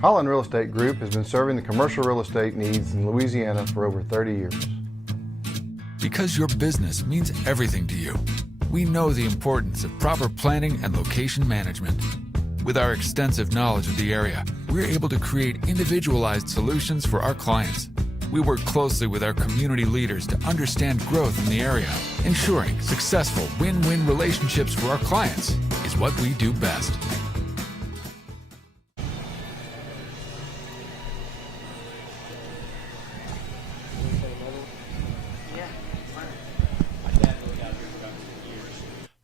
Holland Real Estate Group has been serving the commercial real estate needs in Louisiana for over 30 years. Because your business means everything to you, we know the importance of proper planning and location management. With our extensive knowledge of the area, we're able to create individualized solutions for our clients. We work closely with our community leaders to understand growth in the area. Ensuring successful win-win relationships for our clients is what we do best.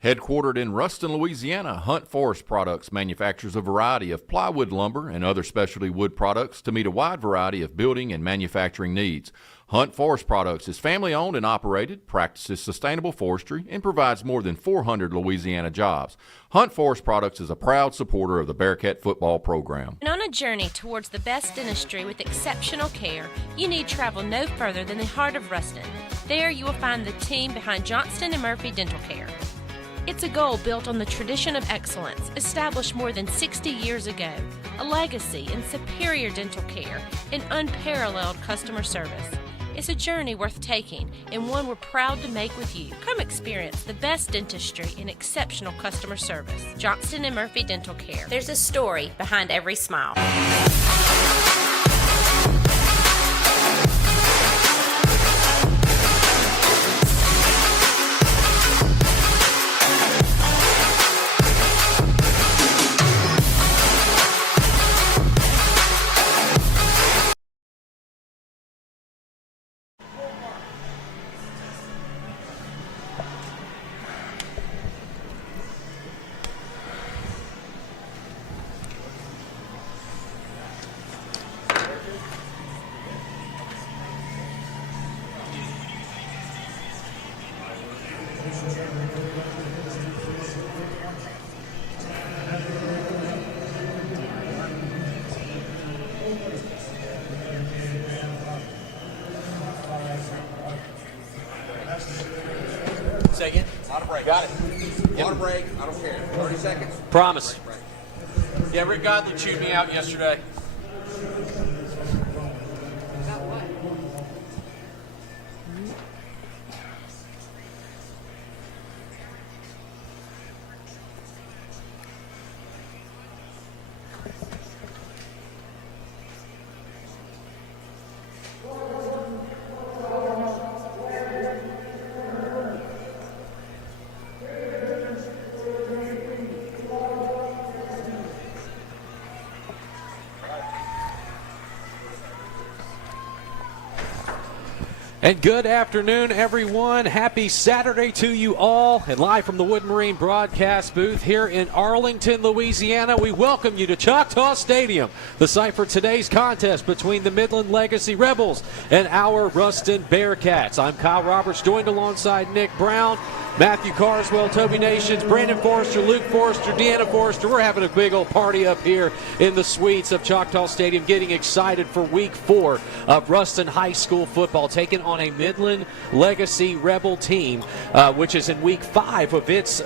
Headquartered in Ruston, Louisiana, Hunt Forest Products manufactures a variety of plywood lumber and other specialty wood products to meet a wide variety of building and manufacturing needs. Hunt Forest Products is family-owned and operated, practices sustainable forestry, and provides more than 400 Louisiana jobs. Hunt Forest Products is a proud supporter of the Bearcat football program. And on a journey towards the best dentistry with exceptional care, you need travel no further than the heart of Ruston. There you will find the team behind Johnston and Murphy Dental Care. It's a goal built on the tradition of excellence established more than 60 years ago, a legacy in superior dental care and unparalleled customer service. It's a journey worth taking and one we're proud to make with you. Come experience the best dentistry and exceptional customer service. Johnston and Murphy Dental Care. There's a story behind every smile. Second. Auto break. Got it. Auto break. I don't care. 30 seconds. Promise. Break. Yeah, Rick Godley chewed me out yesterday. And good afternoon, everyone. Happy Saturday to you all. And live from the Wood Marine broadcast booth here in Arlington, Louisiana, we welcome you to Choctaw Stadium, the site for today's contest between the Midland Legacy Rebels and our Ruston Bearcats. I'm Kyle Roberts, joined alongside Nick Brown, Matthew Carswell, Toby Nations, Brandon Forrester, Luke Forrester, Deanna Forrester. We're having a big old party up here in the suites of Choctaw Stadium, getting excited for Week 4 of Ruston High School football, taking on a Midland Legacy Rebel team, which is in Week 5 of its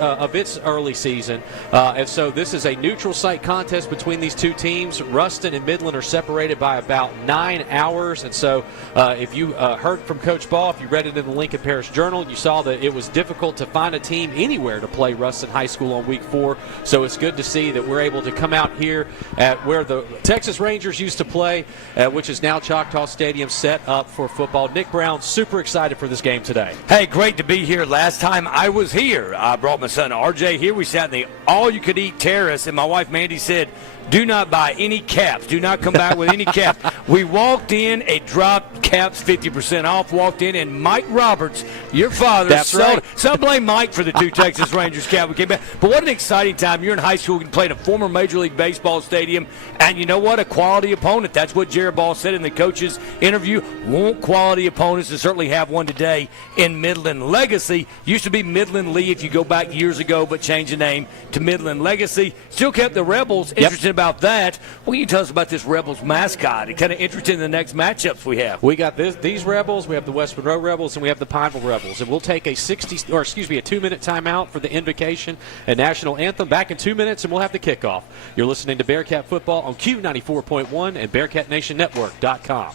early season. And so this is a neutral site contest between these two teams. Ruston and Midland are separated by about 9 hours. And so if you heard from Coach Ball, if you read it in the Lincoln Parish Journal, you saw that it was difficult to find a team anywhere to play Ruston High School on Week 4. So it's good to see that we're able to come out here at where the Texas Rangers used to play, which is now Choctaw Stadium, set up for football. Nick Brown, super excited for this game today. Hey, great to be here. Last time I was here, I brought my son RJ here. We sat in the all-you-could-eat terrace, and my wife Mandy said, do not buy any caps. Do not come back with any caps. We walked in, it dropped caps 50% off, walked in, and Mike Roberts, your father, That's sold right. it. So I blame Mike for the two Texas Rangers cap we came back. But what an exciting time. You're in high school, you can play in a former Major League Baseball stadium, and you know what? A quality opponent. That's what Jared Ball said in the coach's interview. Want quality opponents, and certainly have one today in Midland Legacy. Used to be Midland Lee if you go back years ago, but changed the name to Midland Legacy. Still kept the Rebels interested about that, what can you tell us about this Rebels mascot? It kind of interested in the next matchups we have. We got these Rebels, we have the West Monroe Rebels, and we have the Pineville Rebels. And we'll take a 2-minute timeout for the invocation and national anthem. Back in 2 minutes, and we'll have the kickoff. You're listening to Bearcat Football on Q94.1 and BearcatNationNetwork.com.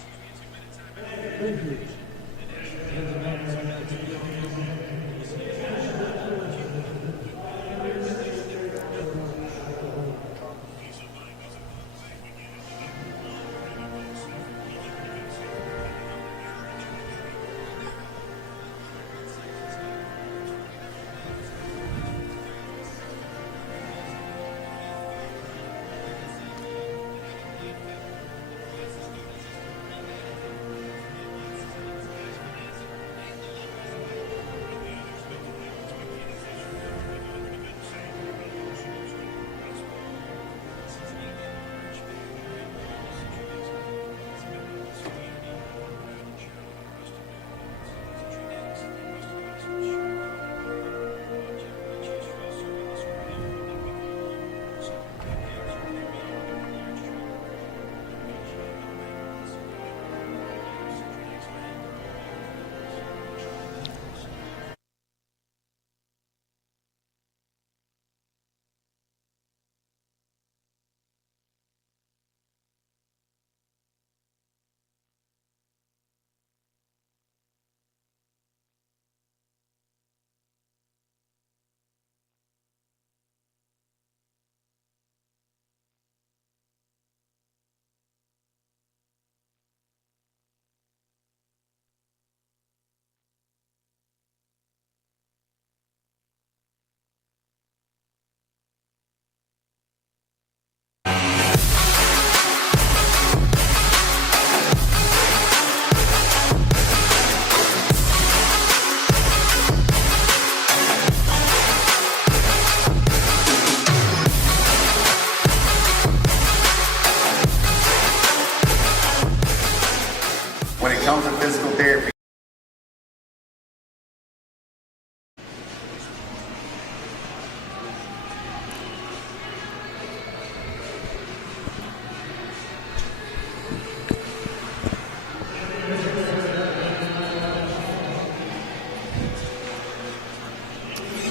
When it comes to physical therapy,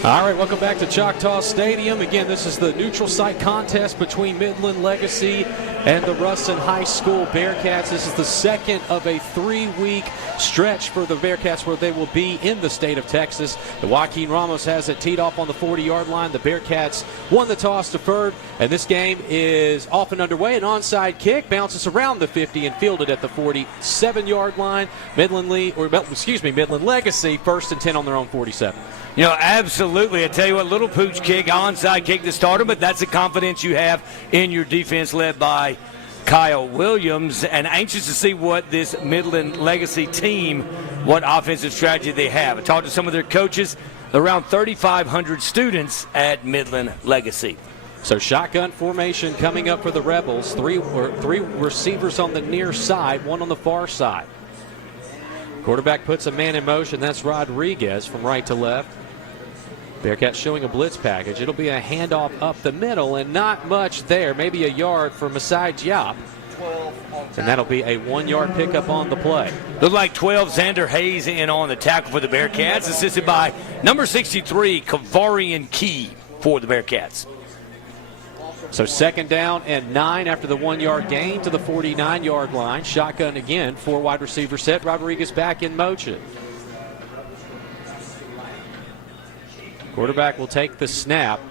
All right, welcome back to Choctaw Stadium. Again, this is the neutral site contest between Midland Legacy and the Ruston High School Bearcats. This is the second of a 3-week stretch for the Bearcats where they will be in the state of Texas. The Joaquin Ramos has it teed off on the 40-yard line. The Bearcats won the toss, deferred, and this game is off and underway. An onside kick bounces around the 50 and fielded at the 47-yard line. Midland Legacy, 1st and 10 on their own 47. You know, absolutely. I tell you what, little pooch kick, onside kick to start them, but that's the confidence you have in your defense led by Kyle Williams. And anxious to see what this Midland Legacy team, what offensive strategy they have. I talked to some of their coaches, around 3,500 students at Midland Legacy. So shotgun formation coming up for the Rebels. Three receivers on the near side, one on the far side. Quarterback puts a man in motion. That's Rodriguez from right to left. Bearcats showing a blitz package. It'll be a handoff up the middle and not much there. Maybe a yard for Masai Diop. And that'll be a 1-yard pickup on the play. Look like 12, Xander Hayes in on the tackle for the Bearcats, assisted by number 63, Kavarian Key for the Bearcats. So 2nd down and 9 after the 1-yard gain to the 49-yard line. Shotgun again, 4 wide receiver set. Rodriguez back in motion. Quarterback will take the snap,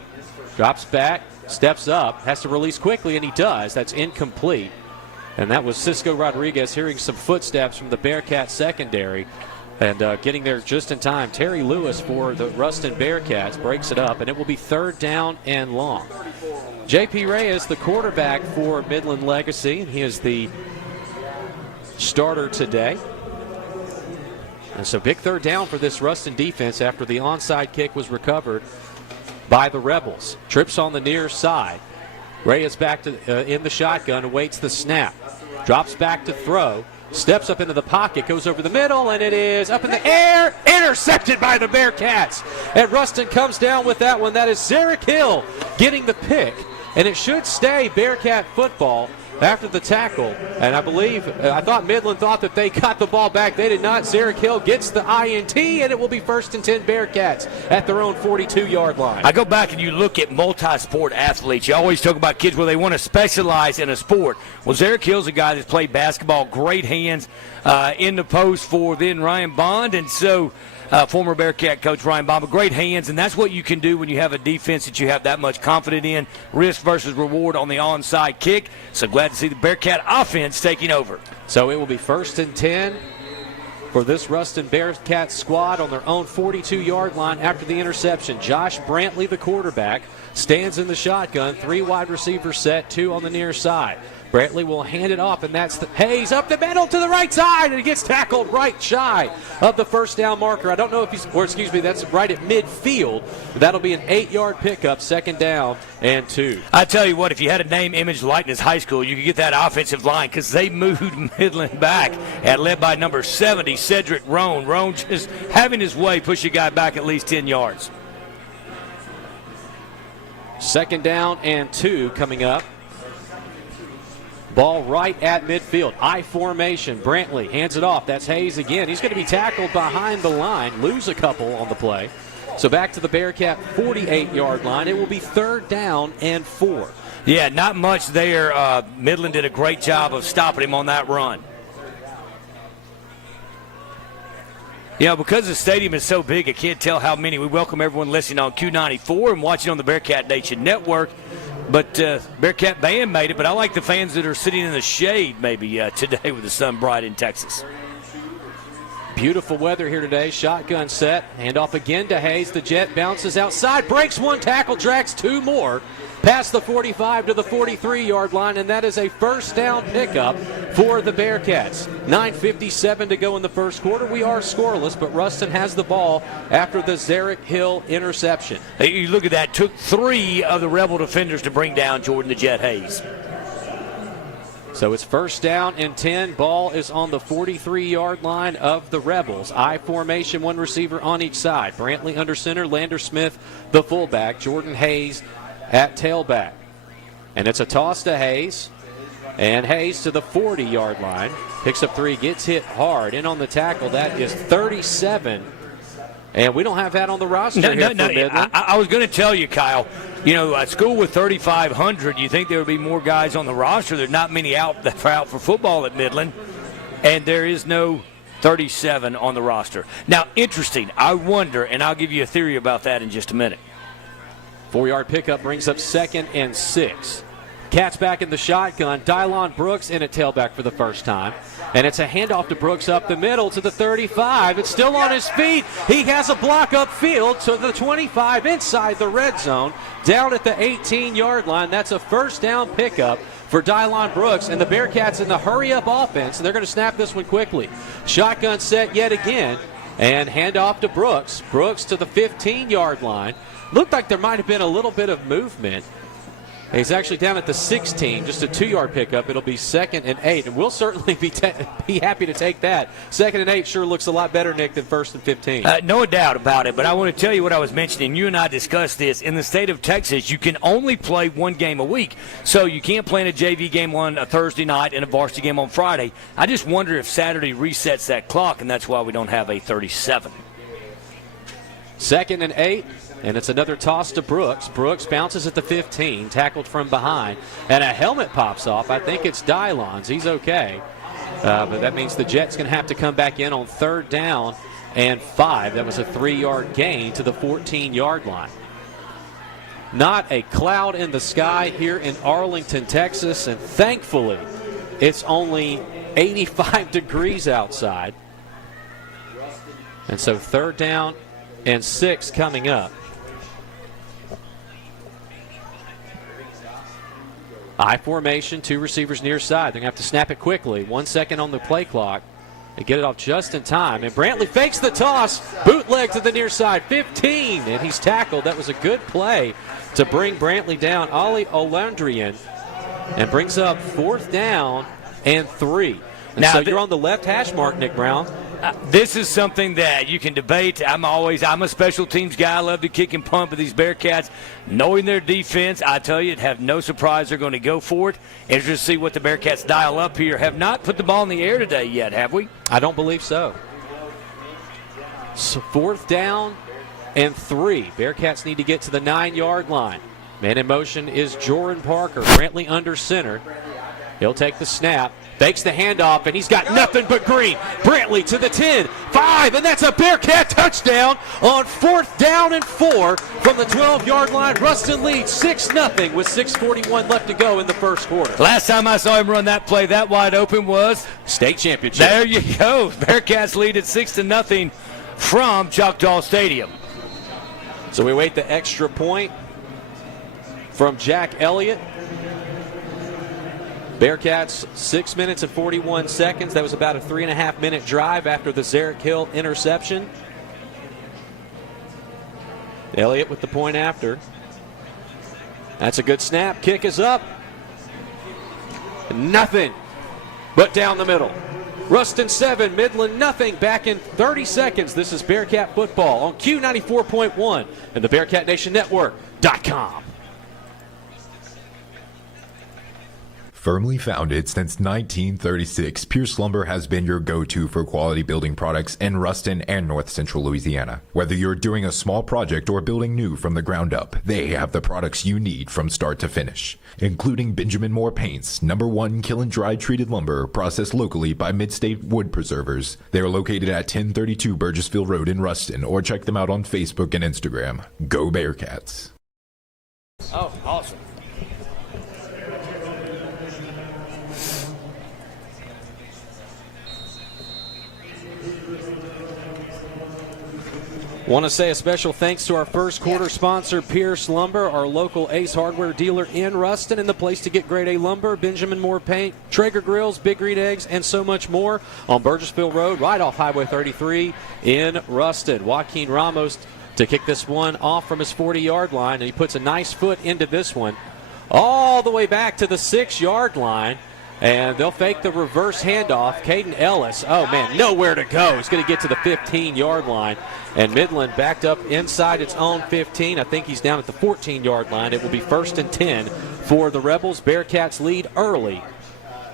drops back, steps up, has to release quickly, and he does. That's incomplete. And that was Cisco Rodriguez hearing some footsteps from the Bearcat secondary and getting there just in time. Terry Lewis for the Ruston Bearcats breaks it up, and it will be 3rd down and long. J.P. Reyes, the quarterback for Midland Legacy. He is the starter today. And so big 3rd down for this Ruston defense after the onside kick was recovered by the Rebels. Trips on the near side. Reyes back to in the shotgun, awaits the snap. Drops back to throw. Steps up into the pocket, goes over the middle, and it is up in the air. Intercepted by the Bearcats. And Ruston comes down with that one. That is Zarek Hill getting the pick and it should stay Bearcat football after the tackle. And I thought Midland thought that they got the ball back. They did not. Zarek Hill gets the INT, and it will be 1st and 10 Bearcats at their own 42-yard line. I go back and you look at multi-sport athletes. You always talk about kids where they want to specialize in a sport. Well, Zarek Hill's a guy that's played basketball, great hands in the post for then Ryan Bond, and so former Bearcat coach Ryan Bond, but great hands, and that's what you can do when you have a defense that you have that much confidence in. Risk versus reward on the onside kick. So glad to see the Bearcat offense taking over. So it will be 1st and 10 for this Ruston Bearcat squad on their own 42-yard line after the interception. Josh Brantley, the quarterback, stands in the shotgun. 3 wide receivers set, 2 on the near side. Brantley will hand it off, and that's Hayes up the middle to the right side, and he gets tackled right shy of the first down marker. I don't know if that's right at midfield. That'll be an 8-yard pickup, 2nd down and 2. I tell you what, if you had a name, image, likeness high school, you could get that offensive line because they moved Midland back and led by number 70, Cedric Roan. Roan just having his way, push a guy back at least 10 yards. 2nd down and 2 coming up. Ball right at midfield. I formation. Brantley hands it off. That's Hayes again. He's going to be tackled behind the line. Lose a couple on the play. So back to the Bearcat 48-yard line. It will be 3rd down and 4. Yeah, not much there. Midland did a great job of stopping him on that run. You know, because the stadium is so big, I can't tell how many. We welcome everyone listening on Q94 and watching on the Bearcat Nation Network. But Bearcat band made it, but I like the fans that are sitting in the shade maybe today with the sun bright in Texas. Beautiful weather here today. Shotgun set. Hand off again to Hayes. The Jet bounces outside, breaks 1 tackle, drags 2 more. Past the 45 to the 43-yard line, and that is a 1st down pickup for the Bearcats. 9:57 to go in the first quarter. We are scoreless, but Ruston has the ball after the Zarek Hill interception. You look at that. Took 3 of the Rebel defenders to bring down Jordan the Jet Hayes. So it's 1st down and 10. Ball is on the 43-yard line of the Rebels. I formation, 1 receiver on each side. Brantley under center, Lander Smith the fullback, Jordan Hayes at tailback. And it's a toss to Hayes. And Hayes to the 40-yard line. Picks up 3, gets hit hard. In on the tackle, that is 37. And we don't have that on the roster here for Midland. I was going to tell you, Kyle, you know, a school with 3,500, you think there would be more guys on the roster. There's not many out for football at Midland. And there is no 37 on the roster. Now, interesting. I wonder, and I'll give you a theory about that in just a minute. 4-yard pickup brings up 2nd and 6. Cats back in the shotgun. Dylon Brooks in at tailback for the first time. And it's a handoff to Brooks up the middle to the 35. It's still on his feet. He has a block upfield to the 25 inside the red zone. Down at the 18-yard line. That's a 1st down pickup for Dylon Brooks. And the Bearcats in the hurry-up offense. And they're going to snap this one quickly. Shotgun set yet again. And handoff to Brooks. Brooks to the 15-yard line. Looked like there might have been a little bit of movement. He's actually down at the 16, just a 2-yard pickup. It'll be 2nd and 8, and we'll certainly be happy to take that. 2nd and 8 sure looks a lot better, Nick, than 1st and 15. No doubt about it, but I want to tell you what I was mentioning. You and I discussed this. In the state of Texas, you can only play 1 game a week, so you can't play in a JV game on a Thursday night and a varsity game on Friday. I just wonder if Saturday resets that clock, and that's why we don't have a 37. 2nd and 8. And it's another toss to Brooks. Brooks bounces at the 15, tackled from behind. And a helmet pops off. I think it's Dylon's. He's okay. But that means the Jets going to have to come back in on 3rd down and 5. That was a 3-yard gain to the 14-yard line. Not a cloud in the sky here in Arlington, Texas. And thankfully, it's only 85 degrees outside. And so 3rd down and 6 coming up. I formation, 2 receivers near side. They're going to have to snap it quickly. 1 second on the play clock. They get it off just in time. And Brantley fakes the toss. Bootleg to the near side. 15. And he's tackled. That was a good play to bring Brantley down. Ollie Olandrian. And brings up 4th down and 3. And now so you're on the left hash mark, Nick Brown. This is something that you can debate. I'm a special teams guy. I love to kick and punt with these Bearcats. Knowing their defense, I tell you, have no surprise they're going to go for it. And just see what the Bearcats dial up here. Have not put the ball in the air today yet, have we? I don't believe so. So 4th down and 3. Bearcats need to get to the 9-yard line. Man in motion is Jordan Parker. Brantley under center. He'll take the snap, fakes the handoff, and he's got nothing but green. Brantley to the 10, 5, and that's a Bearcat touchdown on 4th down and 4 from the 12-yard line. Ruston leads 6-0 with 6:41 left to go in the first quarter. Last time I saw him run that play that wide open was state championship. There you go. Bearcats lead at 6-0 from Choctaw Stadium. So we wait the extra point from Jack Elliott. Bearcats 6 minutes and 41 seconds. That was about a 3.5-minute drive after the Zarek Hill interception. Elliott with the point after. That's a good snap. Kick is up. Nothing but down the middle. Ruston 7, Midland nothing. Back in 30 seconds. This is Bearcat football on Q94.1 and the BearcatNationNetwork.com. Firmly founded since 1936, Pierce Lumber has been your go-to for quality building products in Ruston and North Central Louisiana. Whether you're doing a small project or building new from the ground up, they have the products you need from start to finish, including Benjamin Moore Paints, #1 kiln-dried treated lumber processed locally by Mid-State Wood Preservers. They are located at 1032 Burgessville Road in Ruston, or check them out on Facebook and Instagram. Go Bearcats! Oh, awesome. Want to say a special thanks to our first quarter sponsor, Pierce Lumber, our local Ace Hardware dealer in Ruston, and the place to get grade A lumber, Benjamin Moore Paint, Traeger Grills, Big Green Eggs, and so much more on Burgessville Road, right off Highway 33 in Ruston. Joaquin Ramos to kick this one off from his 40-yard line, and he puts a nice foot into this one all the way back to the 6-yard line. And they'll fake the reverse handoff. Caden Ellis, oh man, nowhere to go. He's going to get to the 15-yard line. And Midland backed up inside its own 15. I think he's down at the 14-yard line. It will be 1st and 10 for the Rebels. Bearcats lead early,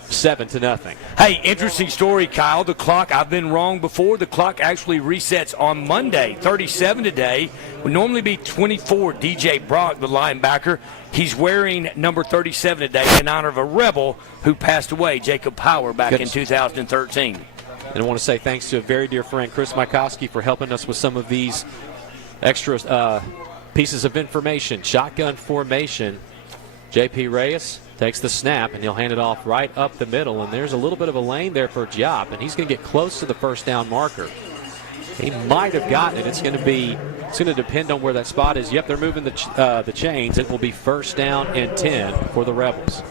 7-0. Hey, interesting story, Kyle. The clock, I've been wrong before. The clock actually resets on Monday, 37 today. Would normally be 24. DJ Brock, the linebacker, he's wearing number 37 today in honor of a Rebel who passed away, Jacob Power, back in 2013. And I want to say thanks to a very dear friend, Chris Mykowski, for helping us with some of these extra pieces of information. Shotgun formation. J.P. Reyes takes the snap, and he'll hand it off right up the middle. And there's a little bit of a lane there for Diop, and he's going to get close to the first down marker. He might have gotten it. It's going to depend on where that spot is. Yep, they're moving the chains. It will be 1st down and 10 for the Rebels.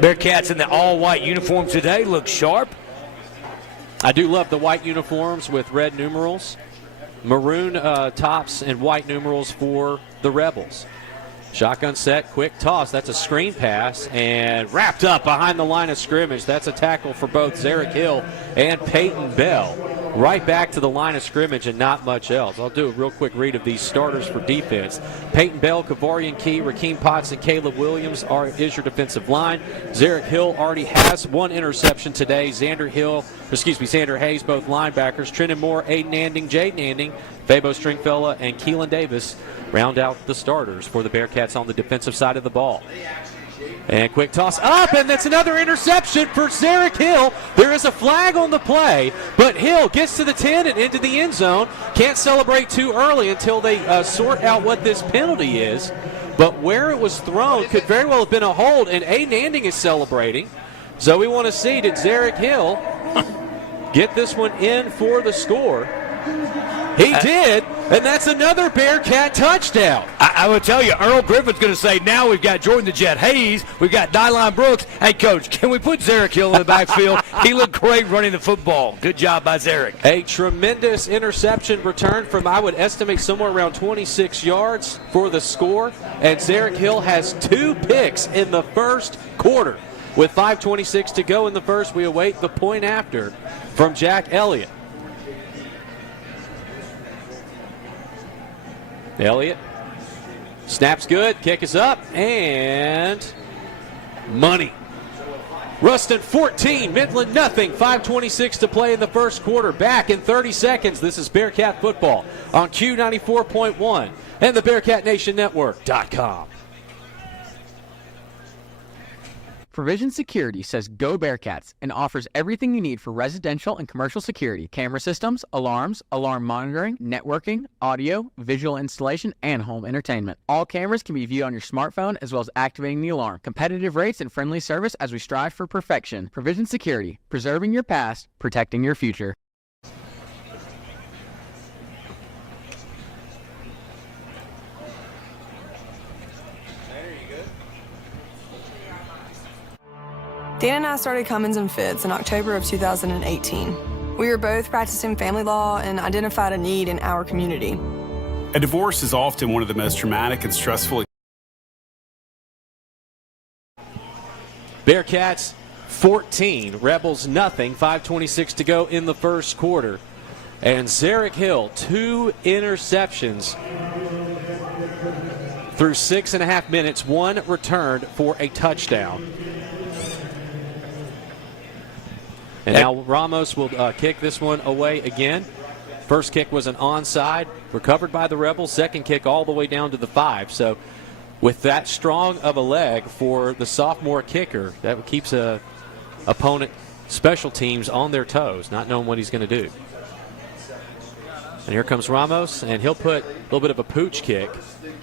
Bearcats in the all-white uniforms today look sharp. I do love the white uniforms with red numerals. Maroon tops and white numerals for the Rebels. Shotgun set, quick toss. That's a screen pass and wrapped up behind the line of scrimmage. That's a tackle for both Zarek Hill and Peyton Bell. Right back to the line of scrimmage and not much else. I'll do a real quick read of these starters for defense. Peyton Bell, Kavarian Key, Rakeem Potts, and Caleb Williams is your defensive line. Zarek Hill already has one interception today. Xander Hayes, both linebackers. Trenton Moore, Aiden Anding, Jaden Anding, Fabo Stringfella, and Keelan Davis round out the starters for the Bearcats on the defensive side of the ball. And quick toss up, and that's another interception for Zarek Hill. There is a flag on the play, but Hill gets to the 10 and into the end zone. Can't celebrate too early until they sort out what this penalty is. But where it was thrown could very well have been a hold, and Aiden Anding is celebrating. So we want to see, did Zarek Hill get this one in for the score? He did, and that's another Bearcat touchdown. I will tell you, Earl Griffin's going to say, now we've got Jordan the Jet Hayes, we've got Dylan Brooks. Hey, Coach, can we put Zarek Hill in the backfield? He looked great running the football. Good job by Zarek. A tremendous interception return from, I would estimate, somewhere around 26 yards for the score. And Zarek Hill has 2 picks in the first quarter. With 5:26 to go in the first, we await the point after from Jack Elliott. Elliott snaps good, kick is up, and money. Ruston 14, Midland nothing. 5:26 to play in the first quarter. Back in 30 seconds. This is Bearcat football on Q94.1 and the BearcatNationNetwork.com. Provision Security says go Bearcats and offers everything you need for residential and commercial security, camera systems, alarms, alarm monitoring, networking, audio, visual installation, and home entertainment. All cameras can be viewed on your smartphone as well as activating the alarm. Competitive rates and friendly service as we strive for perfection. Provision Security, preserving your past, protecting your future. Dan and I started Cummins and Fitz in October of 2018. We were both practicing family law and identified a need in our community. A divorce is often one of the most traumatic and stressful. Bearcats 14, Rebels nothing. 5:26 to go in the first quarter. And Zarek Hill, 2 interceptions through 6.5 minutes, 1 returned for a touchdown. And now Ramos will kick this one away again. First kick was an onside, recovered by the Rebels. Second kick all the way down to the 5. So with that strong of a leg for the sophomore kicker, that keeps opponent special teams on their toes, not knowing what he's going to do. And here comes Ramos, and he'll put a little bit of a pooch kick,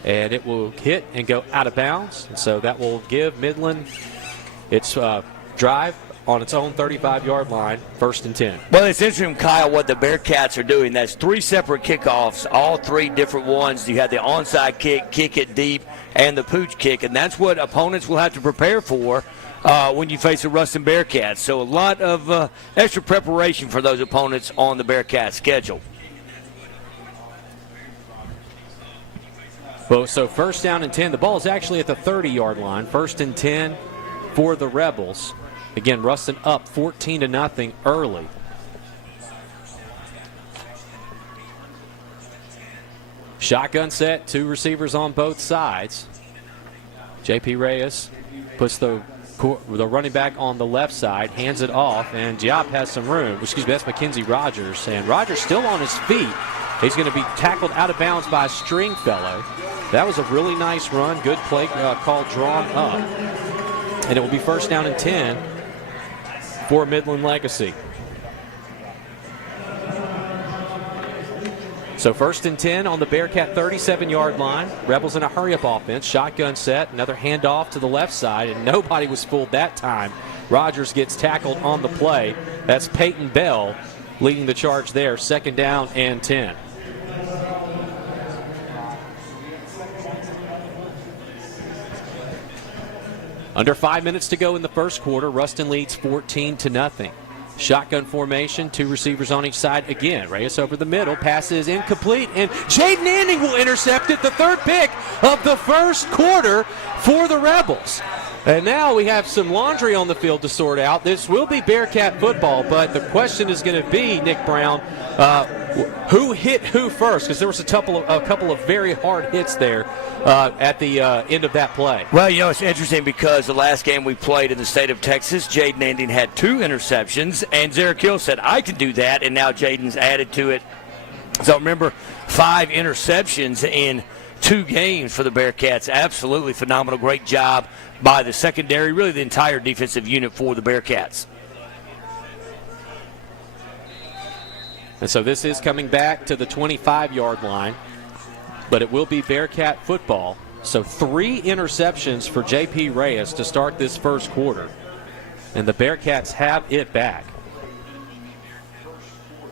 and it will hit and go out of bounds. And so that will give Midland its drive on its own 35-yard line, 1st and 10. Well, it's interesting, Kyle, what the Bearcats are doing. That's 3 separate kickoffs, all 3 different ones. You have the onside kick, kick it deep, and the pooch kick, and that's what opponents will have to prepare for when you face the Ruston Bearcats. So a lot of extra preparation for those opponents on the Bearcat schedule. Well, so 1st down and 10. The ball is actually at the 30-yard line. 1st and 10 for the Rebels. Again, Ruston up 14-0 early. Shotgun set, 2 receivers on both sides. J.P. Reyes puts the running back on the left side, hands it off, and Diop has some room. Excuse me, that's Mackenzie Rogers. And Rogers still on his feet. He's going to be tackled out of bounds by Stringfellow. That was a really nice run. Good play call drawn up. And it will be 1st down and 10 for Midland Legacy. So 1st and 10 on the Bearcat 37-yard line. Rebels in a hurry-up offense. Shotgun set, another handoff to the left side, and nobody was fooled that time. Rogers gets tackled on the play. That's Peyton Bell leading the charge there. 2nd down and 10. Under 5 minutes to go in the first quarter. Ruston leads 14-0. Shotgun formation, 2 receivers on each side again. Reyes over the middle, passes incomplete, and Jaden Anding will intercept it, the 3rd pick of the first quarter for the Rebels. And now we have some laundry on the field to sort out. This will be Bearcat football, but the question is going to be, Nick Brown, who hit who first? Because there was a couple of very hard hits there at the end of that play. Well, you know, it's interesting because the last game we played in the state of Texas, Jaden Anding had 2 interceptions, and Zarek Hill said, I can do that, and now Jaden's added to it. So remember, 5 interceptions in 2 games for the Bearcats. Absolutely phenomenal. Great job by the secondary, really the entire defensive unit for the Bearcats. And so this is coming back to the 25-yard line, but it will be Bearcat football. So 3 interceptions for J.P. Reyes to start this first quarter. And the Bearcats have it back.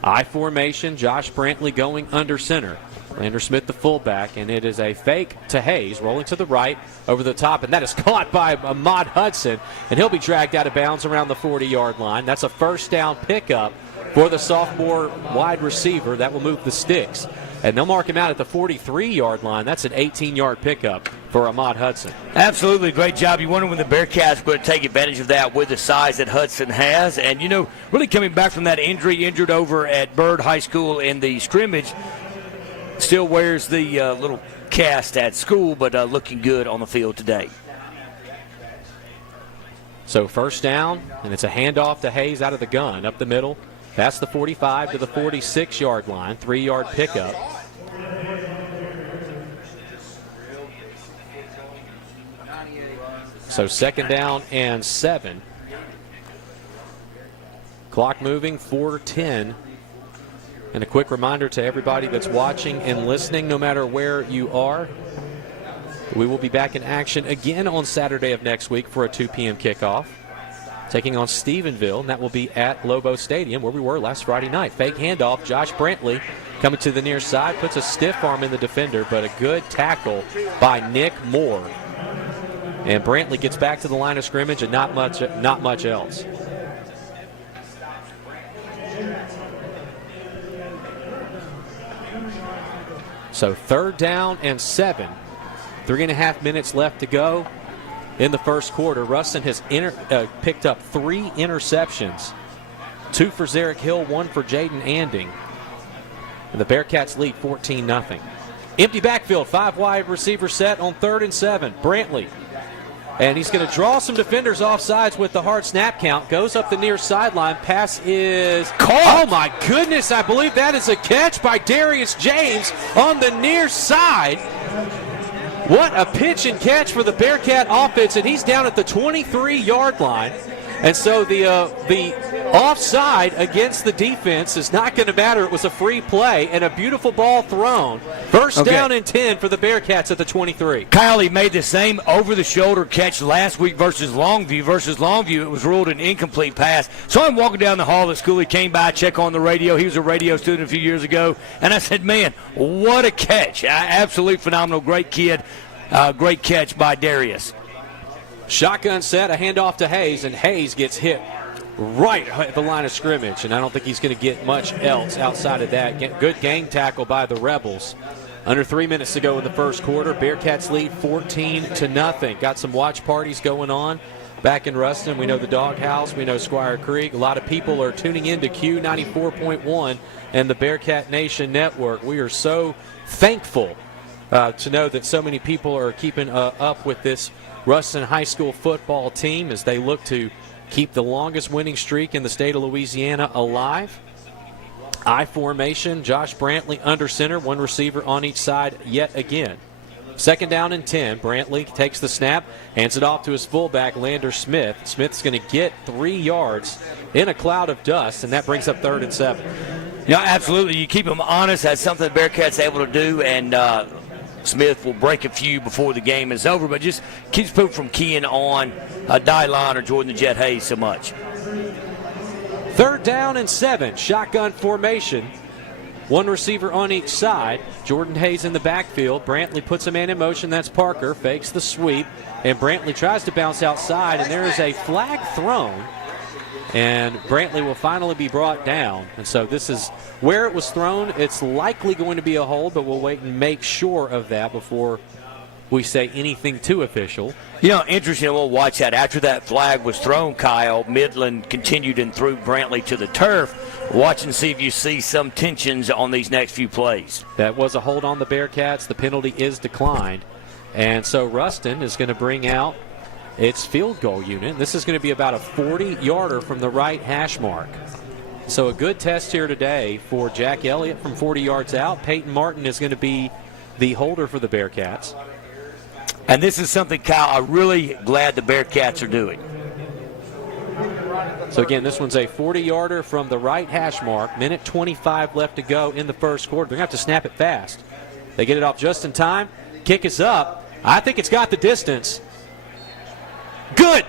I formation, Josh Brantley going under center. Lander Smith, the fullback, and it is a fake to Hayes, rolling to the right, over the top, and that is caught by Ahmad Hudson, and he'll be dragged out of bounds around the 40-yard line. That's a first down pickup for the sophomore wide receiver. That will move the sticks. And they'll mark him out at the 43-yard line. That's an 18-yard pickup for Ahmad Hudson. Absolutely, great job. You wonder when the Bearcats are going to take advantage of that with the size that Hudson has. And, you know, really coming back from that injured over at Byrd High School in the scrimmage, still wears the little cast at school, but looking good on the field today. So first down, and it's a handoff to Hayes out of the gun, up the middle. That's the 45 to the 46-yard line, 3-yard pickup. So second down and 7. Clock moving, 4:10. And a quick reminder to everybody that's watching and listening, no matter where you are, we will be back in action again on Saturday of next week for a 2 p.m. kickoff, taking on Stephenville, and that will be at Lobo Stadium, where we were last Friday night. Fake handoff, Josh Brantley coming to the near side, puts a stiff arm in the defender, but a good tackle by Nick Moore. And Brantley gets back to the line of scrimmage, and not much else. So third down and 7. 3.5 minutes left to go in the first quarter. Ruston has picked up 3 interceptions. 2 for Zarek Hill, 1 for Jaden Anding. And the Bearcats lead 14-0. Empty backfield, 5 wide receiver set on 3rd and 7. Brantley. And he's going to draw some defenders off sides with the hard snap count. Goes up the near sideline. Pass is caught. Oh, my goodness. I believe that is a catch by Darius James on the near side. What a pitch and catch for the Bearcat offense. And he's down at the 23-yard line. And so the offside against the defense is not going to matter. It was a free play and a beautiful ball thrown. First down and 10 for the Bearcats at the 23. Kyle, he made the same over-the-shoulder catch last week versus Longview. It was ruled an incomplete pass. So I'm walking down the hall at school. He came by, check on the radio. He was a radio student a few years ago. And I said, man, what a catch. Absolutely phenomenal. Great kid. Great catch by Darius. Shotgun set, a handoff to Hayes, and Hayes gets hit right at the line of scrimmage, and I don't think he's going to get much else outside of that. Good gang tackle by the Rebels. Under 3 minutes to go in the first quarter. Bearcats lead 14-0. Got some watch parties going on back in Ruston. We know the Doghouse. We know Squire Creek. A lot of people are tuning in to Q94.1 and the Bearcat Nation Network. We are so thankful to know that so many people are keeping up with this Ruston High School football team as they look to keep the longest winning streak in the state of Louisiana alive. I formation, Josh Brantley under center, 1 receiver on each side yet again. Second down and 10. Brantley takes the snap, hands it off to his fullback, Lander Smith. Smith's going to get 3 yards in a cloud of dust, and that brings up 3rd and 7. Yeah, absolutely. You keep them honest. That's something the Bearcats able to do, and Smith will break a few before the game is over, but just keeps people from keying on Dylon or Jordan the Jet Hayes so much. 3rd down and 7. Shotgun formation. 1 receiver on each side. Jordan Hayes in the backfield. Brantley puts a man in motion. That's Parker. Fakes the sweep. And Brantley tries to bounce outside, and there is a flag thrown. And Brantley will finally be brought down. And so this is where it was thrown. It's likely going to be a hold, but we'll wait and make sure of that before we say anything too official. You know, interesting, we'll watch that. After that flag was thrown, Kyle, Midland continued and threw Brantley to the turf. Watch and see if you see some tensions on these next few plays. That was a hold on the Bearcats. The penalty is declined. And so Ruston is going to bring out its field goal unit. This is going to be about a 40-yarder from the right hash mark. So a good test here today for Jack Elliott from 40 yards out. Peyton Martin is going to be the holder for the Bearcats. And this is something, Kyle, I'm really glad the Bearcats are doing. So again, this one's a 40-yarder from the right hash mark. Minute 25 left to go in the first quarter. They're going to have to snap it fast. They get it off just in time. Kick is up. I think it's got the distance. Good.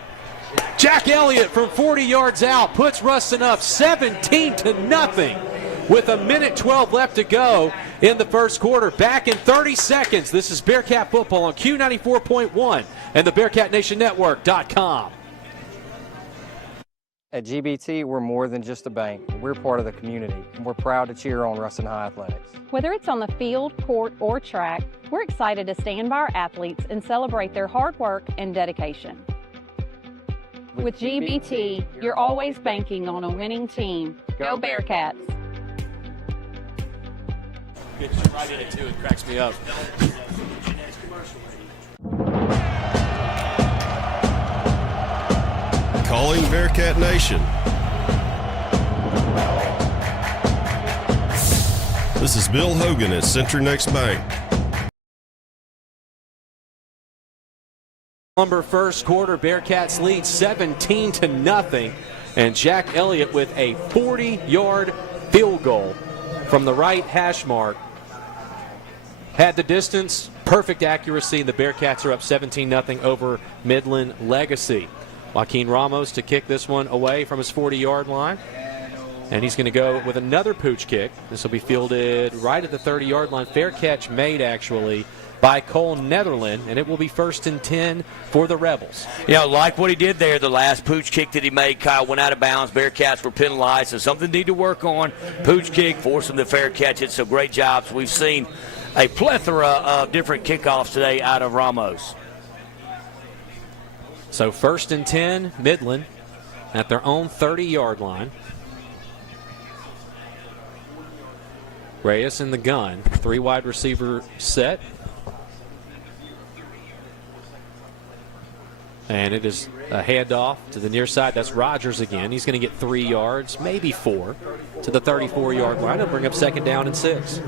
Jack Elliott from 40 yards out puts Ruston up 17-0. with a minute 12 left to go in the first quarter. Back in 30 seconds. This is Bearcat football on Q94.1 and the BearcatNationNetwork.com. At GBT, we're more than just a bank. We're part of the community, and we're proud to cheer on Ruston High Athletics. Whether it's on the field, court, or track, we're excited to stand by our athletes and celebrate their hard work and dedication. With GBT, you're always banking on a winning team. Go Bearcats! It's right in it, too. It cracks me up. Calling Bearcat Nation. This is Bill Hogan at CenturyNext Bank. Lumber first quarter, Bearcats lead 17-0, and Jack Elliott with a 40-yard field goal from the right hash mark. Had the distance, perfect accuracy, and the Bearcats are up 17-0 over Midland Legacy. Joaquin Ramos to kick this one away from his 40-yard line. And he's going to go with another pooch kick. This will be fielded right at the 30-yard line. Fair catch made, actually, by Cole Netherland, and it will be 1st and 10 for the Rebels. You know, like what he did there, the last pooch kick that he made, Kyle, went out of bounds. Bearcats were penalized, so something they need to work on. Pooch kick, force them to fair catch it, so great jobs. We've seen a plethora of different kickoffs today out of Ramos. So 1st and 10, Midland at their own 30-yard line. Reyes in the gun, 3 wide receiver set. And it is a handoff to the near side. That's Rogers again. He's going to get 3 yards, maybe 4, to the 34-yard line. It'll bring up 2nd down and 6.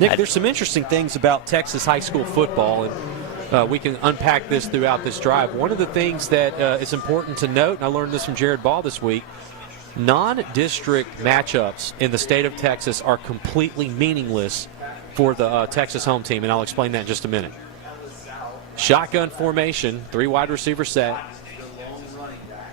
Nick, there's some interesting things about Texas high school football, and we can unpack this throughout this drive. One of the things that is important to note, and I learned this from Jared Ball this week, non-district matchups in the state of Texas are completely meaningless for the Texas home team, and I'll explain that in just a minute. Shotgun formation, 3 wide receiver set,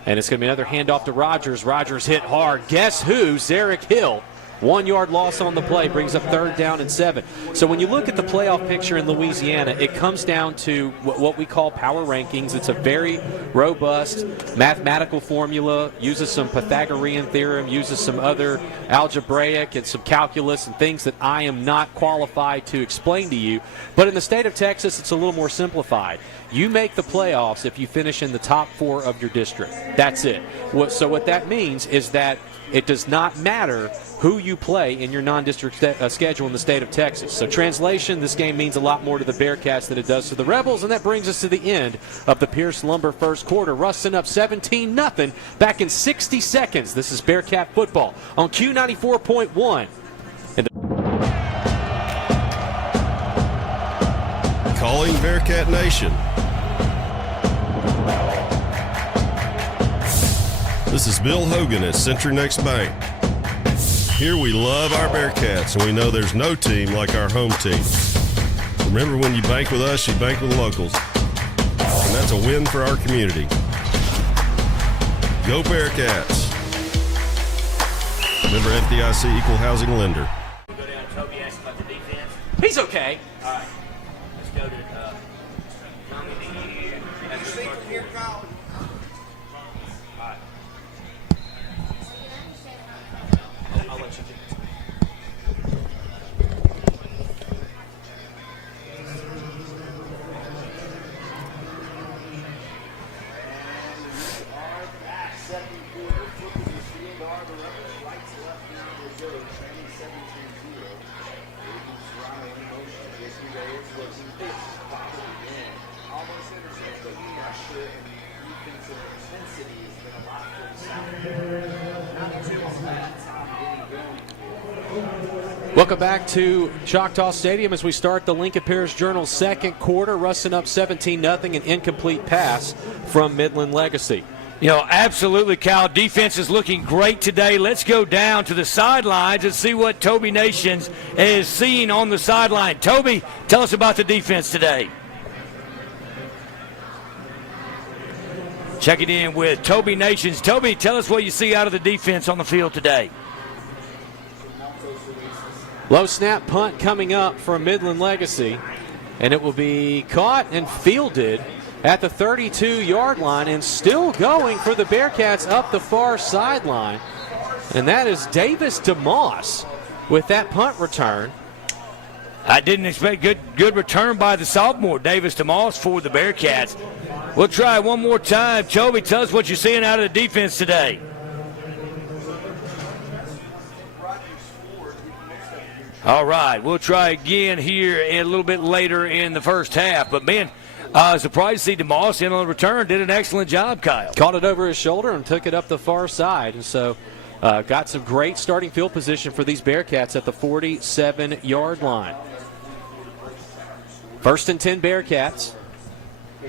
and it's going to be another handoff to Rogers. Rogers hit hard. Guess who? Zarek Hill. 1 yard loss on the play brings up 3rd down and 7. So when you look at the playoff picture in Louisiana, it comes down to what we call power rankings. It's a very robust mathematical formula, uses some Pythagorean theorem, uses some other algebraic and some calculus and things that I am not qualified to explain to you. But in the state of Texas, it's a little more simplified. You make the playoffs if you finish in the top 4 of your district. That's it. So what that means is that it does not matter who you play in your non-district schedule in the state of Texas. So translation, this game means a lot more to the Bearcats than it does to the Rebels, and that brings us to the end of the Pierce Lumber first quarter. Ruston up 17-0 back in 60 seconds. This is Bearcat football on Q94.1. Calling Bearcat Nation. This is Bill Hogan at CenturyNext Bank. Here we love our Bearcats, and we know there's no team like our home team. Remember, when you bank with us, you bank with the locals. And that's a win for our community. Go Bearcats. Member FDIC Equal Housing Lender. We'll go down to Toby, ask about the defense. He's okay. All right. Let's go to here, Kyle. All right. I'll let you do it. Welcome back to Choctaw Stadium as we start the Lincoln Parish Journal second quarter. Ruston up 17-0, an incomplete pass from Midland Legacy. You know, absolutely, Kyle. Defense is looking great today. Let's go down to the sidelines and see what Toby Nations is seeing on the sideline. Toby, tell us about the defense today. checking in with Toby Nations. Toby, tell us what you see out of the defense on the field today. Low snap punt coming up from Midland Legacy, and it will be caught and fielded at the 32-yard line and still going for the Bearcats up the far sideline. And that is Davis DeMoss with that punt return. I didn't expect good return by the sophomore, Davis DeMoss, for the Bearcats. We'll try one more time. Toby, tell us what you're seeing out of the defense today. All right, we'll try again here a little bit later in the first half. But, man, surprised to see DeMoss in on the return. Did an excellent job, Kyle. Caught it over his shoulder and took it up the far side. And so got some great starting field position for these Bearcats at the 47-yard line. 1st and 10 Bearcats.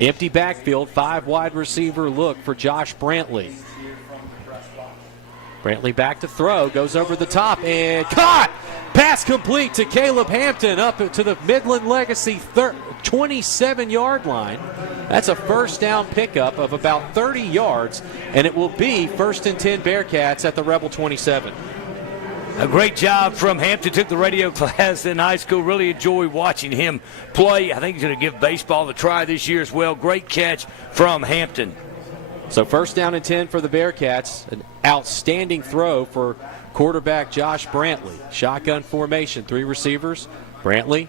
Empty backfield, 5 wide receiver look for Josh Brantley. Brantley back to throw, goes over the top and caught! Pass complete to Caleb Hampton up to the Midland Legacy 27-yard line. That's a first down pickup of about 30 yards, and it will be 1st and 10 Bearcats at the Rebel 27. A great job from Hampton. Took the radio class in high school. Really enjoyed watching him play. I think he's going to give baseball a try this year as well. Great catch from Hampton. So 1st down and 10 for the Bearcats. An outstanding throw for quarterback Josh Brantley. Shotgun formation, 3 receivers. Brantley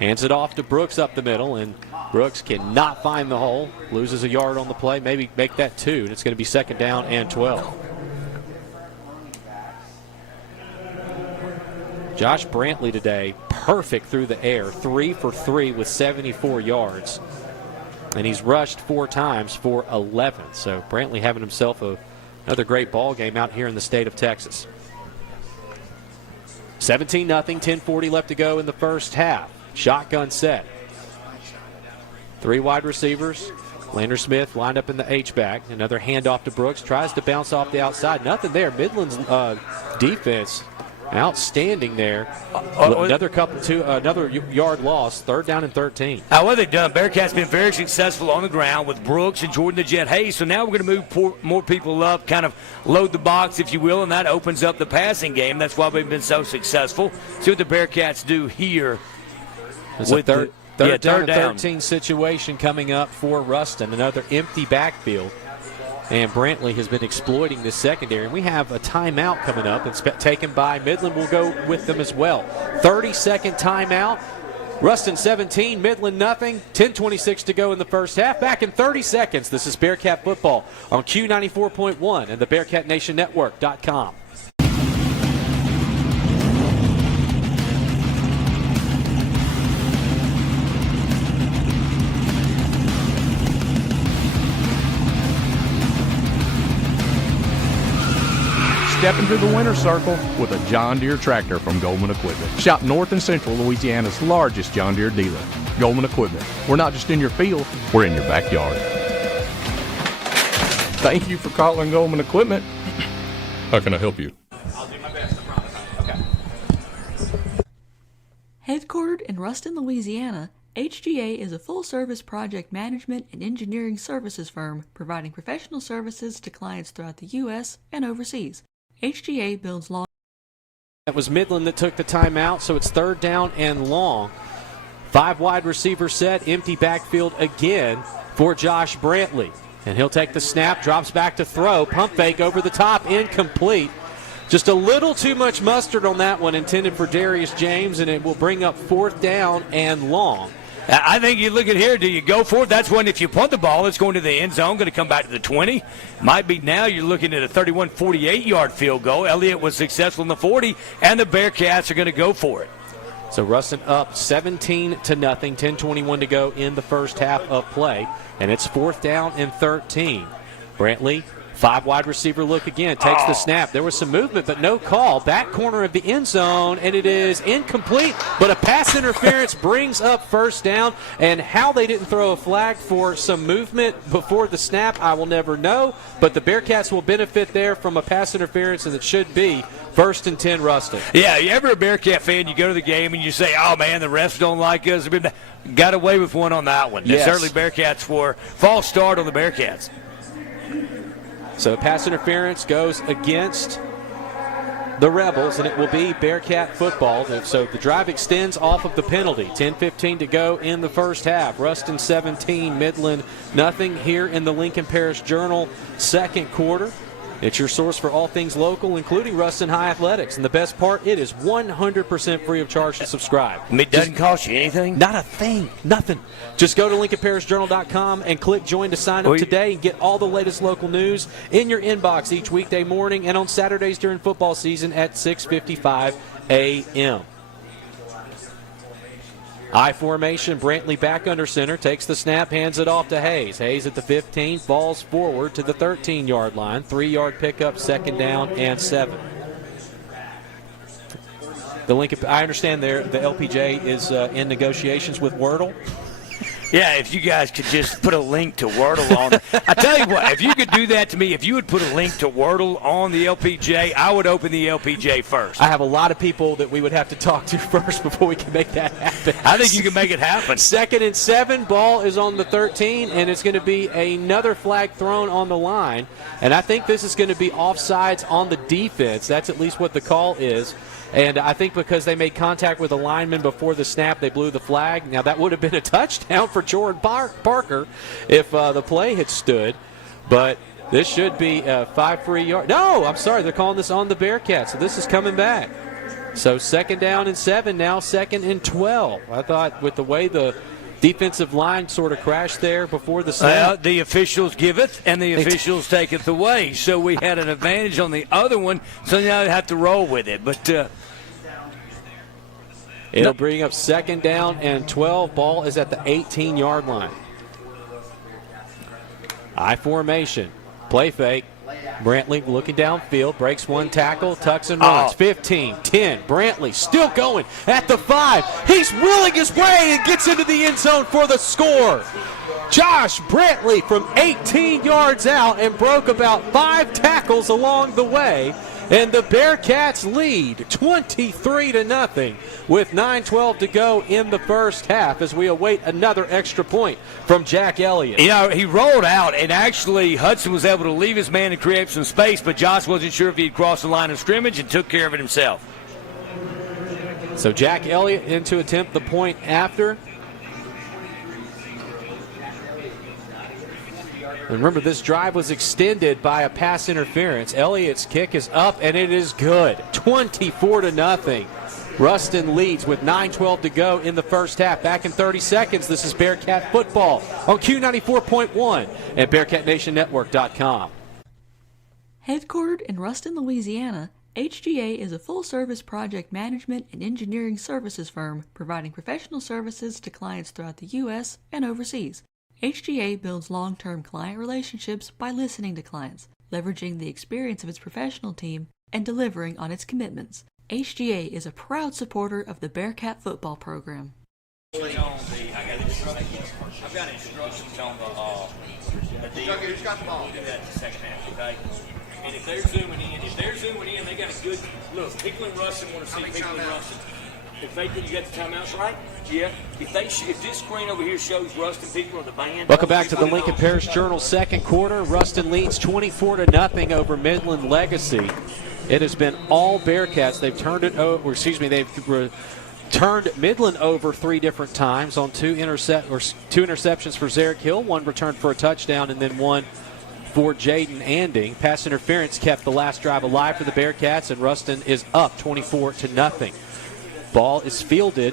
hands it off to Brooks up the middle, and Brooks cannot find the hole. Loses a yard on the play. Maybe make that 2, and it's going to be 2nd down and 12. Josh Brantley today, perfect through the air, 3 for 3 with 74 yards. And he's rushed 4 times for 11. So Brantley having himself another great ball game out here in the state of Texas. 17-0, 10:40 left to go in the first half. Shotgun set. 3 wide receivers. Lander Smith lined up in the H-back. Another handoff to Brooks. Tries to bounce off the outside. Nothing there. Midland's defense outstanding there. Another yard loss. 3rd down and 13. What they've done, Bearcats been very successful on the ground with Brooks and Jordan the Jet Hayes. So now we're going to move more people up, kind of load the box, if you will, and that opens up the passing game. That's why we've been so successful. See what the Bearcats do here. It's with third down and 13 situation coming up for Ruston. Another empty backfield. And Brantley has been exploiting this secondary. And we have a timeout coming up. It's taken by Midland. We'll go with them as well. 30-second timeout. Ruston 17, Midland nothing. 10:26 to go in the first half. Back in 30 seconds. This is Bearcat football on Q94.1 and the BearcatNationNetwork.com. Step into the winner's circle with a John Deere tractor from Goldman Equipment. Shop North and Central Louisiana's largest John Deere dealer. Goldman Equipment. We're not just in your field, we're in your backyard. Thank you for calling Goldman Equipment. How can I help you? I'll do my best, I promise. Okay. Headquartered in Ruston, Louisiana, HGA is a full-service project management and engineering services firm providing professional services to clients throughout the U.S. and overseas. HGA builds long. That was Midland that took the timeout, so it's 3rd down and long. 5 wide receiver set, empty backfield again for Josh Brantley. And he'll take the snap, drops back to throw, pump fake over the top, incomplete. Just a little too much mustard on that one, intended for Darius James, and it will bring up 4th down and long. I think you look at here, do you go for it? That's when if you punt the ball, it's going to the end zone, going to come back to the 20. Might be now you're looking at a 31, 48-yard field goal. Elliott was successful in the 40, and the Bearcats are going to go for it. So Ruston up 17-0, 10:21 to go in the first half of play, and it's 4th down and 13. Brantley, 5 wide receiver look again, takes the snap. There was some movement, but no call. Back corner of the end zone, and it is incomplete, but a pass interference brings up 1st down. And how they didn't throw a flag for some movement before the snap, I will never know. But the Bearcats will benefit there from a pass interference, and it should be 1st and 10 Ruston. Yeah, you ever a Bearcat fan, you go to the game and you say, oh, man, the refs don't like us. Got away with one on that one. Yes. Certainly Bearcats for false start on the Bearcats. So pass interference goes against the Rebels, and it will be Bearcat football. So the drive extends off of the penalty. 10:15 to go in the first half. Ruston 17, Midland nothing here in the Lincoln Parish Journal second quarter. It's your source for all things local, including Ruston High Athletics. And the best part, it is 100% free of charge to subscribe. It doesn't cost you anything? Not a thing. Nothing. Just go to LincolnParishJournal.com and click join to sign up today and get all the latest local news in your inbox each weekday morning and on Saturdays during football season at 6:55 a.m. I formation, Brantley back under center, takes the snap, hands it off to Hayes. Hayes at the 15, falls forward to the 13-yard line. 3-yard pickup, second down and 7. The Lincoln, I understand the LPJ is in negotiations with Wordle. Yeah, if you guys could just put a link to Wordle on. I tell you what, if you could do that to me, if you would put a link to Wordle on the LPJ, I would open the LPJ first. I have a lot of people that we would have to talk to first before we can make that happen. I think you can make it happen. 2nd and 7, ball is on the 13, and it's going to be another flag thrown on the line. And I think this is going to be offsides on the defense. That's at least what the call is. And I think because they made contact with the lineman before the snap, they blew the flag. Now, that would have been a touchdown for Jordan Parker if the play had stood. But this should be 5 free yards. No, I'm sorry. They're calling this on the Bearcats. So this is coming back. So 2nd down and 7, now 2nd and 12. I thought with the way the defensive line sort of crashed there before the snap. The officials giveth and the officials taketh away. So we had an advantage on the other one, so now they have to roll with it. But it'll bring up 2nd down and 12. Ball is at the 18-yard line. I formation. Play fake. Brantley looking downfield, breaks one tackle, tucks and runs. 15, 10, Brantley still going at the 5. He's willing his way and gets into the end zone for the score. Josh Brantley from 18 yards out and broke about 5 tackles along the way. And the Bearcats lead 23-0 with 9:12 to go in the first half as we await another extra point from Jack Elliott. You know, he rolled out, and actually Hudson was able to leave his man and create some space, but Josh wasn't sure if he'd crossed the line of scrimmage and took care of it himself. So Jack Elliott in to attempt the point after. Remember, this drive was extended by a pass interference. Elliott's kick is up, and it is good. 24-0. Ruston leads with 9:12 to go in the first half. Back in 30 seconds, this is Bearcat football on Q94.1 and BearcatNationNetwork.com. Headquartered in Ruston, Louisiana, HGA is a full-service project management and engineering services firm providing professional services to clients throughout the U.S. and overseas. HGA builds long-term client relationships by listening to clients, leveraging the experience of its professional team, and delivering on its commitments. HGA is a proud supporter of the Bearcat football program. I've got instructions on the deal. Who's got the ball? We'll do that in the second half, okay? And if they're zooming in, they got a good look. Pickle and Ruston want to see Pickle and Ruston. If they you got the timeouts right, yeah. If this screen over here shows Ruston people on the band. Welcome back to the Lincoln Parish Journal second quarter. Ruston leads 24-0 over Midland Legacy. It has been all Bearcats. They've turned it over. They've turned Midland over 3 different times on 2 interceptions for Zarek Hill, 1 returned for a touchdown, and then 1 for Jaden Anding. Pass interference kept the last drive alive for the Bearcats, and Ruston is up 24-0. Ball is fielded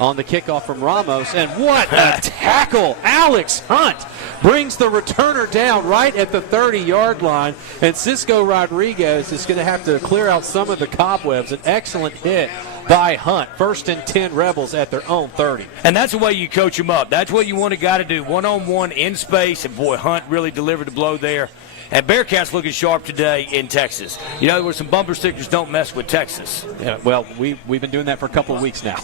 on the kickoff from Ramos, and what a tackle! Alex Hunt brings the returner down right at the 30-yard line, and Cisco Rodriguez is going to have to clear out some of the cobwebs. An excellent hit by Hunt. 1st and 10 Rebels at their own 30. And that's the way you coach them up. That's what you want a guy to do, one-on-one in space, and boy, Hunt really delivered the blow there. And Bearcats looking sharp today in Texas. You know, there were some bumper stickers, don't mess with Texas. Yeah, well, we've been doing that for a couple of weeks now.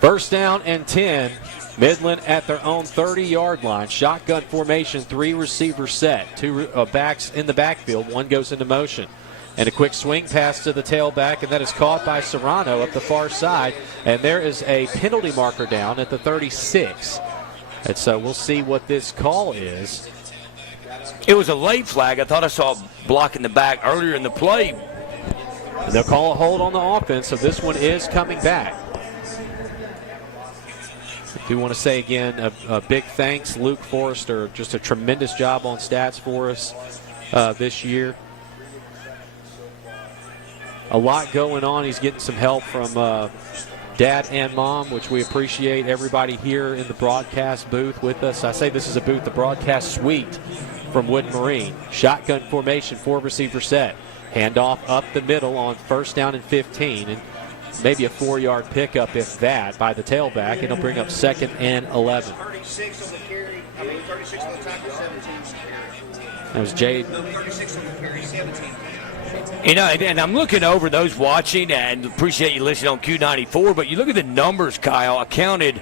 1st down and 10. Midland at their own 30-yard line. Shotgun formation, 3 receivers set. 2 backs in the backfield. 1 goes into motion. And a quick swing pass to the tailback, and that is caught by Serrano up the far side. And there is a penalty marker down at the 36. And so we'll see what this call is. It was a late flag. I thought I saw a block in the back earlier in the play. And they'll call a hold on the offense, so this one is coming back. I do want to say again a big thanks, Luke Forrester, just a tremendous job on stats for us this year. A lot going on. He's getting some help from Dad and Mom, which we appreciate. Everybody here in the broadcast booth with us. I say this is a booth, the broadcast suite from Wood Marine. Shotgun formation, 4-receiver set. Handoff up the middle on 1st down and 15. And maybe a 4-yard pickup, if that, by the tailback. And it'll bring up 2nd and 11. 36 on the carry. 36 on the tackle, 17. That was Jade. 36 on the carry, 17. You know, and I'm looking over those watching, and appreciate you listening on Q94, but you look at the numbers, Kyle. I counted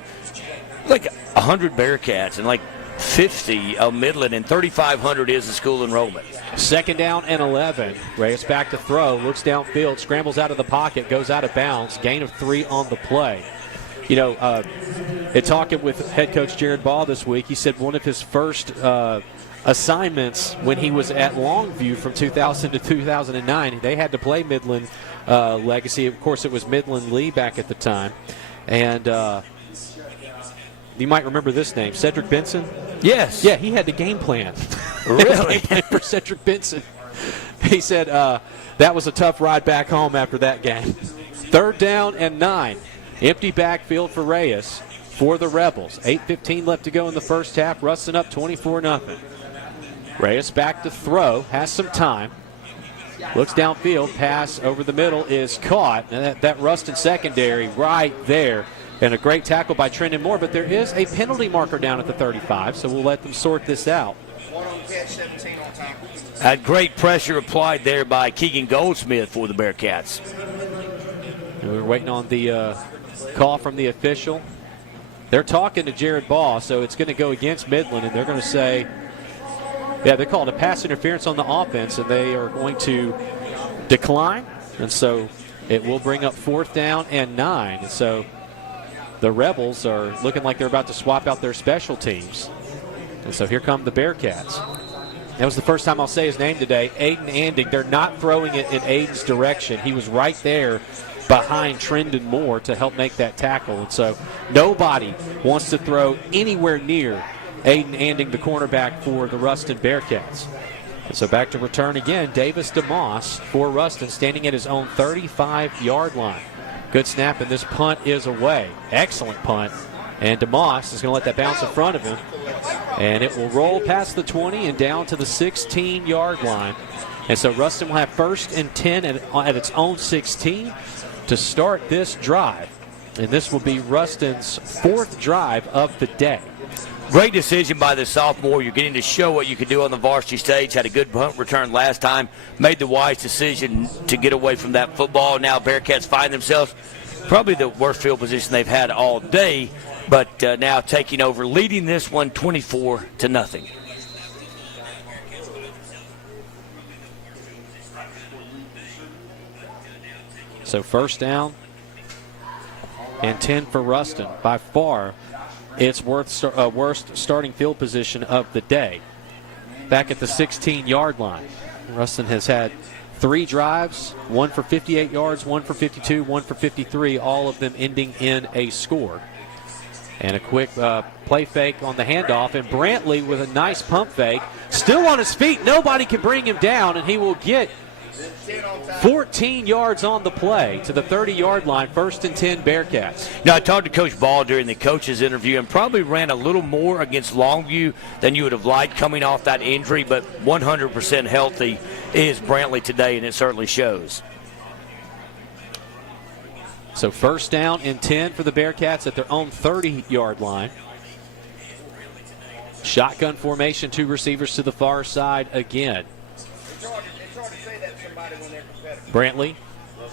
like 100 Bearcats and like 50 of Midland, and 3,500 is the school enrollment. 2nd down and 11. Reyes back to throw, looks downfield, scrambles out of the pocket, goes out of bounds. Gain of 3 on the play. You know, in talking with head coach Jared Ball this week, he said one of his first assignments when he was at Longview from 2000 to 2009, they had to play Midland Legacy. Of course, it was Midland Lee back at the time. And you might remember this name, Cedric Benson. Yes. Yeah, he had the game plan. Really? Game plan for Cedric Benson. He said that was a tough ride back home after that game. 3rd down and 9. Empty backfield for Reyes for the Rebels. 8:15 left to go in the first half. Ruston up 24-0. Reyes back to throw, has some time. Looks downfield, pass over the middle is caught. And that Ruston secondary right there. And a great tackle by Trendon Moore, but there is a penalty marker down at the 35, so we'll let them sort this out. 1 on catch, 17 on tackle. Had great pressure applied there by Keegan Goldsmith for the Bearcats. And we're waiting on the call from the official. They're talking to Jared Ball, so it's going to go against Midland, and they're going to say, yeah, they called a pass interference on the offense, and they are going to decline. And so it will bring up 4th down and 9. And so the Rebels are looking like they're about to swap out their special teams. And so here come the Bearcats. That was the first time I'll say his name today, Aiden Anding. They're not throwing it in Aiden's direction. He was right there behind Trendon Moore to help make that tackle. And so nobody wants to throw anywhere near Aiden Anding, the cornerback for the Ruston Bearcats. And so back to return again, Davis DeMoss for Ruston, standing at his own 35-yard line. Good snap, and this punt is away. Excellent punt. And DeMoss is going to let that bounce in front of him. And it will roll past the 20 and down to the 16-yard line. And so Ruston will have 1st and 10 at its own 16 to start this drive. And this will be Ruston's 4th drive of the day. Great decision by the sophomore. You're getting to show what you can do on the varsity stage. Had a good punt return last time. Made the wise decision to get away from that football. Now Bearcats find themselves probably the worst field position they've had all day, but now taking over, leading this one 24-0. So 1st down and 10 for Ruston. By far its worst starting field position of the day. Back at the 16-yard line. Ruston has had 3 drives, 1 for 58 yards, 1 for 52, 1 for 53, all of them ending in a score. And a quick play fake on the handoff, and Brantley with a nice pump fake. Still on his feet, nobody can bring him down, and he will get 14 yards on the play to the 30-yard line, 1st and 10 Bearcats. Now, I talked to Coach Ball during the coach's interview and probably ran a little more against Longview than you would have liked coming off that injury, but 100% healthy is Brantley today, and it certainly shows. So 1st down and 10 for the Bearcats at their own 30-yard line. Shotgun formation, 2 receivers to the far side again. Brantley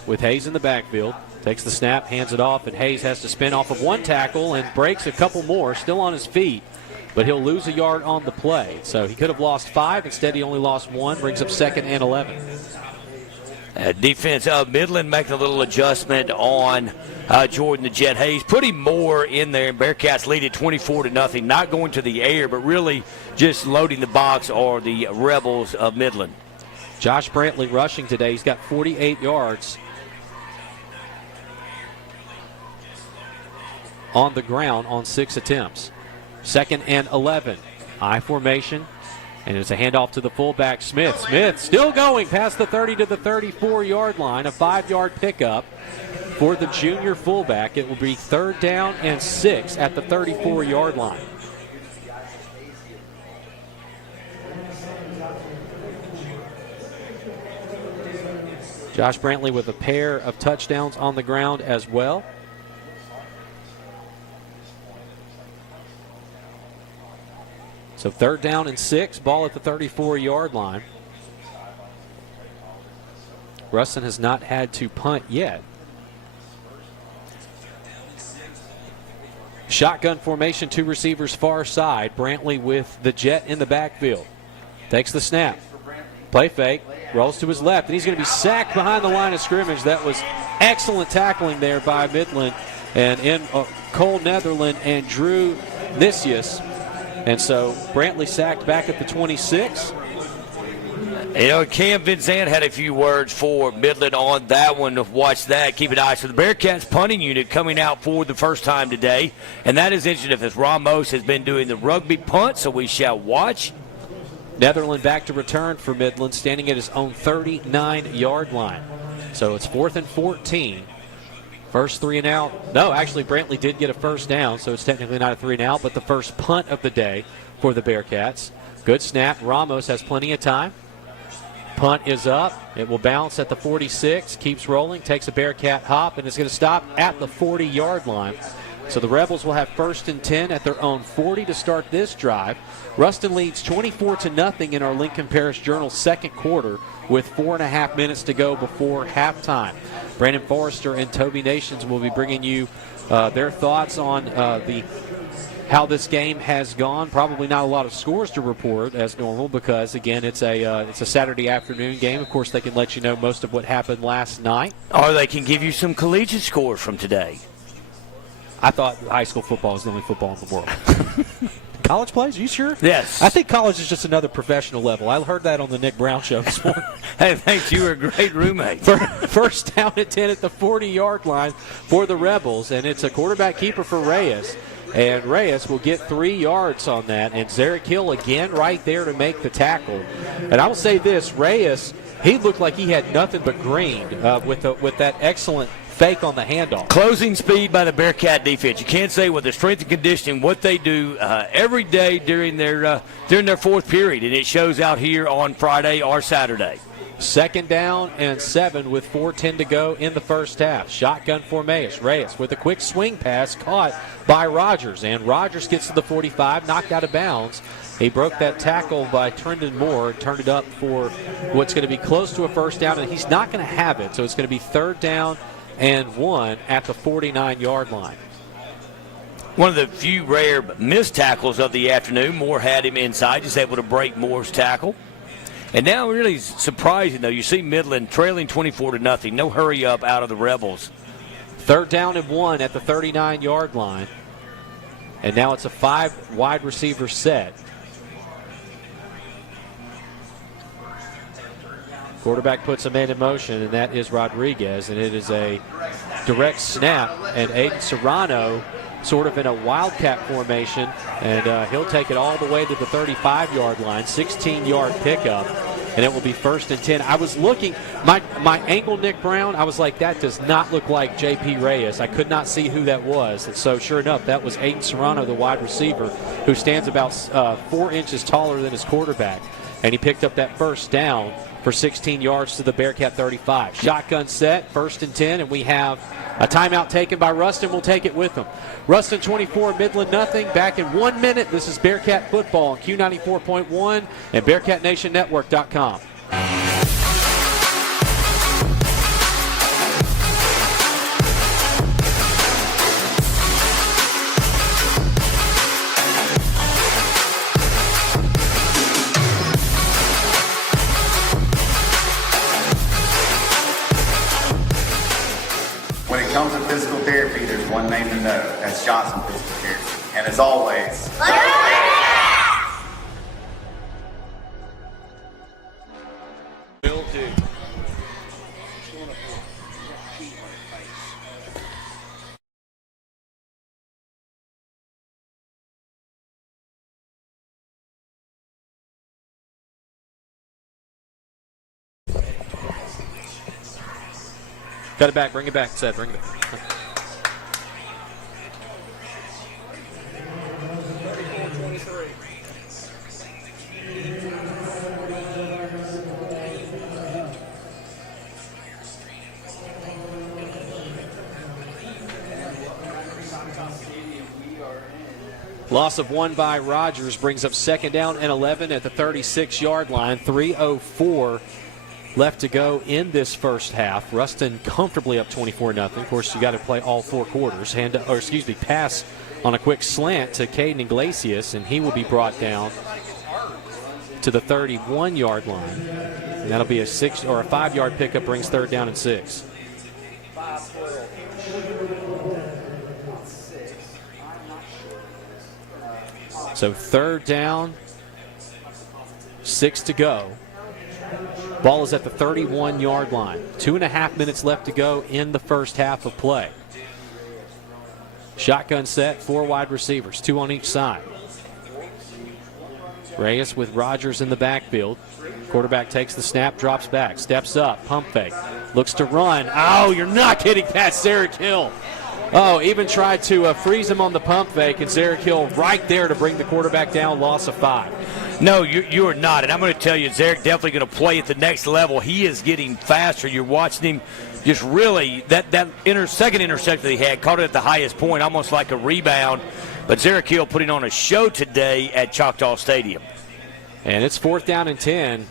with Hayes in the backfield. Takes the snap, hands it off, and Hayes has to spin off of 1 tackle and breaks a couple more, still on his feet, but he'll lose a yard on the play. So he could have lost 5. Instead, he only lost 1, brings up 2nd and 11. Defense of Midland making a little adjustment on Jordan the Jet Hayes, putting more in there. Bearcats lead it 24-0, not going to the air, but really just loading the box are the Rebels of Midland. Josh Brantley rushing today. He's got 48 yards on the ground on 6 attempts. 2nd and 11. I formation. And it's a handoff to the fullback, Smith. Smith still going past the 30 to the 34-yard line. A 5-yard pickup for the junior fullback. It will be 3rd down and 6 at the 34-yard line. Josh Brantley with a pair of touchdowns on the ground as well. So 3rd down and 6, ball at the 34-yard line. Ruston has not had to punt yet. Shotgun formation, 2 receivers far side. Brantley with the jet in the backfield. Takes the snap. Play fake, rolls to his left, and he's going to be sacked behind the line of scrimmage. That was excellent tackling there by Midland. And in Cole Netherland and Drew Nisius. And so Brantley sacked back at the 26. You know, Cam Vincent had a few words for Midland on that one. Watch that. Keep an eye. So the Bearcats punting unit coming out for the first time today. And that is interesting as Ramos has been doing the rugby punt, so we shall watch. Netherland back to return for Midland, standing at his own 39-yard line. So it's 4th and 14. First 3 and out. No, actually, Brantley did get a first down, so it's technically not a 3 and out, but the first punt of the day for the Bearcats. Good snap. Ramos has plenty of time. Punt is up. It will bounce at the 46. Keeps rolling. Takes a Bearcat hop, and it's going to stop at the 40-yard line. So the Rebels will have 1st and 10 at their own 40 to start this drive. Ruston leads 24-0 in our Lincoln Parish Journal second quarter with 4.5 minutes to go before halftime. Brandon Forrester and Toby Nations will be bringing you their thoughts on how this game has gone. Probably not a lot of scores to report as normal because, again, it's a Saturday afternoon game. Of course, they can let you know most of what happened last night. Or they can give you some collegiate scores from today. I thought high school football is the only football in the world. College plays? Are you sure? Yes. I think college is just another professional level. I heard that on the Nick Brown show this morning. Hey, thanks. You were a great roommate. First down at 10 at the 40-yard line for the Rebels, and it's a quarterback keeper for Reyes. And Reyes will get 3 yards on that. And Zarek Hill again right there to make the tackle. And I will say this, Reyes, he looked like he had nothing but green with that excellent fake on the handoff. Closing speed by the Bearcat defense. You can't say with the strength and conditioning what they do every day during their 4th period, and it shows out here on Friday or Saturday. 2nd down and 7 with 4:10 to go in the first half. Shotgun formation. Reyes with a quick swing pass caught by Rogers, and Rogers gets to the 45, knocked out of bounds. He broke that tackle by Trendon Moore, turned it up for what's going to be close to a first down, and he's not going to have it, so it's going to be 3rd down and 1 at the 49-yard line. One of the few rare missed tackles of the afternoon. Moore had him inside, just able to break Moore's tackle. And now really surprising, though, you see Midland trailing 24-0. No hurry up out of the Rebels. 3rd down and 1 at the 39-yard line. And now it's a 5 wide receiver set. Quarterback puts a man in motion, and that is Rodriguez, and it is a direct snap, and Aiden Serrano sort of in a wildcat formation, and he'll take it all the way to the 35-yard line, 16-yard pickup, and it will be 1st and 10. I was looking, my angle, Nick Brown, I was like, that does not look like J.P. Reyes. I could not see who that was, and so sure enough, that was Aiden Serrano, the wide receiver, who stands about 4 inches taller than his quarterback, and he picked up that first down for 16 yards to the Bearcat 35. Shotgun set, 1st and 10, and we have a timeout taken by Ruston. We'll take it with them. Ruston 24, Midland nothing. Back in 1 minute. This is Bearcat football on Q94.1 and BearcatNationNetwork.com. know, that's Johnston Physical Care. And as always, Will do. Cut it back, bring it back, Seth, bring it back. Loss of 1 by Rogers brings up second down and 11 at the 36-yard line. 3:04 left to go in this first half. Ruston comfortably up 24-0. Of course, you got to play all 4 quarters. Pass on a quick slant to Caden Iglesias, and he will be brought down to the 31-yard line. And that'll be a 5-yard pickup, brings third down and 6. So third down, 6 to go. Ball is at the 31-yard line. 2.5 minutes left to go in the first half of play. Shotgun set, 4 wide receivers, 2 on each side. Reyes with Rogers in the backfield. Quarterback takes the snap, drops back, steps up, pump fake, looks to run. Oh, you're not getting past Zarek Hill. Oh, even tried to freeze him on the pump fake, and Zarek Hill right there to bring the quarterback down, loss of 5. No, you are not. And I'm going to tell you, Zarek definitely going to play at the next level. He is getting faster. You're watching him just really, that second interception that he had, caught it at the highest point, almost like a rebound. But Zarek Hill putting on a show today at Choctaw Stadium. And it's 4th down and 10.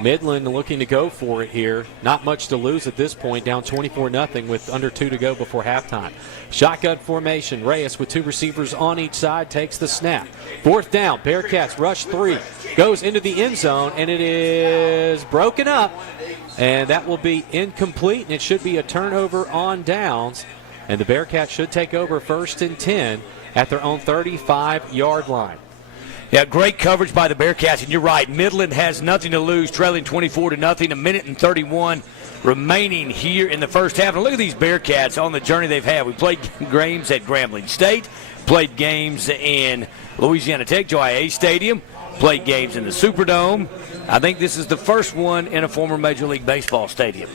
Midland looking to go for it here. Not much to lose at this point, down 24-0 with under 2 to go before halftime. Shotgun formation. Reyes with 2 receivers on each side takes the snap. 4th down. Bearcats rush 3. Goes into the end zone, and it is broken up. And that will be incomplete, and it should be a turnover on downs. And the Bearcats should take over 1st and 10 at their own 35-yard line. Yeah, great coverage by the Bearcats, and you're right. Midland has nothing to lose, trailing 24-0. 1 minute and 31 remaining here in the first half. And look at these Bearcats on the journey they've had. We played games at Grambling State, played games in Louisiana Tech, Joy Stadium, played games in the Superdome. I think this is the first one in a former Major League Baseball stadium.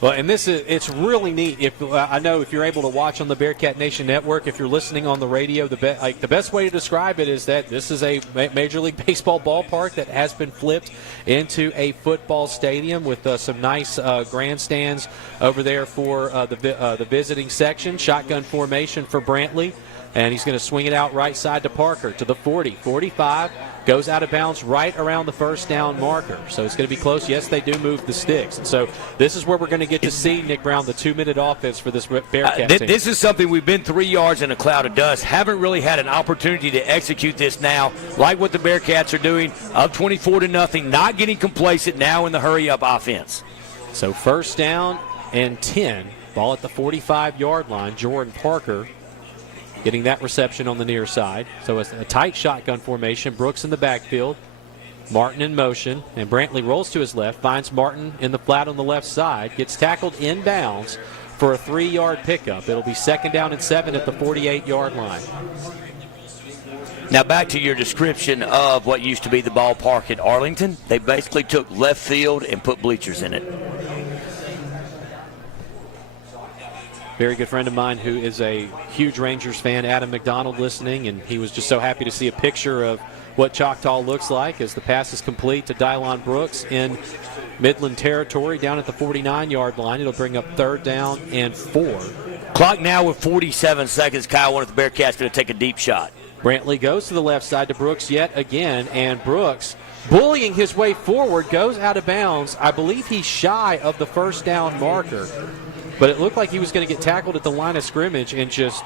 Well, and it's really neat. I know if you're able to watch on the Bearcat Nation Network, if you're listening on the radio, the best way to describe it is that this is a Major League Baseball ballpark that has been flipped into a football stadium with some nice grandstands over there for the visiting section. Shotgun formation for Brantley, and he's going to swing it out right side to Parker to the 40, 45. Goes out of bounds right around the first down marker. So it's going to be close. Yes, they do move the sticks. And so this is where we're going to get to see, Nick Brown, the 2-minute offense for this Bearcat team. This is something we've been 3 yards in a cloud of dust. Haven't really had an opportunity to execute this now, like what the Bearcats are doing, up 24-0, not getting complacent now in the hurry-up offense. So 1st down and 10. Ball at the 45-yard line. Jordan Parker getting that reception on the near side. So it's a tight shotgun formation. Brooks in the backfield. Martin in motion. And Brantley rolls to his left. Finds Martin in the flat on the left side. Gets tackled inbounds for a 3-yard pickup. It'll be 2nd down and 7 at the 48-yard line. Now back to your description of what used to be the ballpark at Arlington. They basically took left field and put bleachers in it. Very good friend of mine who is a huge Rangers fan, Adam McDonald, listening, and he was just so happy to see a picture of what Choctaw looks like as the pass is complete to Dylon Brooks in Midland territory down at the 49-yard line. It'll bring up 3rd down and 4. Clock now with 47 seconds. Kyle, one of the Bearcats going to take a deep shot. Brantley goes to the left side to Brooks yet again, and Brooks, bullying his way forward, goes out of bounds. I believe he's shy of the 1st down marker. But it looked like he was going to get tackled at the line of scrimmage and just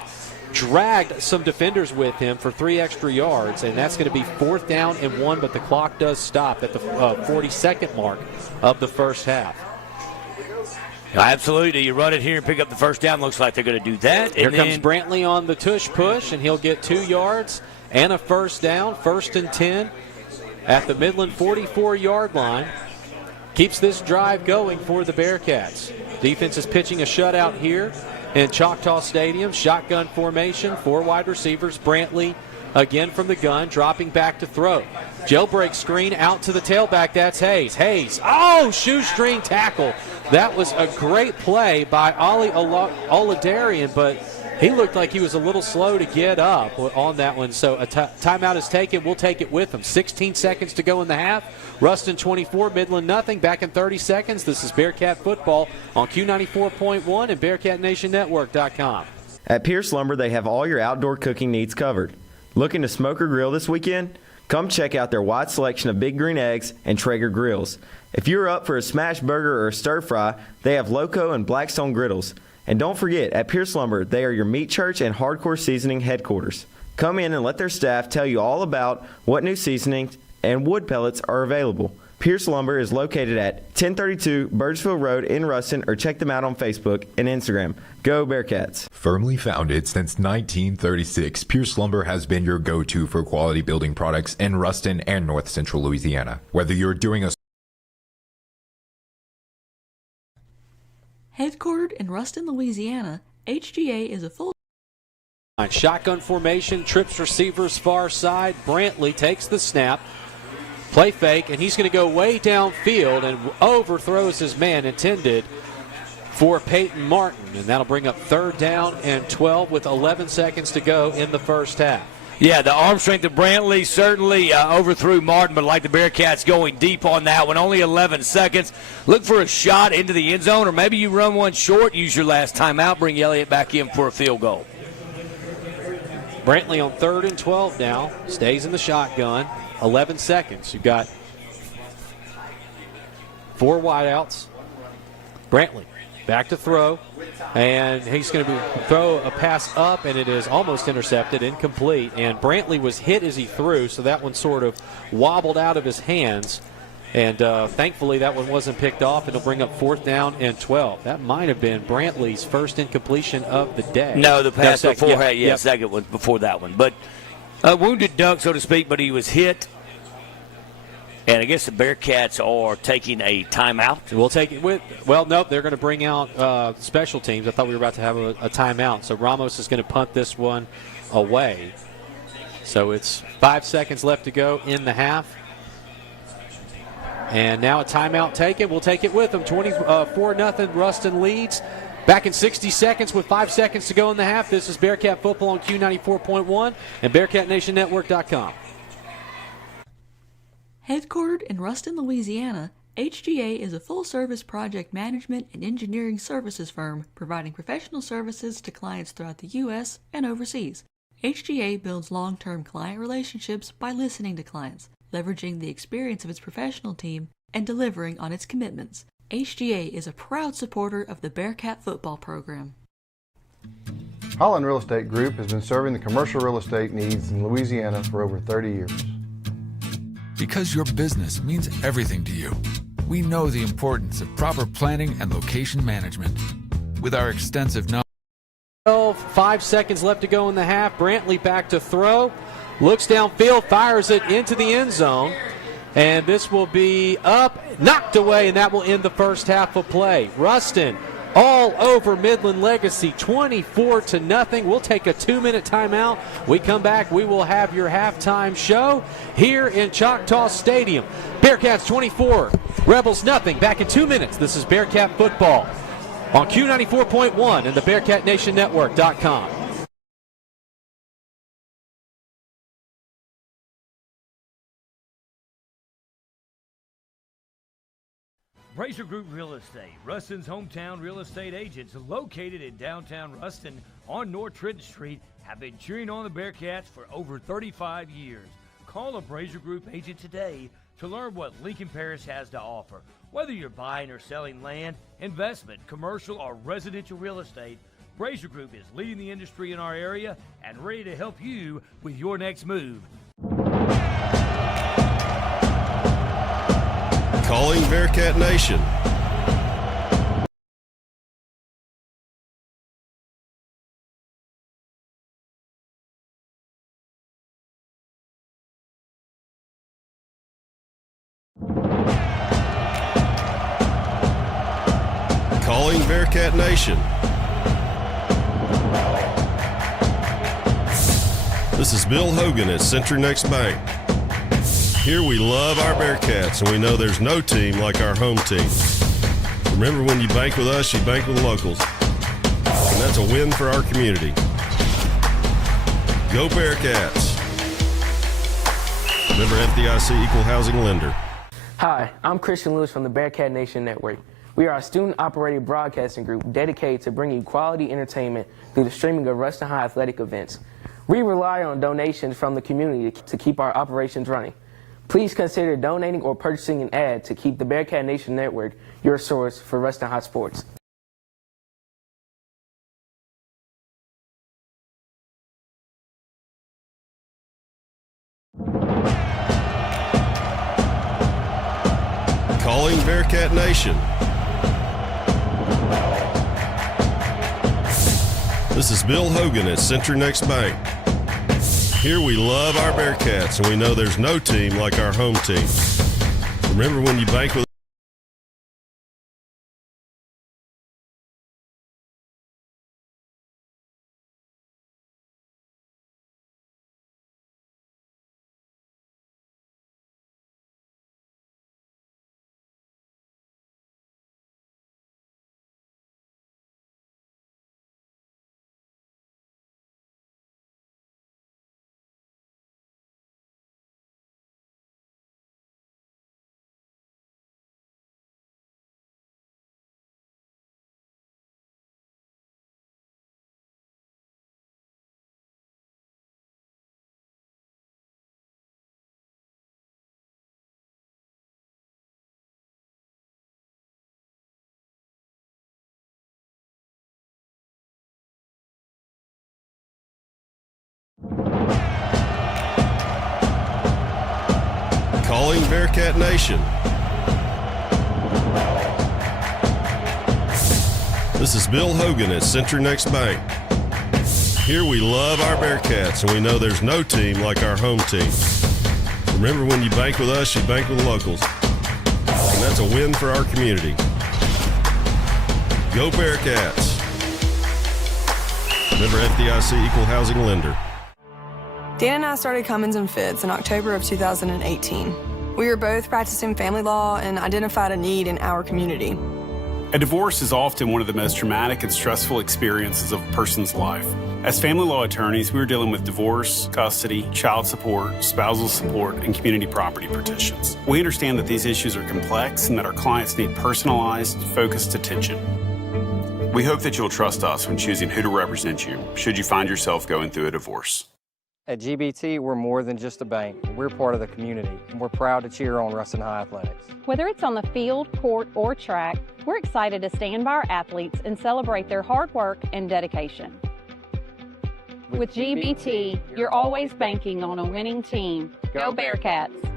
dragged some defenders with him for 3 extra yards. And that's going to be 4th down and 1, but the clock does stop at the 42nd mark of the first half. Absolutely. You run it here and pick up the first down. Looks like they're going to do that. Here comes Brantley on the tush push, and he'll get 2 yards and a first down. 1st and 10 at the Midland 44-yard line. Keeps this drive going for the Bearcats. Defense is pitching a shutout here in Choctaw Stadium. Shotgun formation, 4 wide receivers. Brantley again from the gun, dropping back to throw. Jailbreak screen out to the tailback. That's Hayes. Shoestring tackle. That was a great play by Ollie Oladarian, but he looked like he was a little slow to get up on that one. So a timeout is taken. We'll take it with him. 16 seconds to go in the half. Ruston 24, Midland nothing. Back in 30 seconds. This is Bearcat football on Q94.1 and BearcatNationNetwork.com. At Pierce Lumber, they have all your outdoor cooking needs covered. Looking to smoke or grill this weekend? Come check out their wide selection of Big Green Eggs and Traeger grills. If you're up for a smash burger or a stir fry, they have Loco and Blackstone griddles. And don't forget, at Pierce Lumber, they are your meat church and hardcore seasoning headquarters. Come in and let their staff tell you all about what new seasonings and wood pellets are available. Pierce Lumber is located at 1032 Birdsville Road in Ruston, or check them out on Facebook and Instagram. Go Bearcats. Firmly founded since 1936, Pierce Lumber has been your go-to for quality building products in Ruston and North Central Louisiana. Whether you're doing a Headquartered in Ruston, Louisiana, HGA is a full shotgun formation, trips receivers far side. Brantley takes the snap, play fake, and he's going to go way downfield and overthrows his man intended for Peyton Martin, and that'll bring up 3rd down and 12 with 11 seconds to go in the first half. Yeah, the arm strength of Brantley certainly overthrew Martin, but like the Bearcats going deep on that one, only 11 seconds. Look for a shot into the end zone, or maybe you run one short, use your last timeout, bring Elliott back in for a field goal. Brantley on 3rd and 12 now, stays in the shotgun, 11 seconds. You've got 4 wideouts. Brantley back to throw, and he's going to throw a pass up, and it is almost intercepted, incomplete. And Brantley was hit as he threw, so that one sort of wobbled out of his hands. And thankfully that one wasn't picked off. It'll bring up 4th down and 12. That might have been Brantley's first incompletion of the day. No, the pass before, yep. Second one before that one. But a wounded duck, so to speak, but he was hit. And I guess the Bearcats are taking a timeout. We'll take it with, well, nope, they're going to bring out special teams. I thought we were about to have a timeout. So Ramos is going to punt this one away. So it's 5 seconds left to go in the half. And now a timeout taken. We'll take it with them. 24-0 Ruston leads. Back in 60 seconds with 5 seconds to go in the half. This is Bearcat football on Q94.1 and BearcatNationNetwork.com. Headquartered in Ruston, Louisiana, HGA is a full-service project management and engineering services firm providing professional services to clients throughout the U.S. and overseas. HGA builds long-term client relationships by listening to clients, leveraging the experience of its professional team, and delivering on its commitments. HGA is a proud supporter of the Bearcat football program. Holland Real Estate Group has been serving the commercial real estate needs in Louisiana for over 30 years. Because your business means everything to you, we know the importance of proper planning and location management. With our extensive knowledge, 5 seconds left to go in the half. Brantley back to throw. Looks downfield, fires it into the end zone. And this will be up, knocked away, and that will end the first half of play. Ruston all over Midland Legacy, 24-0. We'll take a 2-minute timeout. We come back, we will have your halftime show here in Choctaw Stadium. Bearcats 24, Rebels nothing. Back in 2 minutes. This is Bearcat football on Q94.1 and the BearcatNationNetwork.com. Brazier Group Real Estate, Ruston's hometown real estate agents located in downtown Ruston on North Trenton Street, have been cheering on the Bearcats for over 35 years. Call a Brazier Group agent today to learn what Lincoln Parish has to offer. Whether you're buying or selling land, investment, commercial, or residential real estate, Brazier Group is leading the industry in our area and ready to help you with your next move. Calling Bearcat Nation. Calling Bearcat Nation. This is Bill Hogan at Century Next Bank. Here we love our Bearcats, and we know there's no team like our home team. Remember, when you bank with us, you bank with the locals. And that's a win for our community. Go Bearcats. Member FDIC Equal Housing Lender. Hi, I'm Christian Lewis from the Bearcat Nation Network. We are a student-operated broadcasting group dedicated to bringing quality entertainment through the streaming of Ruston High athletic events. We rely on donations from the community to keep our operations running. Please consider donating or purchasing an ad to keep the Bearcat Nation Network your source for Ruston High sports. Calling Bearcat Nation. This is Bill Hogan at Century Next Bank. Here we love our Bearcats, and we know there's no team like our home team. Remember, when you bank with Calling Bearcat Nation. This is Bill Hogan at Century Next Bank. Here we love our Bearcats, and we know there's no team like our home team. Remember, when you bank with us, you bank with the locals. And that's a win for our community. Go Bearcats. Member FDIC Equal Housing Lender. Dan and I started Cummins & Fitts in October of 2018. We were both practicing family law and identified a need in our community. A divorce is often one of the most traumatic and stressful experiences of a person's life. As family law attorneys, we are dealing with divorce, custody, child support, spousal support, and community property petitions. We understand that these issues are complex and that our clients need personalized, focused attention. We hope that you'll trust us when choosing who to represent you, should you find yourself going through a divorce. At GBT, we're more than just a bank. We're part of the community, and we're proud to cheer on Ruston High athletics. Whether it's on the field, court, or track, we're excited to stand by our athletes and celebrate their hard work and dedication. With GBT, you're always banking on a winning team. Go Bearcats!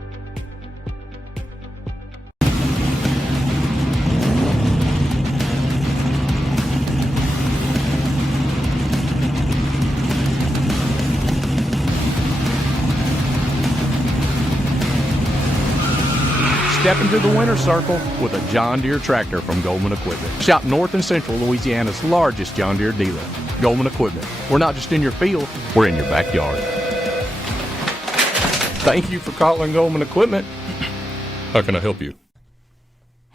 Step into the winner's circle with a John Deere tractor from Goldman Equipment. Shop North and Central Louisiana's largest John Deere dealer, Goldman Equipment. We're not just in your field, we're in your backyard. Thank you for calling Goldman Equipment. How can I help you?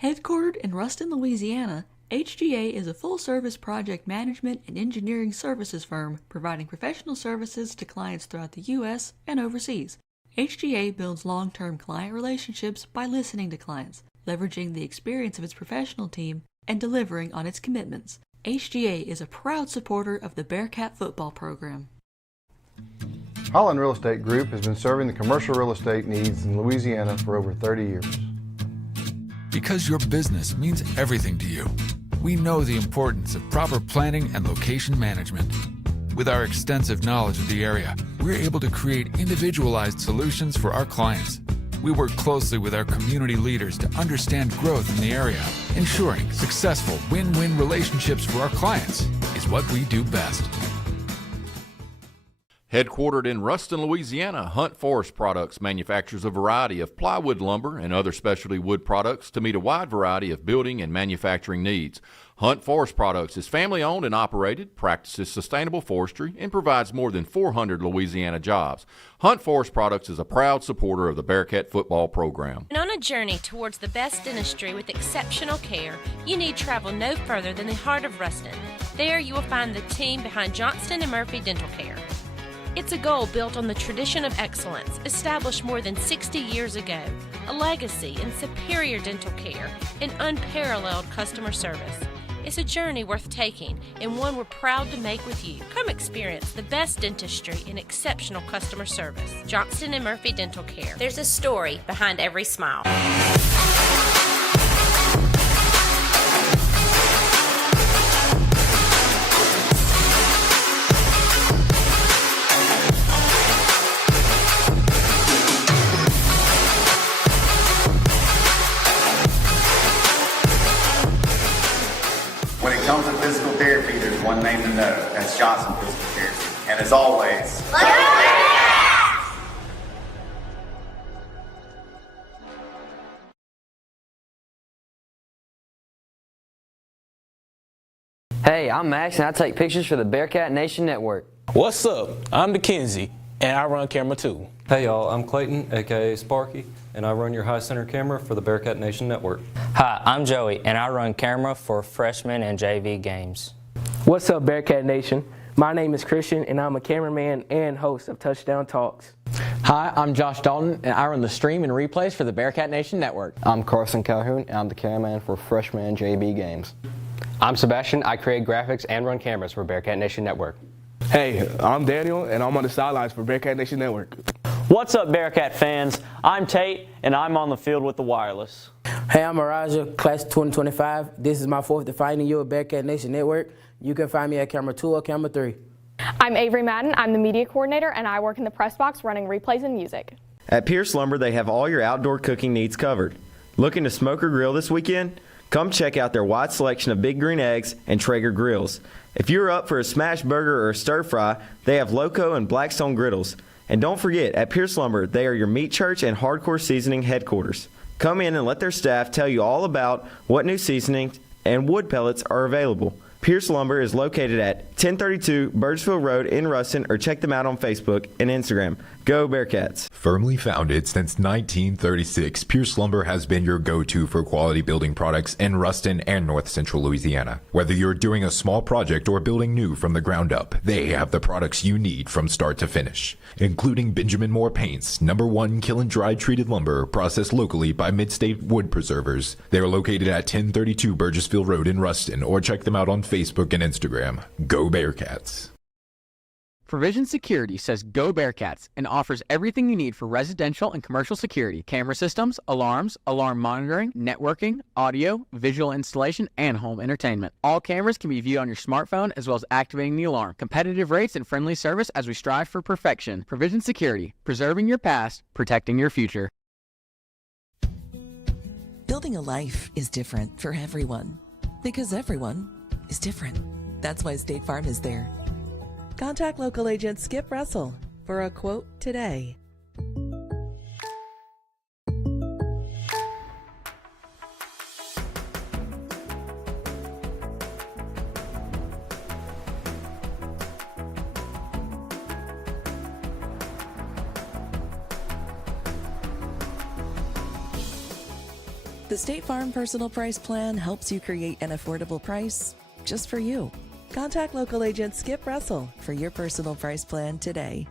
Headquartered in Ruston, Louisiana, HGA is a full-service project management and engineering services firm providing professional services to clients throughout the U.S. and overseas. HGA builds long-term client relationships by listening to clients, leveraging the experience of its professional team, and delivering on its commitments. HGA is a proud supporter of the Bearcat football program. Holland Real Estate Group has been serving the commercial real estate needs in Louisiana for over 30 years. Because your business means everything to you, we know the importance of proper planning and location management. With our extensive knowledge of the area, we're able to create individualized solutions for our clients. We work closely with our community leaders to understand growth in the area. Ensuring successful win-win relationships for our clients is what we do best. Headquartered in Ruston, Louisiana, Hunt Forest Products manufactures a variety of plywood lumber and other specialty wood products to meet a wide variety of building and manufacturing needs. Hunt Forest Products is family-owned and operated, practices sustainable forestry, and provides more than 400 Louisiana jobs. Hunt Forest Products is a proud supporter of the Bearcat football program. And on a journey towards the best dentistry with exceptional care, you need travel no further than the heart of Ruston. There you will find the team behind Johnston and Murphy Dental Care. It's a goal built on the tradition of excellence, established more than 60 years ago, a legacy in superior dental care and unparalleled customer service. It's a journey worth taking and one we're proud to make with you. Come experience the best dentistry and exceptional customer service. Johnston and Murphy Dental Care. There's a story behind every smile. When it comes to physical therapy, there's one name to know. That's Johnston Physical Therapy. And as always, Hey, I'm Max and I take pictures for the Bearcat Nation Network. What's up? I'm Dickenzie and I run camera 2. Hey y'all, I'm Clayton, aka Sparky, and I run your high center camera for the Bearcat Nation Network. Hi, I'm Joey, and I run camera for freshman and JV games. What's up, Bearcat Nation? My name is Christian, and I'm a cameraman and host of Touchdown Talks. Hi, I'm Josh Dalton, and I run the stream and replays for the Bearcat Nation Network. I'm Carson Calhoun, and I'm the cameraman for freshman and JV games. I'm Sebastian. I create graphics and run cameras for Bearcat Nation Network. Hey, I'm Daniel, and I'm on the sidelines for Bearcat Nation Network. What's up, Bearcat fans? I'm Tate, and I'm on the field with the wireless. Hey, I'm Araja, class 2025. This is my 4th Defining You at Bearcat Nation Network. You can find me at camera 2 or camera 3. I'm Avery Madden. I'm the media coordinator, and I work in the press box running replays and music. At Pierce Lumber, they have all your outdoor cooking needs covered. Looking to smoke or grill this weekend? Come check out their wide selection of Big Green Eggs and Traeger grills. If you're up for a smash burger or a stir fry, they have Loco and Blackstone griddles. And don't forget, at Pierce Lumber, they are your meat church and hardcore seasoning headquarters. Come in and let their staff tell you all about what new seasonings and wood pellets are available. Pierce Lumber is located at 1032 Burgessville Road in Ruston, or check them out on Facebook and Instagram. Go Bearcats! Firmly founded since 1936, Pierce Lumber has been your go-to for quality building products in Ruston and North Central Louisiana. Whether you're doing a small project or building new from the ground up, they have the products you need from start to finish, including Benjamin Moore Paints, #1 kiln-dried treated lumber processed locally by Mid-State Wood Preservers. They are located at 1032 Burgessville Road in Ruston, or check them out on Facebook and Instagram. Go Bearcats! Provision Security says Go Bearcats and offers everything you need for residential and commercial security: camera systems, alarms, alarm monitoring, networking, audio, visual installation, and home entertainment. All cameras can be viewed on your smartphone, as well as activating the alarm. Competitive rates and friendly service as we strive for perfection. Provision Security, preserving your past, protecting your future. Building a life is different for everyone, because everyone is different. That's why State Farm is there. Contact local agent Skip Russell for a quote today. The State Farm Personal Price Plan helps you create an affordable price just for you. Contact local agent Skip Russell for your personal price plan today.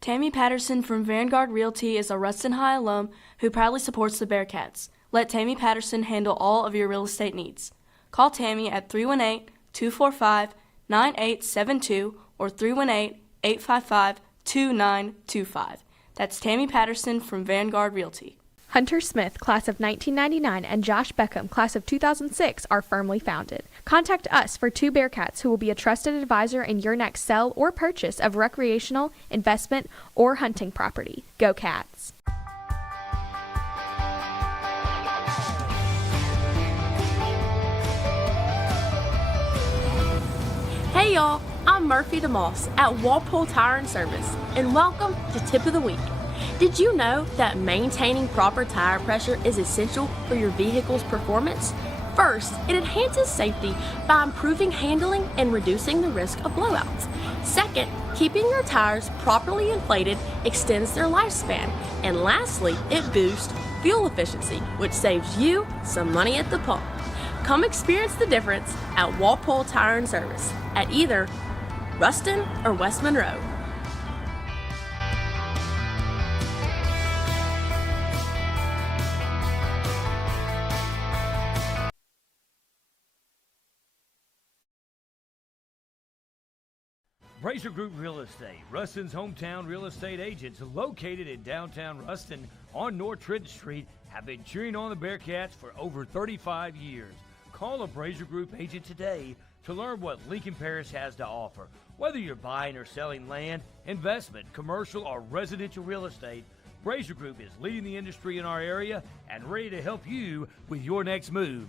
Tammy Patterson from Vanguard Realty is a Ruston High alum who proudly supports the Bearcats. Let Tammy Patterson handle all of your real estate needs. Call Tammy at 318-245-9872 or 318-855-2925. That's Tammy Patterson from Vanguard Realty. Hunter Smith, class of 1999, and Josh Beckham, class of 2006, are firmly founded. Contact us for two Bearcats who will be a trusted advisor in your next sell or purchase of recreational, investment, or hunting property. Go Cats! Hey y'all, I'm Murphy DeMoss at Walpole Tire and Service, and welcome to Tip of the Week. Did you know that maintaining proper tire pressure is essential for your vehicle's performance? First, it enhances safety by improving handling and reducing the risk of blowouts. Second, keeping your tires properly inflated extends their lifespan. And lastly, it boosts fuel efficiency, which saves you some money at the pump. Come experience the difference at Walpole Tire and Service at either Ruston or West Monroe. Brazier Group Real Estate, Ruston's hometown real estate agents located in downtown Ruston on North Trenton Street, have been cheering on the Bearcats for over 35 years. Call a Brazier Group agent today to learn what Lincoln Parish has to offer. Whether you're buying or selling land, investment, commercial, or residential real estate, Brazier Group is leading the industry in our area and ready to help you with your next move.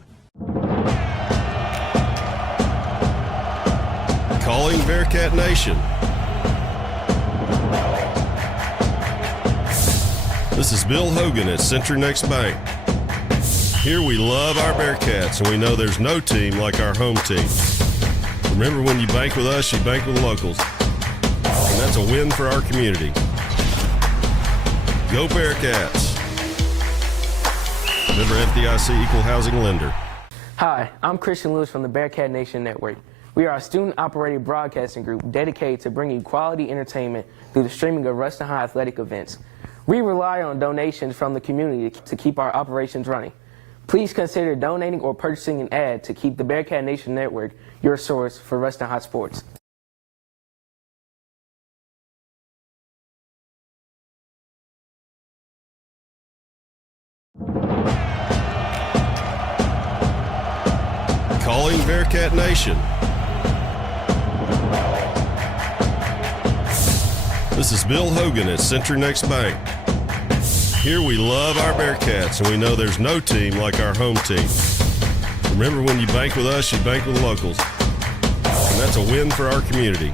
Calling Bearcat Nation. This is Bill Hogan at Century Next Bank. Here we love our Bearcats, and we know there's no team like our home team. Remember, when you bank with us, you bank with locals. And that's a win for our community. Go Bearcats. Member FDIC Equal Housing Lender. Hi, I'm Christian Lewis from the Bearcat Nation Network. We are a student-operated broadcasting group dedicated to bringing quality entertainment through the streaming of Ruston High athletic events. We rely on donations from the community to keep our operations running. Please consider donating or purchasing an ad to keep the Bearcat Nation Network your source for Ruston High sports. Calling Bearcat Nation. This is Bill Hogan at Century Next Bank. Here we love our Bearcats, and we know there's no team like our home team. Remember, when you bank with us, you bank with locals. And that's a win for our community.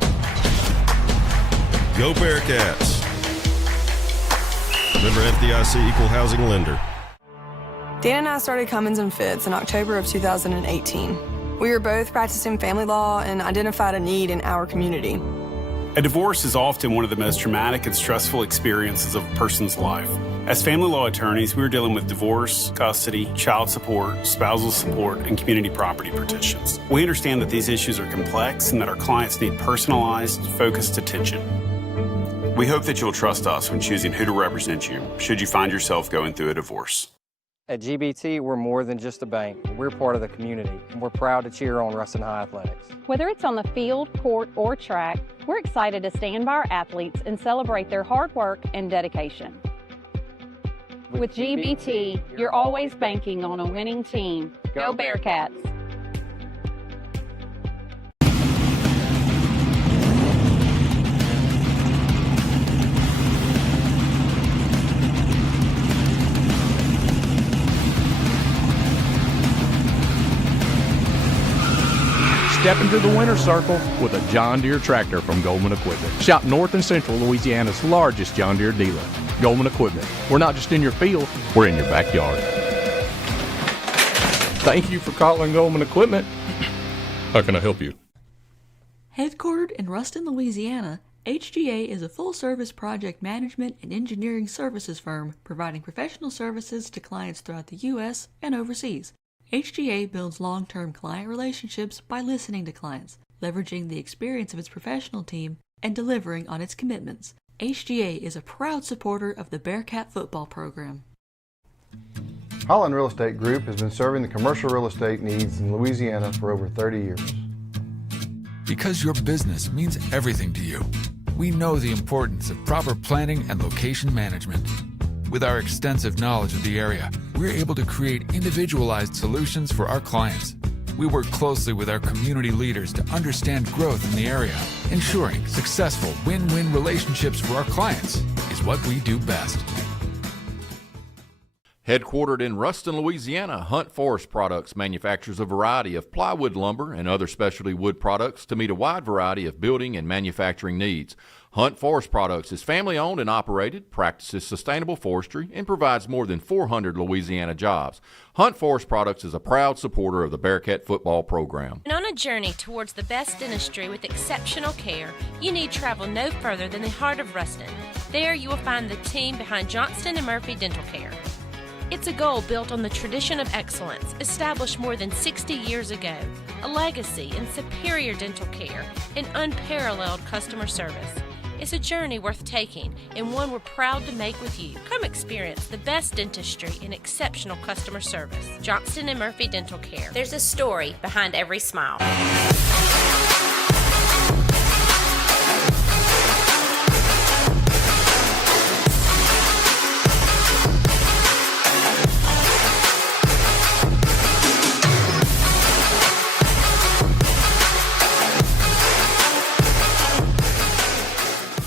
Go Bearcats. Member FDIC Equal Housing Lender. Dan and I started Cummins & Fitts in October of 2018. We were both practicing family law and identified a need in our community. A divorce is often one of the most traumatic and stressful experiences of a person's life. As family law attorneys, we are dealing with divorce, custody, child support, spousal support, and community property petitions. We understand that these issues are complex and that our clients need personalized, focused attention. We hope that you'll trust us when choosing who to represent you should you find yourself going through a divorce. At GBT, we're more than just a bank. We're part of the community, and we're proud to cheer on Ruston High Athletics. Whether it's on the field, court, or track, we're excited to stand by our athletes and celebrate their hard work and dedication. With GBT, you're always banking on a winning team. Go Bearcats! Step into the winner's circle with a John Deere tractor from Goldman Equipment. Shop North and Central Louisiana's largest John Deere dealer. Goldman Equipment. We're not just in your field, we're in your backyard. Thank you for calling Goldman Equipment. How can I help you? Headquartered in Ruston, Louisiana, HGA is a full-service project management and engineering services firm providing professional services to clients throughout the U.S. and overseas. HGA builds long-term client relationships by listening to clients, leveraging the experience of its professional team, and delivering on its commitments. HGA is a proud supporter of the Bearcat football program. Holland Real Estate Group has been serving the commercial real estate needs in Louisiana for over 30 years. Because your business means everything to you, we know the importance of proper planning and location management. With our extensive knowledge of the area, we're able to create individualized solutions for our clients. We work closely with our community leaders to understand growth in the area. Ensuring successful win-win relationships for our clients is what we do best. Headquartered in Ruston, Louisiana, Hunt Forest Products manufactures a variety of plywood lumber and other specialty wood products to meet a wide variety of building and manufacturing needs. Hunt Forest Products is family-owned and operated, practices sustainable forestry, and provides more than 400 Louisiana jobs. Hunt Forest Products is a proud supporter of the Bearcat football program. And on a journey towards the best dentistry with exceptional care, you need travel no further than the heart of Ruston. There you will find the team behind Johnston and Murphy Dental Care. It's a goal built on the tradition of excellence established more than 60 years ago, a legacy in superior dental care and unparalleled customer service. It's a journey worth taking and one we're proud to make with you. Come experience the best dentistry and exceptional customer service. Johnston and Murphy Dental Care. There's a story behind every smile.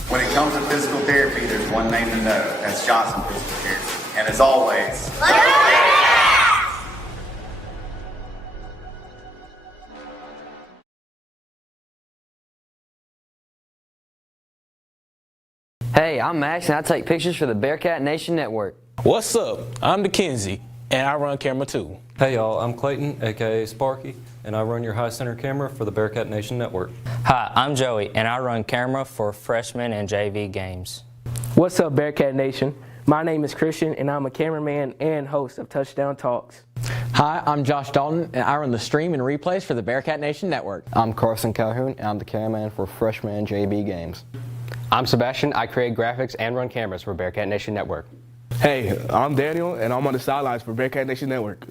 When it comes to physical therapy, there's one name to know. That's Johnston Physical Therapy. And as always, Hey, I'm Max and I take pictures for the Bearcat Nation Network. What's up? I'm Dickenzie and I run camera 2. Hey y'all, I'm Clayton, aka Sparky, and I run your high center camera for the Bearcat Nation Network. Hi, I'm Joey, and I run camera for freshman and JV games. What's up, Bearcat Nation? My name is Christian, and I'm a cameraman and host of Touchdown Talks. Hi, I'm Josh Dalton, and I run the stream and replays for the Bearcat Nation Network. I'm Carson Calhoun, and I'm the cameraman for freshman and JV games. I'm Sebastian. I create graphics and run cameras for Bearcat Nation Network. Hey, I'm Daniel, and I'm on the sidelines for Bearcat Nation Network.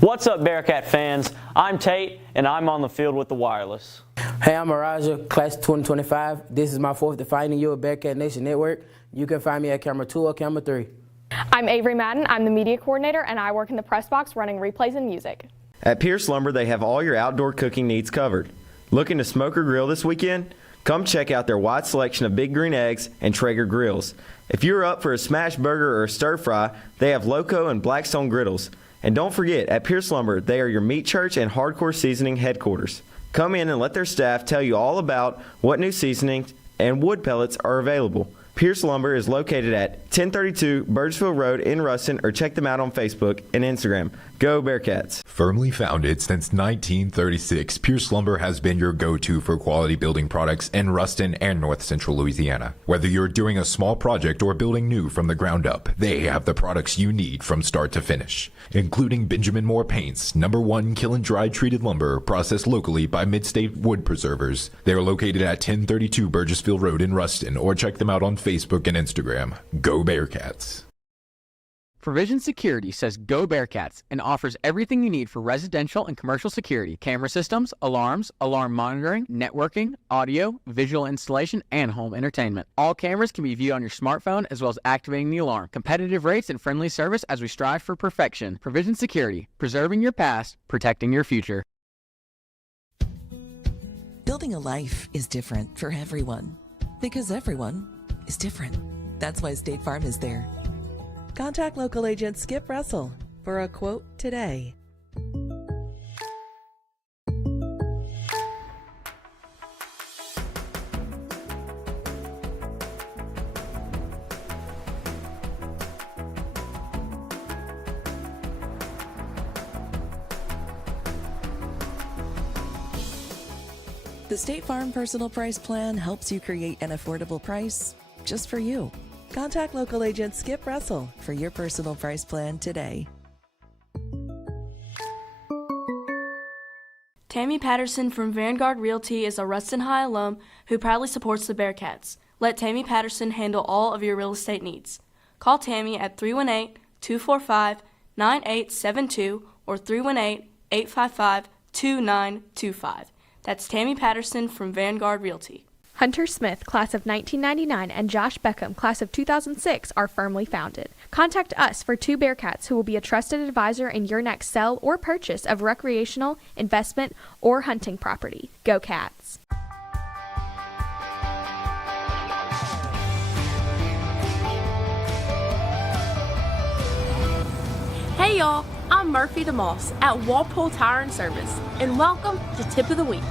What's up, Bearcat fans? I'm Tate, and I'm on the field with the wireless. Hey, I'm Araja, class 2025. This is my 4th defining year at Bearcat Nation Network. You can find me at camera 2 or camera 3. I'm Avery Madden. I'm the media coordinator, and I work in the press box running replays and music. At Pierce Lumber, they have all your outdoor cooking needs covered. Looking to smoke or grill this weekend? Come check out their wide selection of Big Green Eggs and Traeger grills. If you're up for a smash burger or a stir fry, they have Loco and Blackstone griddles. And don't forget, at Pierce Lumber, they are your meat church and hardcore seasoning headquarters. Come in and let their staff tell you all about what new seasonings and wood pellets are available. Pierce Lumber is located at 1032 Burgessville Road in Ruston, or check them out on Facebook and Instagram. Go Bearcats! Firmly founded since 1936, Pierce Lumber has been your go-to for quality building products in Ruston and North Central Louisiana. Whether you're doing a small project or building new from the ground up, they have the products you need from start to finish, including Benjamin Moore Paints, #1 kiln dry treated lumber processed locally by Midstate Wood Preservers. They are located at 1032 Burgessville Road in Ruston, or check them out on Facebook and Instagram. Go Bearcats! Provision Security says Go Bearcats and offers everything you need for residential and commercial security: camera systems, alarms, alarm monitoring, networking, audio, visual installation, and home entertainment. All cameras can be viewed on your smartphone, as well as activating the alarm. Competitive rates and friendly service as we strive for perfection. Provision Security, preserving your past, protecting your future. Building a life is different for everyone, because everyone is different. That's why State Farm is there. Contact local agent Skip Russell for a quote today. The State Farm Personal Price Plan helps you create an affordable price just for you. Contact local agent Skip Russell for your personal price plan today. Tammy Patterson from Vanguard Realty is a Ruston High alum who proudly supports the Bearcats. Let Tammy Patterson handle all of your real estate needs. Call Tammy at 318-245-9872 or 318-855-2925. That's Tammy Patterson from Vanguard Realty. Hunter Smith, class of 1999, and Josh Beckham, class of 2006, are firmly founded. Contact us for 2 Bearcats who will be a trusted advisor in your next sell or purchase of recreational, investment, or hunting property. Go Cats! Hey y'all, I'm Murphy DeMoss at Walpole Tire and Service, and welcome to Tip of the Week.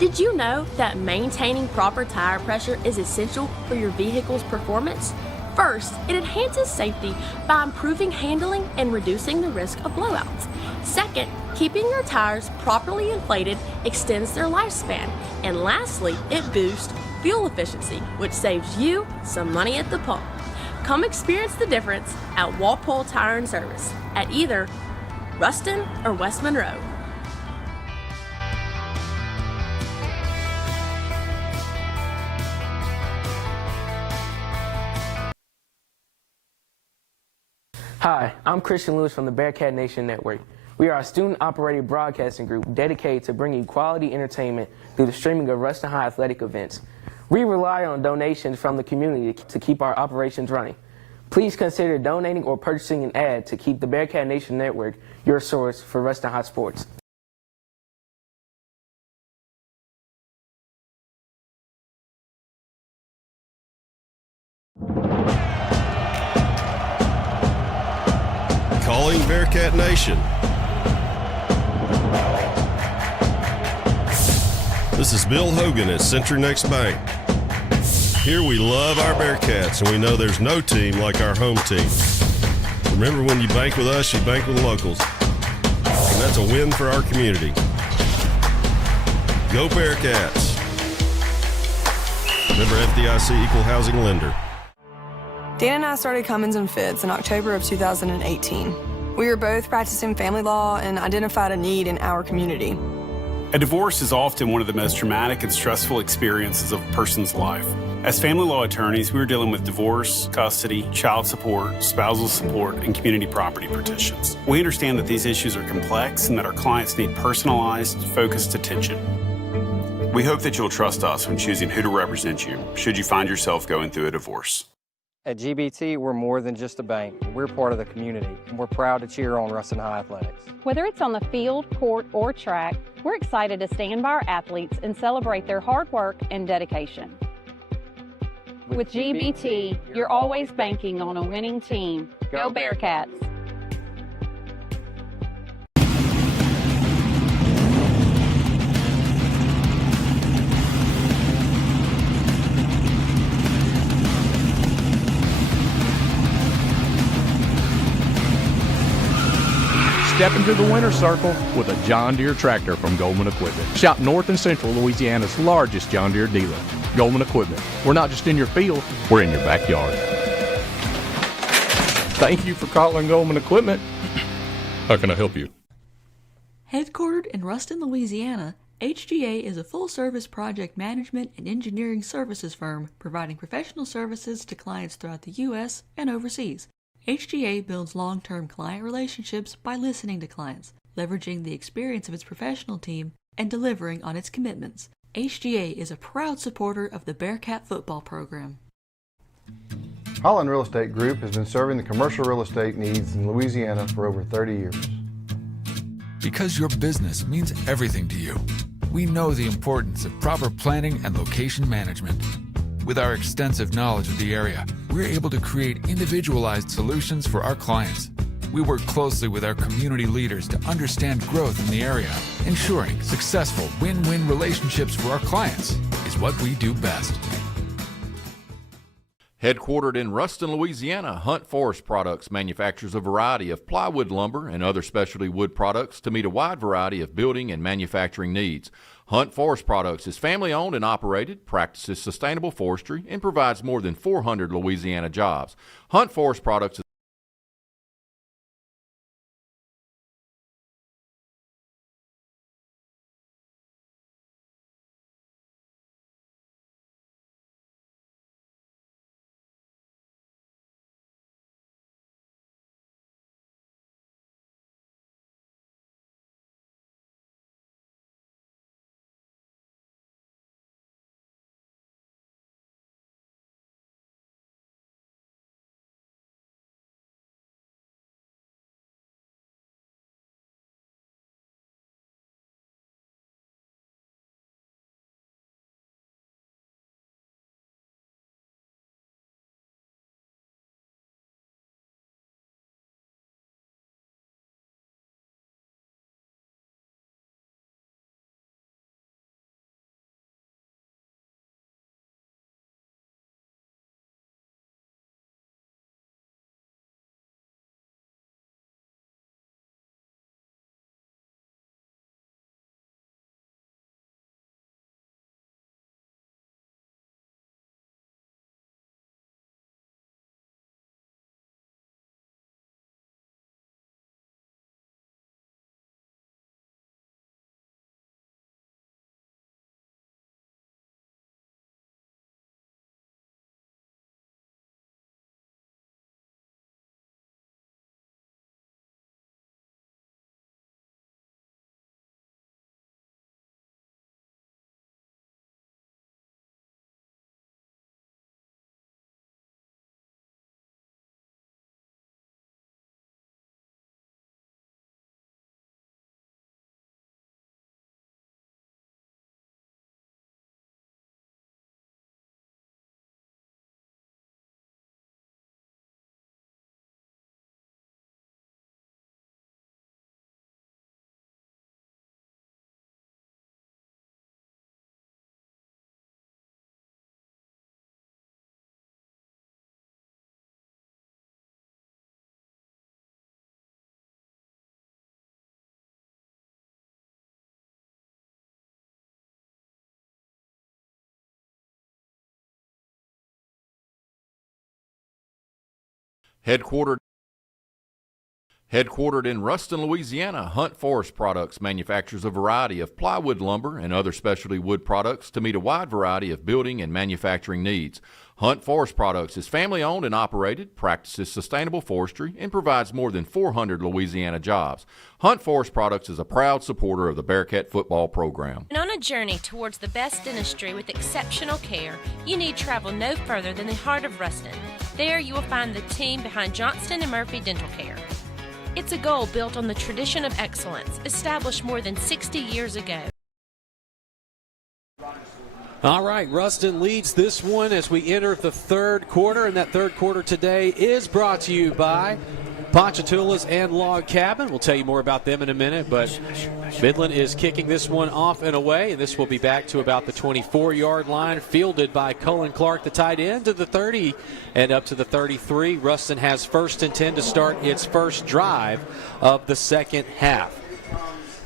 Did you know that maintaining proper tire pressure is essential for your vehicle's performance? First, it enhances safety by improving handling and reducing the risk of blowouts. Second, keeping your tires properly inflated extends their lifespan. And lastly, it boosts fuel efficiency, which saves you some money at the pump. Come experience the difference at Walpole Tire and Service at either Ruston or West Monroe. Hi, I'm Christian Lewis from the Bearcat Nation Network. We are a student-operated broadcasting group dedicated to bringing quality entertainment through the streaming of Ruston High athletic events. We rely on donations from the community to keep our operations running. Please consider donating or purchasing an ad to keep the Bearcat Nation Network your source for Ruston High sports. Calling Bearcat Nation. This is Bill Hogan at Century Next Bank. Here we love our Bearcats, and we know there's no team like our home team. Remember, when you bank with us, you bank with the locals. And that's a win for our community. Go Bearcats. Member FDIC Equal Housing Lender. Dan and I started Cummins & Fitts in October of 2018. We were both practicing family law and identified a need in our community. A divorce is often one of the most traumatic and stressful experiences of a person's life. As family law attorneys, we are dealing with divorce, custody, child support, spousal support, and community property petitions. We understand that these issues are complex and that our clients need personalized, focused attention. We hope that you'll trust us when choosing who to represent you, should you find yourself going through a divorce. At GBT, we're more than just a bank. We're part of the community, and we're proud to cheer on Ruston High Athletics. Whether it's on the field, court, or track, we're excited to stand by our athletes and celebrate their hard work and dedication. With GBT, you're always banking on a winning team. Go Bearcats! Step into the winner's circle with a John Deere tractor from Goldman Equipment. Shop North and Central Louisiana's largest John Deere dealer, Goldman Equipment. We're not just in your field, we're in your backyard. Thank you for calling Goldman Equipment. How can I help you? Headquartered in Ruston, Louisiana, HGA is a full-service project management and engineering services firm providing professional services to clients throughout the U.S. and overseas. HGA builds long-term client relationships by listening to clients, leveraging the experience of its professional team, and delivering on its commitments. HGA is a proud supporter of the Bearcat football program. Holland Real Estate Group has been serving the commercial real estate needs in Louisiana for over 30 years. Because your business means everything to you, we know the importance of proper planning and location management. With our extensive knowledge of the area, we're able to create individualized solutions for our clients. We work closely with our community leaders to understand growth in the area. Ensuring successful win-win relationships for our clients is what we do best. Headquartered in Ruston, Louisiana, Hunt Forest Products manufactures a variety of plywood lumber and other specialty wood products to meet a wide variety of building and manufacturing needs. Hunt Forest Products is family-owned and operated, practices sustainable forestry, and provides more than 400 Louisiana jobs. Hunt Forest Products Headquartered in Ruston, Louisiana, Hunt Forest Products manufactures a variety of plywood lumber and other specialty wood products to meet a wide variety of building and manufacturing needs. Hunt Forest Products is family-owned and operated, practices sustainable forestry, and provides more than 400 Louisiana jobs. Hunt Forest Products is a proud supporter of the Bearcat football program. And on a journey towards the best dentistry with exceptional care, you need travel no further than the heart of Ruston. There you will find the team behind Johnston and Murphy Dental Care. It's a goal built on the tradition of excellence, established more than 60 years ago. All right, Ruston leads this one as we enter the third quarter, and that third quarter today is brought to you by Ponchatoula's and Log Cabin. We'll tell you more about them in a minute, but Midland is kicking this one off and away, and this will be back to about the 24-yard line, fielded by Cullen Clark, the tight end, to the 30 and up to the 33. Ruston has 1st and 10 to start its first drive of the second half.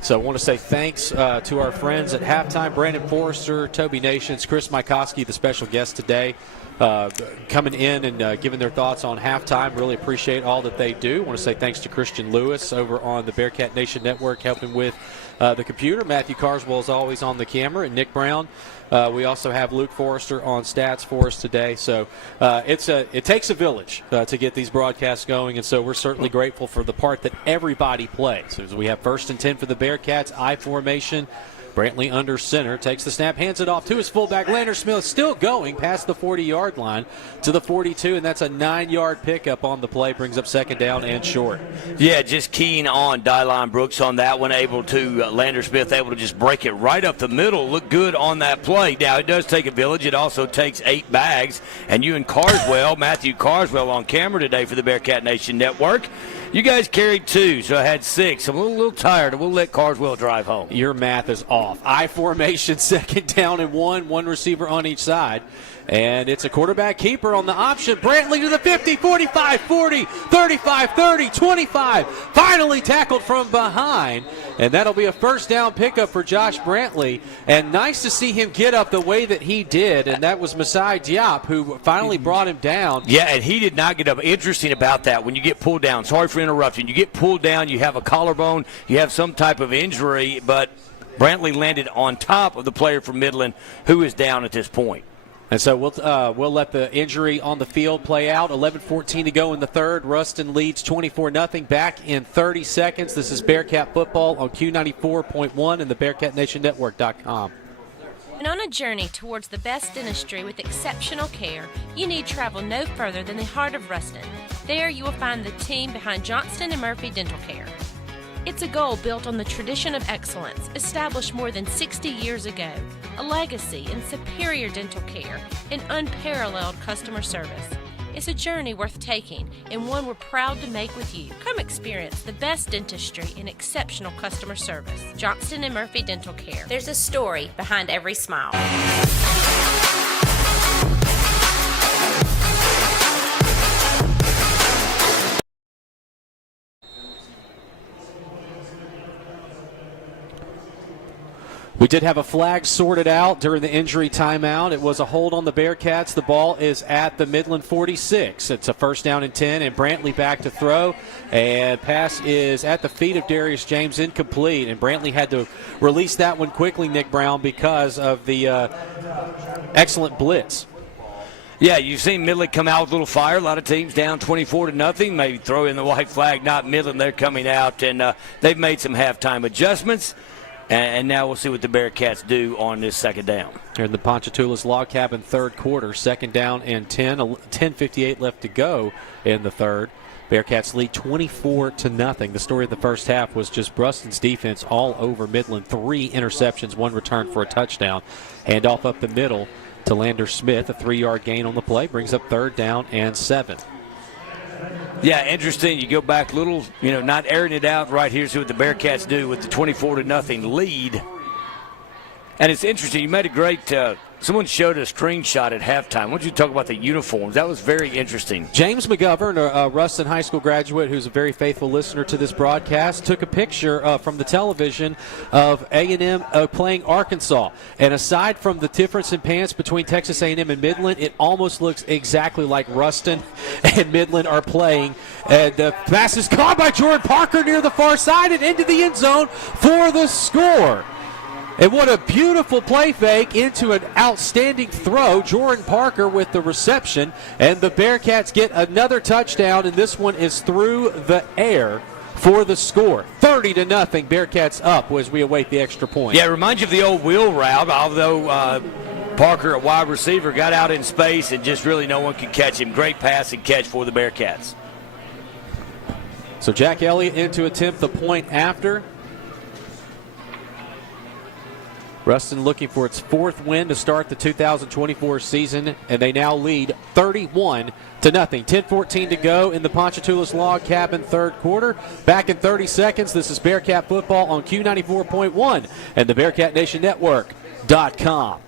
So I want to say thanks to our friends at halftime, Brandon Forrester, Toby Nations, Chris Mikoski, the special guest today, coming in and giving their thoughts on halftime. Really appreciate all that they do. I want to say thanks to Christian Lewis over on the Bearcat Nation Network helping with the computer. Matthew Carswell is always on the camera, and Nick Brown. We also have Luke Forrester on stats for us today. So it takes a village to get these broadcasts going, and so we're certainly grateful for the part that everybody plays. As we have 1st and 10 for the Bearcats, I formation. Brantley under center, takes the snap, hands it off to his fullback. Lander Smith still going past the 40-yard line to the 42, and that's a 9-yard pickup on the play, brings up 2nd down and short. Yeah, just keen on Dylan Brooks on that one, able to, Lander Smith able to just break it right up the middle, look good on that play. Now, it does take a village. It also takes 8 bags, and you and Carswell, Matthew Carswell on camera today for the Bearcat Nation Network. You guys carried 2, so I had 6. I'm a little tired. We'll let Carswell drive home. Your math is off. I formation, 2nd down and 1 receiver on each side. And it's a quarterback keeper on the option. Brantley to the 50, 45, 40, 35, 30, 25. Finally tackled from behind. And that'll be a 1st down pickup for Josh Brantley. And nice to see him get up the way that he did. And that was Masai Diop who finally brought him down. Yeah, and he did not get up. Interesting about that, when you get pulled down, sorry for interrupting, you get pulled down, you have a collarbone, you have some type of injury, but Brantley landed on top of the player from Midland who is down at this point. And so we'll let the injury on the field play out. 11:14 to go in the third. Ruston leads 24-0. Back in 30 seconds. This is Bearcat football on Q94.1 and the BearcatNationNetwork.com. And on a journey towards the best dentistry with exceptional care, you need travel no further than the heart of Ruston. There you will find the team behind Johnston and Murphy Dental Care. It's a goal built on the tradition of excellence, established more than 60 years ago, a legacy in superior dental care and unparalleled customer service. It's a journey worth taking and one we're proud to make with you. Come experience the best dentistry and exceptional customer service. Johnston and Murphy Dental Care. There's a story behind every smile. We did have a flag sorted out during the injury timeout. It was a hold on the Bearcats. The ball is at the Midland 46. It's a 1st down and 10, and Brantley back to throw. And pass is at the feet of Darius James, incomplete. And Brantley had to release that one quickly, Nick Brown, because of the excellent blitz. Yeah, you've seen Midland come out with a little fire. A lot of teams down 24-0. Maybe throw in the white flag. Not Midland. They're coming out, and they've made some halftime adjustments. And now we'll see what the Bearcats do on this 2nd down. Here in the Ponchatoula's Log Cabin third quarter, 2nd down and 10, 10:58 left to go in the third. Bearcats lead 24-0. The story of the first half was just Ruston's defense all over Midland. 3 interceptions, 1 return for a touchdown. Hand off up the middle to Lander Smith. A 3-yard gain on the play brings up 3rd down and 7. Yeah, interesting. You go back a little, not airing it out right here. See what the Bearcats do with the 24-0 lead. And it's interesting. You made a great someone showed a screenshot at halftime. Why don't you talk about the uniforms? That was very interesting. James McGovern, a Ruston High School graduate who's a very faithful listener to this broadcast, took a picture from the television of A&M playing Arkansas. And aside from the difference in pants between Texas A&M and Midland, it almost looks exactly like Ruston and Midland are playing. And the pass is caught by Jordan Parker near the far side and into the end zone for the score. And what a beautiful play fake into an outstanding throw. Jordan Parker with the reception. And the Bearcats get another touchdown, and this one is through the air for the score. 30-0, Bearcats up as we await the extra point. Yeah, it reminds you of the old wheel route, although Parker, a wide receiver, got out in space and just really no one could catch him. Great pass and catch for the Bearcats. So Jack Elliott in to attempt the point after. Ruston looking for its 4th win to start the 2024 season, and they now lead 31-0. 10-14 to go in the Ponchatoula's Log Cabin third quarter. Back in 30 seconds, this is Bearcat football on Q94.1 and the BearcatNationNetwork.com.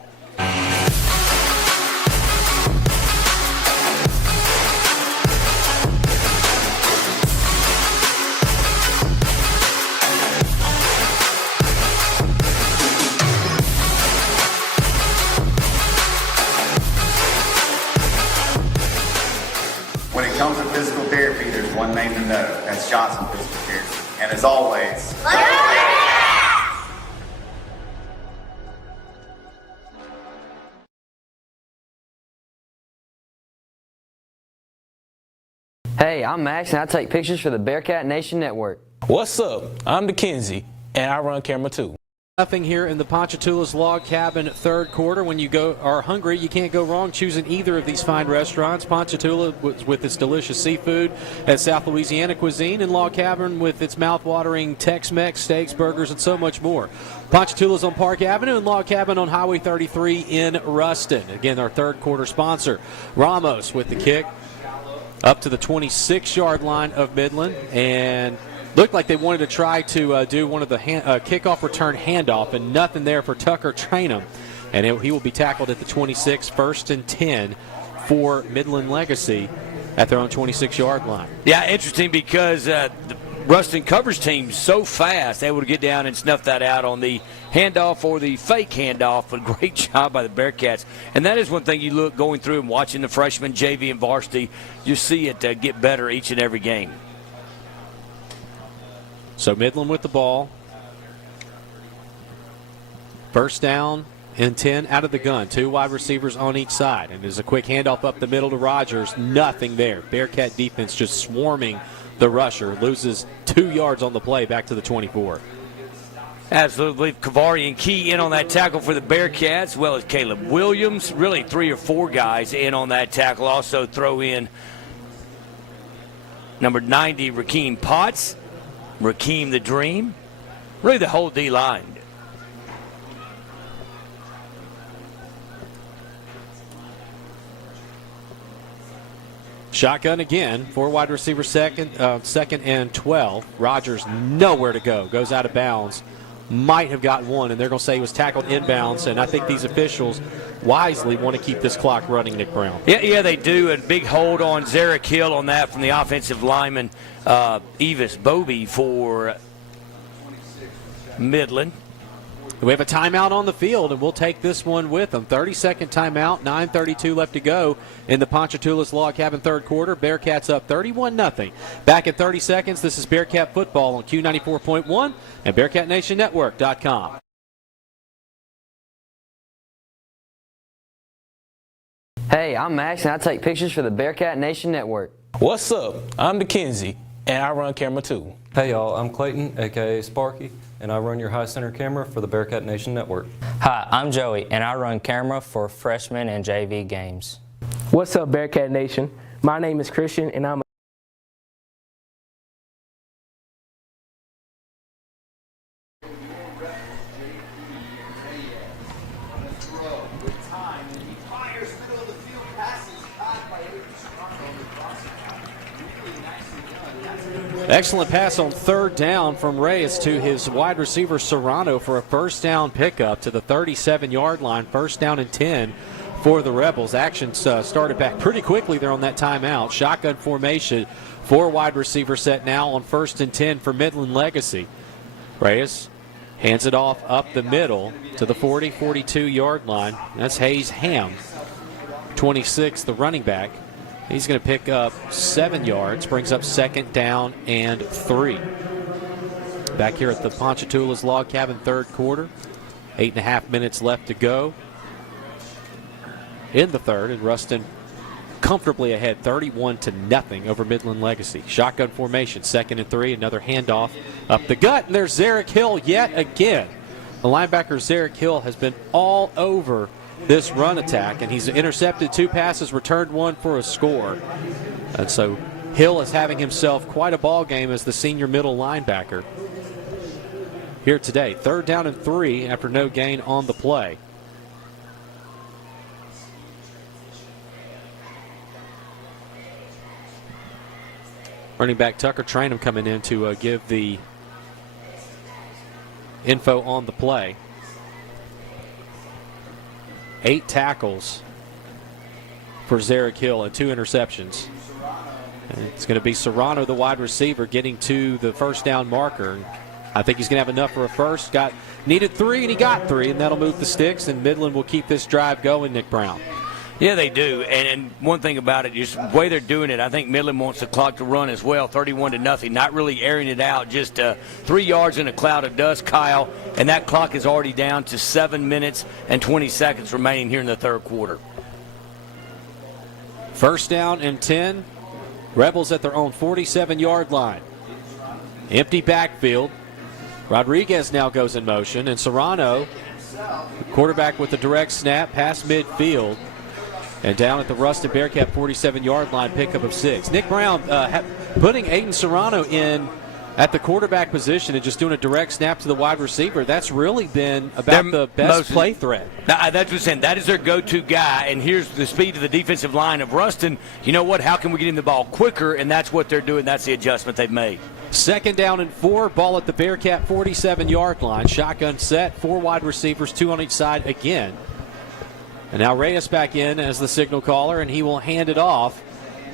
When it comes to physical therapy, there's one name to know. That's Johnston Physical Therapy. And as always, Hey, I'm Max, and I take pictures for the Bearcat Nation Network. What's up? I'm Dickenzie, and I run camera 2. Nothing here in the Ponchatoula's Log Cabin third quarter. When you are hungry, you can't go wrong choosing either of these fine restaurants. Ponchatoula with its delicious seafood and South Louisiana cuisine, and Log Cabin with its mouth-watering Tex-Mex, steaks, burgers, and so much more. Ponchatoula's on Park Avenue and Log Cabin on Highway 33 in Ruston. Again, our third quarter sponsor. Ramos with the kick up to the 26-yard line of Midland, and looked like they wanted to try to do one of the kickoff return handoff, and nothing there for Tucker Trainum. And he will be tackled at the 26, 1st and 10 for Midland Legacy at their own 26-yard line. Yeah, interesting because the Ruston coverage team so fast, able to get down and snuff that out on the handoff or the fake handoff, but great job by the Bearcats. And that is one thing you look going through and watching the freshmen, JV, and varsity, you see it get better each and every game. So Midland with the ball. First down and 10 out of the gun. 2 wide receivers on each side. And there's a quick handoff up the middle to Rogers. Nothing there. Bearcat defense just swarming the rusher. Loses 2 yards on the play back to the 24. Absolutely. Kavari and Key in on that tackle for the Bearcats, as well as Caleb Williams. Really 3 or 4 guys in on that tackle. Also throw in number 90, Rakeem Potts. Rakeem the Dream. Really the whole D-line. Shotgun again. 4 wide receiver second and 12. Rogers nowhere to go. Goes out of bounds. Might have got one, and they're going to say he was tackled inbounds, and I think these officials wisely want to keep this clock running, Nick Brown. Yeah, they do. A big hold on Zarek Hill on that from the offensive lineman, Evis Bobie for Midland. We have a timeout on the field, and we'll take this one with them. 30-second timeout, 9:32 left to go in the Ponchatoula's Log Cabin third quarter. Bearcats up 31-0. Back in 30 seconds, this is Bearcat football on Q94.1 and BearcatNationNetwork.com. Hey, I'm Max, and I take pictures for the Bearcat Nation Network. What's up? I'm Dickenzie, and I run camera 2. Hey y'all, I'm Clayton, aka Sparky, and I run your high center camera for the Bearcat Nation Network. Hi, I'm Joey, and I run camera for freshman and JV games. What's up, Bearcat Nation? My name is Christian, and I'm Excellent pass on third down from Reyes to his wide receiver Serrano for a first down pickup to the 37-yard line. First down and 10 for the Rebels. Action started back pretty quickly there on that timeout. Shotgun formation, 4 wide receiver set now on first and 10 for Midland Legacy. Reyes hands it off up the middle to the 40, 42-yard line. That's Hayes Ham, 26, the running back. He's going to pick up 7 yards, brings up second down and 3. Back here at the Ponchatoula's Log Cabin, third quarter. 8.5 minutes left to go in the third, and Ruston comfortably ahead, 31-0 over Midland Legacy. Shotgun formation, second and 3, another handoff up the gut, and there's Zarek Hill yet again. The linebacker Zarek Hill has been all over this run attack, and he's intercepted 2 passes, returned 1 for a score. And so Hill is having himself quite a ball game as the senior middle linebacker here today. Third down and 3 after no gain on the play. Running back Tucker Trainum coming in to give the info on the play. 8 tackles for Zarek Hill and 2 interceptions. And it's going to be Serrano, the wide receiver, getting to the first down marker. I think he's going to have enough for a first. Needed 3, and he got 3, and that'll move the sticks, and Midland will keep this drive going, Nick Brown. Yeah, they do. And one thing about it, just the way they're doing it, I think Midland wants the clock to run as well, 31-0, not really airing it out, just 3 yards in a cloud of dust, Kyle, and that clock is already down to 7 minutes and 20 seconds remaining here in the third quarter. First down and 10. Rebels at their own 47-yard line. Empty backfield. Rodriguez now goes in motion, and Serrano, quarterback with the direct snap, past midfield. And down at the Ruston Bearcat 47-yard line, pickup of 6. Nick Brown putting Aiden Serrano in at the quarterback position and just doing a direct snap to the wide receiver. That's really been about the best play threat. That's what I'm saying. That is their go-to guy, and here's the speed of the defensive line of Ruston. You know what? How can we get him the ball quicker? And that's what they're doing. That's the adjustment they've made. Second down and 4, ball at the Bearcat 47-yard line. Shotgun set, 4 wide receivers, 2 on each side again. And now Reyes back in as the signal caller, and he will hand it off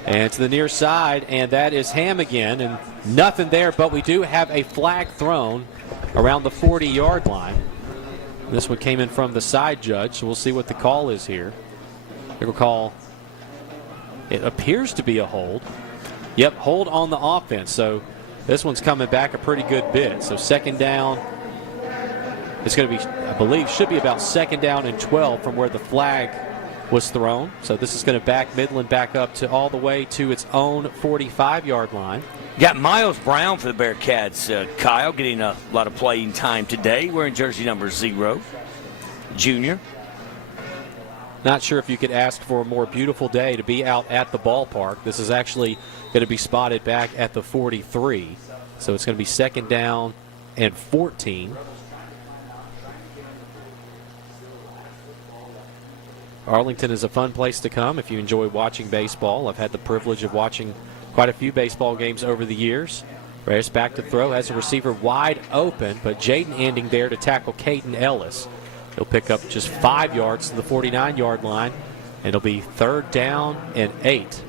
and to the near side, and that is Ham again, and nothing there, but we do have a flag thrown around the 40-yard line. This one came in from the side judge, so we'll see what the call is here. They will call, it appears to be a hold. Yep, hold on the offense, so this one's coming back a pretty good bit. So second down, it's going to be, I believe, should be about second down and 12 from where the flag was thrown. So this is going to back Midland back up to all the way to its own 45-yard line. Got Miles Brown for the Bearcats, Kyle, getting a lot of playing time today, wearing jersey number 0, junior. Not sure if you could ask for a more beautiful day to be out at the ballpark. This is actually going to be spotted back at the 43. So it's going to be second down and 14. Arlington is a fun place to come if you enjoy watching baseball. I've had the privilege of watching quite a few baseball games over the years. Reyes back to throw, has a receiver wide open, but Jaden Anding there to tackle Caden Ellis. He'll pick up just 5 yards to the 49-yard line, and it'll be third down and 8.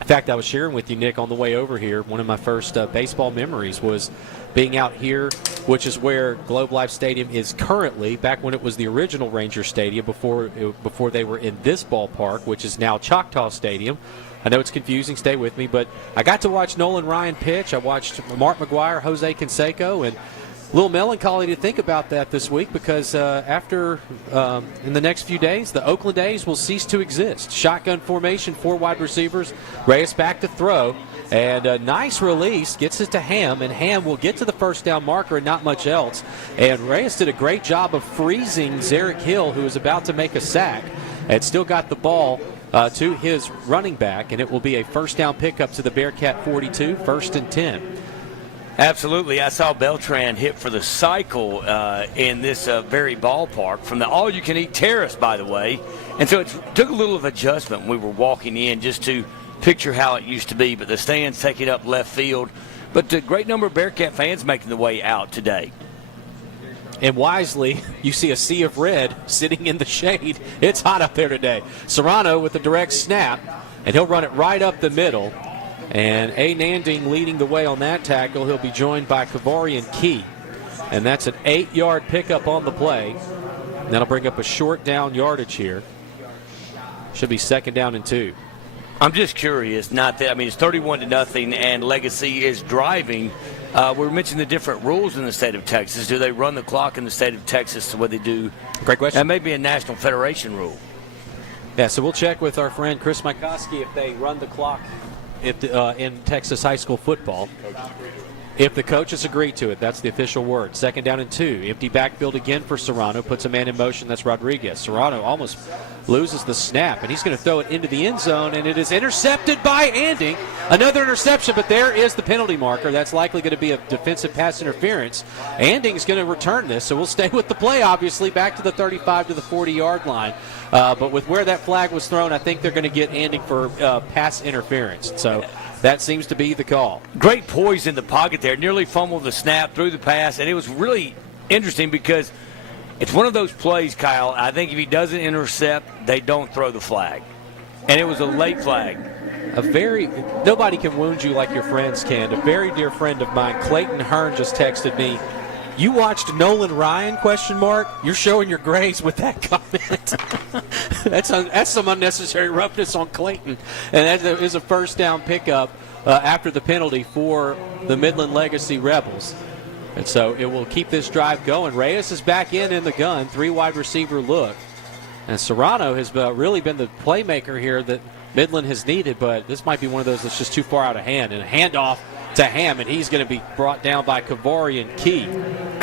In fact, I was sharing with you, Nick, on the way over here, one of my first baseball memories was being out here, which is where Globe Life Stadium is currently, back when it was the original Ranger Stadium before they were in this ballpark, which is now Choctaw Stadium. I know it's confusing, stay with me, but I got to watch Nolan Ryan pitch. I watched Mark McGuire, Jose Canseco, and a little melancholy to think about that this week because after in the next few days, the Oakland A's will cease to exist. Shotgun formation, 4 wide receivers. Reyes back to throw, and a nice release gets it to Ham, and Ham will get to the first down marker and not much else. And Reyes did a great job of freezing Zarek Hill, who was about to make a sack, and still got the ball to his running back, and it will be a first down pickup to the Bearcat 42, first and 10. Absolutely. I saw Beltran hit for the cycle in this very ballpark from the all-you-can-eat terrace, by the way. And so it took a little of adjustment when we were walking in just to picture how it used to be, but the stands taking up left field. But a great number of Bearcat fans making the way out today. And wisely, you see a sea of red sitting in the shade. It's hot up there today. Serrano with the direct snap, and he'll run it right up the middle. And A. Nanding leading the way on that tackle. He'll be joined by Kavarian Key. And that's an 8-yard pickup on the play. And that'll bring up a short down yardage here. Should be 2nd down and 2. I'm just curious, not that, I mean, it's 31-0, and Legacy is driving. We mentioned the different rules in the state of Texas. Do they run the clock in the state of Texas the way they do? Great question. That may be a National Federation rule. Yeah, so we'll check with our friend Chris Mikoski if they run the clock in Texas high school football. If the coaches agree to it, that's the official word. 2nd down and 2. Empty backfield again for Serrano. Puts a man in motion. That's Rodriguez. Serrano almost loses the snap, and he's going to throw it into the end zone, and it is intercepted by Anding. Another interception, but there is the penalty marker. That's likely going to be a defensive pass interference. Anding is going to return this, so we'll stay with the play, obviously, back to the 35 to the 40-yard line. But with where that flag was thrown, I think they're going to get Anding for pass interference. So that seems to be the call. Great poise in the pocket there. Nearly fumbled the snap, threw the pass, and it was really interesting because it's one of those plays, Kyle, I think if he doesn't intercept, they don't throw the flag. And it was a late flag. Nobody can wound you like your friends can. A very dear friend of mine, Clayton Hearn, just texted me, "You watched Nolan Ryan, ? You're showing your grades with that comment." That's some unnecessary roughness on Clayton. And that is a 1st down pickup after the penalty for the Midland Legacy Rebels. And so it will keep this drive going. Reyes is back in the gun, 3 wide receiver look. And Serrano has really been the playmaker here that Midland has needed, but this might be one of those that's just too far out of hand. And a handoff to Ham, and he's going to be brought down by Kavarian Key.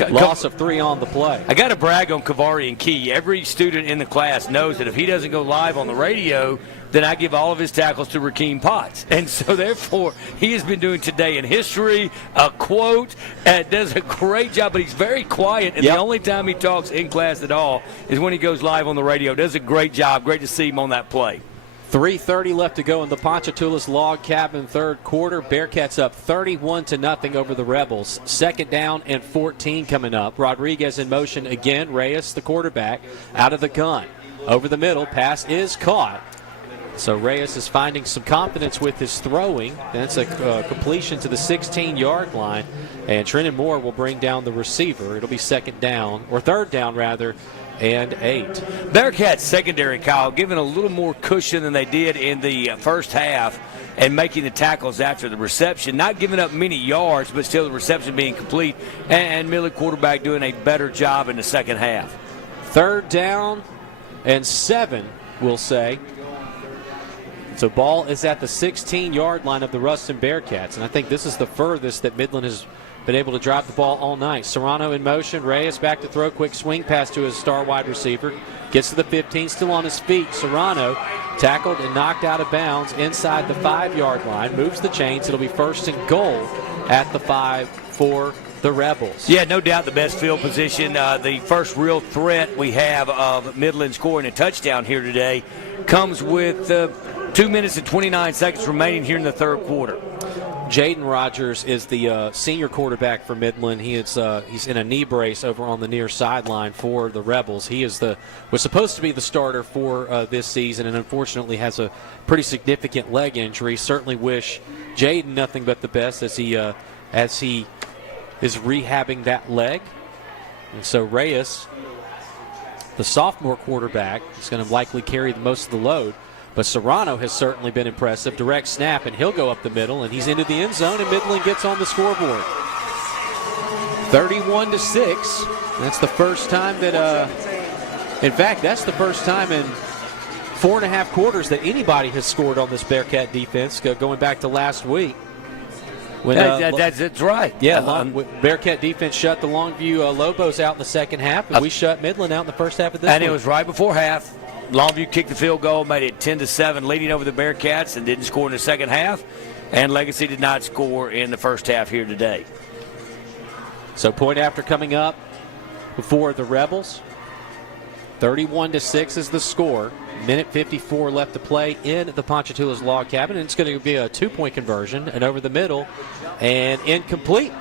Loss of 3 on the play. I got to brag on Kavarian Key. Every student in the class knows that if he doesn't go live on the radio, then I give all of his tackles to Rakeem Potts. And so, therefore, he has been doing today in history, a quote, and does a great job, but he's very quiet, and the only time he talks in class at all is when he goes live on the radio. Does a great job. Great to see him on that play. 3:30 left to go in the Ponchatoula's Log Cabin 3rd quarter. Bearcats up 31-0 over the Rebels. 2nd down and 14 coming up. Rodriguez in motion again. Reyes, the quarterback, out of the gun. Over the middle, pass is caught. So Reyes is finding some confidence with his throwing. That's a completion to the 16-yard line. And Trenton Moore will bring down the receiver. It'll be 2nd down, or 3rd down rather, and 8. Bearcats secondary, Kyle, giving a little more cushion than they did in the first half and making the tackles after the reception. Not giving up many yards, but still the reception being complete. And Midland quarterback doing a better job in the second half. 3rd down and 7, we'll say. So ball is at the 16-yard line of the Ruston Bearcats. And I think this is the furthest that Midland has been able to drive the ball all night. Serrano in motion. Reyes back to throw. Quick swing pass to his star wide receiver. Gets to the 15, still on his feet. Serrano tackled and knocked out of bounds inside the 5-yard line. Moves the chains. It'll be 1st and goal at the 5 for the Rebels. Yeah, no doubt the best field position. The first real threat we have of Midland scoring a touchdown here today comes with 2 minutes and 29 seconds remaining here in the 3rd quarter. Jaden Rogers is the senior quarterback for Midland. He's in a knee brace over on the near sideline for the Rebels. He was supposed to be the starter for this season, and unfortunately has a pretty significant leg injury. Certainly wish Jaden nothing but the best as he is rehabbing that leg. And so Reyes, the sophomore quarterback, is going to likely carry most of the load. But Serrano has certainly been impressive. Direct snap, and he'll go up the middle, and he's into the end zone, and Midland gets on the scoreboard. 31-6. That's the first time that, in fact, that's the first time in 4.5 quarters that anybody has scored on this Bearcat defense, going back to last week. When, that's right. Yeah, Bearcat defense shut the Longview Lobos out in the second half, and we shut Midland out in the first half of this And week. it was right before half. Longview kicked the field goal, made it 10-7, leading over the Bearcats, and didn't score in the second half. And Legacy did not score in the first half here today. So point after coming up before the Rebels. 31-6 is the score. Minute 54 left to play in the Ponchatoula's log cabin, and it's going to be a two-point conversion, and over the middle, and incomplete.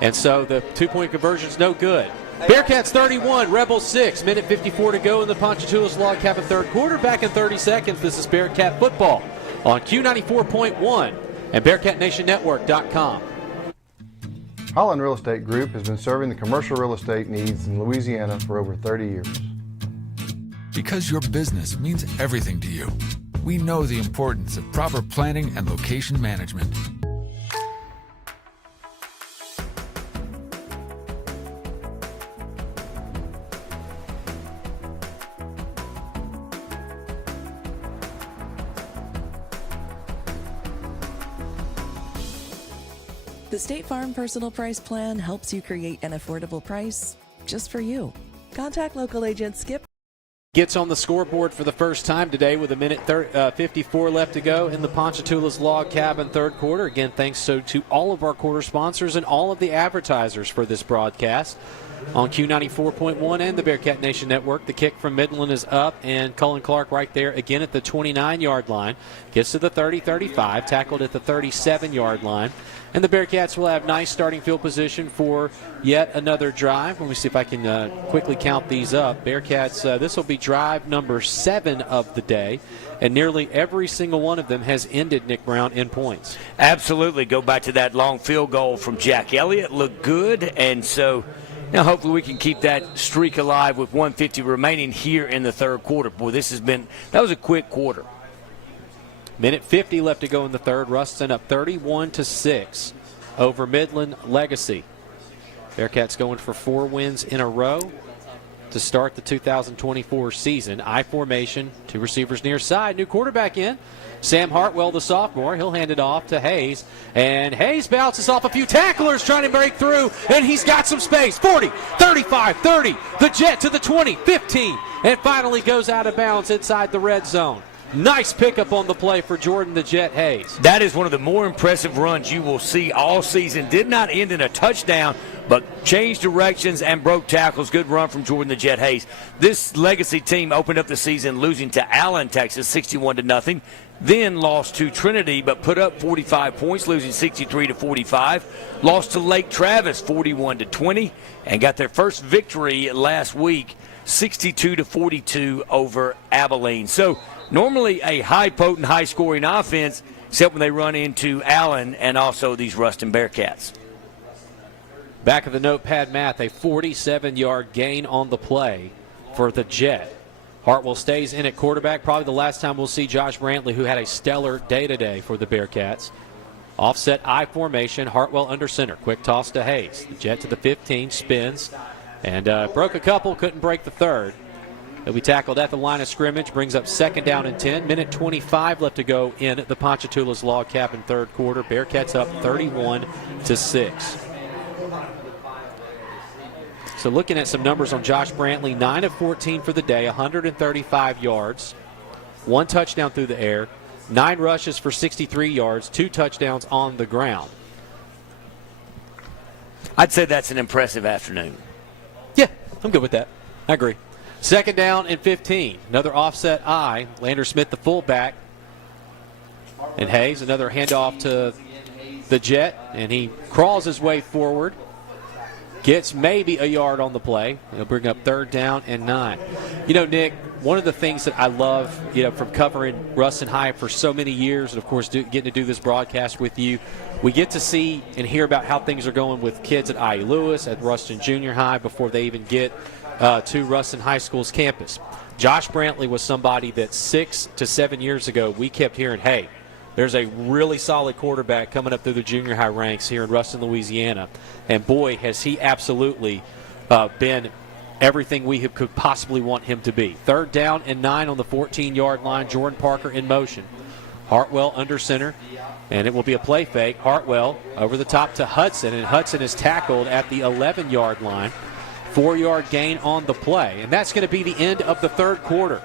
And so the two-point conversion's no good. Bearcats 31, Rebels 6. Minute 54 to go in the Ponchatoula's log cabin third quarter. Back in 30 seconds, this is Bearcat football on Q94.1 and BearcatNationNetwork.com. Holland Real Estate Group has been serving the commercial real estate needs in Louisiana for over 30 years. Because your business means everything to you, we know the importance of proper planning and location management. The State Farm Personal Price Plan helps you create an affordable price just for you. Contact local agent Skip. Gets on the scoreboard for the first time today with a minute 54 left to go in the Ponchatoula's log cabin third quarter. Again, thanks to all of our quarter sponsors and all of the advertisers for this broadcast. On Q94.1 and the Bearcat Nation Network, the kick from Midland is up, and Cullen Clark right there again at the 29-yard line. Gets to the 30-35, tackled at the 37-yard line. And the Bearcats will have nice starting field position for yet another drive. Let me see if I can quickly count these up. Bearcats, this will be drive number 7 of the day, and nearly every single one of them has ended, Nick Brown, in points. Absolutely. Go back to that long field goal from Jack Elliott. Looked good, and so now hopefully we can keep that streak alive with 150 remaining here in the third quarter. Boy, that was a quick quarter. Minute 50 left to go in the third. Ruston up 31-6 over Midland Legacy. Bearcats going for 4 wins in a row to start the 2024 season. I formation, 2 receivers near side. New quarterback in. Sam Hartwell, the sophomore. He'll hand it off to Hayes. And Hayes bounces off a few tacklers trying to break through. And he's got some space. 40, 35, 30. The Jet to the 20, 15. And finally goes out of bounds inside the red zone. Nice pickup on the play for Jordan the Jet Hayes. That is one of the more impressive runs you will see all season. Did not end in a touchdown, but changed directions and broke tackles. Good run from Jordan the Jet Hayes. This Legacy team opened up the season losing to Allen, Texas, 61-0. Then lost to Trinity, but put up 45 points, losing 63-45. Lost to Lake Travis, 41-20, and got their first victory last week, 62-42 over Abilene. So normally a high-potent, high-scoring offense, except when they run into Allen and also these Ruston Bearcats. Back of the notepad math, a 47-yard gain on the play for the Jet. Hartwell stays in at quarterback. Probably the last time we'll see Josh Brantley, who had a stellar day today for the Bearcats. Offset I formation, Hartwell under center. Quick toss to Hayes. The Jet to the 15, spins, and broke a couple, couldn't break the third. He'll be tackled at the line of scrimmage, brings up 2nd down and 10. Minute 25 left to go in the Ponchatoula's log cabin third quarter. Bearcats up 31-6. So looking at some numbers on Josh Brantley, 9 of 14 for the day, 135 yards, 1 touchdown through the air, 9 rushes for 63 yards, 2 touchdowns on the ground. I'd say that's an impressive afternoon. Yeah, I'm good with that. I agree. 2nd down and 15. Another offset I. Lander Smith, the fullback. And Hayes, another handoff to the Jet, and he crawls his way forward. Gets maybe a yard on the play. He'll bring up 3rd down and 9. You know, Nick, one of the things that I love, from covering Ruston High for so many years, and of course getting to do this broadcast with you, we get to see and hear about how things are going with kids at I.E. Lewis, at Ruston Junior High, before they even get to Ruston High School's campus. Josh Brantley was somebody that 6 to 7 years ago we kept hearing, hey, there's a really solid quarterback coming up through the junior high ranks here in Ruston, Louisiana. And boy, has he absolutely been everything we could possibly want him to be. 3rd down and 9 on the 14-yard line. Jordan Parker in motion. Hartwell under center, and it will be a play fake. Hartwell over the top to Hudson, and Hudson is tackled at the 11-yard line. 4-yard gain on the play, and that's going to be the end of the third quarter.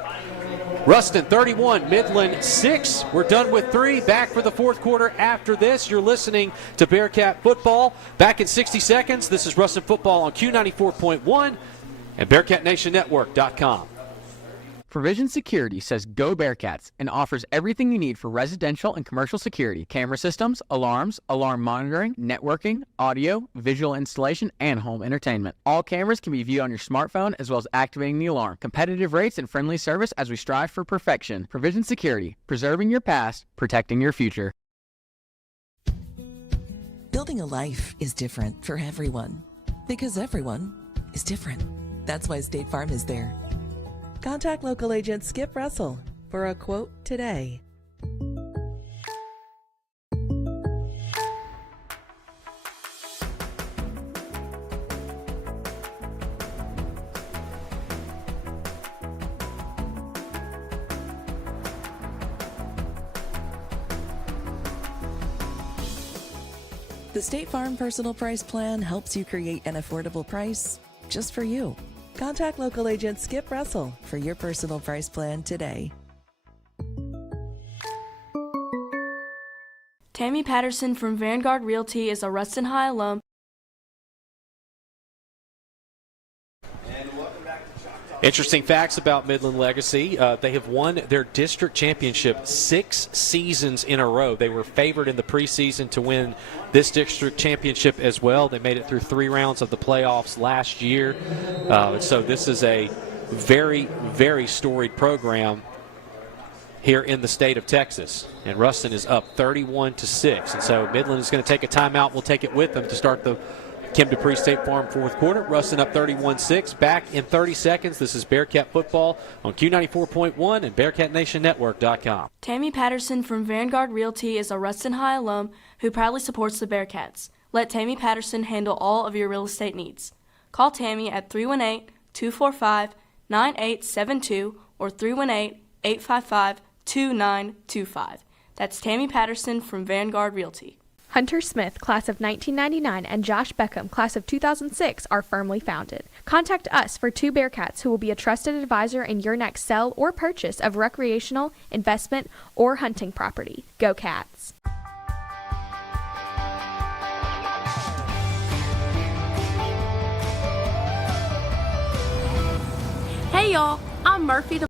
Ruston 31, Midland 6. We're done with 3. Back for the fourth quarter after this. You're listening to Bearcat Football. Back in 60 seconds. This is Ruston Football on Q94.1 and BearcatNationNetwork.com. Provision Security says go Bearcats and offers everything you need for residential and commercial security, camera systems, alarms, alarm monitoring, networking, audio, visual installation, and home entertainment. All cameras can be viewed on your smartphone as well as activating the alarm. Competitive rates and friendly service as we strive for perfection. Provision Security, preserving your past, protecting your future. Building a life is different for everyone because everyone is different. That's why State Farm is there. Contact local agent Skip Russell for a quote today. The State Farm Personal Price Plan helps you create an affordable price just for you. Contact local agent Skip Russell for your personal price plan today. Tammy Patterson from Vanguard Realty is a Ruston High alum. Interesting facts about Midland Legacy. They have won their district championship 6 seasons in a row. They were favored in the preseason to win this district championship as well. They made it through 3 rounds of the playoffs last year. So this is a very, very storied program here in the state of Texas. And Ruston is up 31-6. And so Midland is going to take a timeout. We'll take it with them to start the Kim Dupree State Farm fourth quarter. Ruston up 31-6. Back in 30 seconds. This is Bearcat football on Q94.1 and BearcatNationNetwork.com. Tammy Patterson from Vanguard Realty is a Ruston High alum who proudly supports the Bearcats. Let Tammy Patterson handle all of your real estate needs. Call Tammy at 318-245-9872 or 318-855-2925. That's Tammy Patterson from Vanguard Realty. Hunter Smith, class of 1999, and Josh Beckham, class of 2006, are firmly founded. Contact us for 2 Bearcats who will be a trusted advisor in your next sell or purchase of recreational, investment, or hunting property. Go Cats! Hey y'all, I'm Murphy the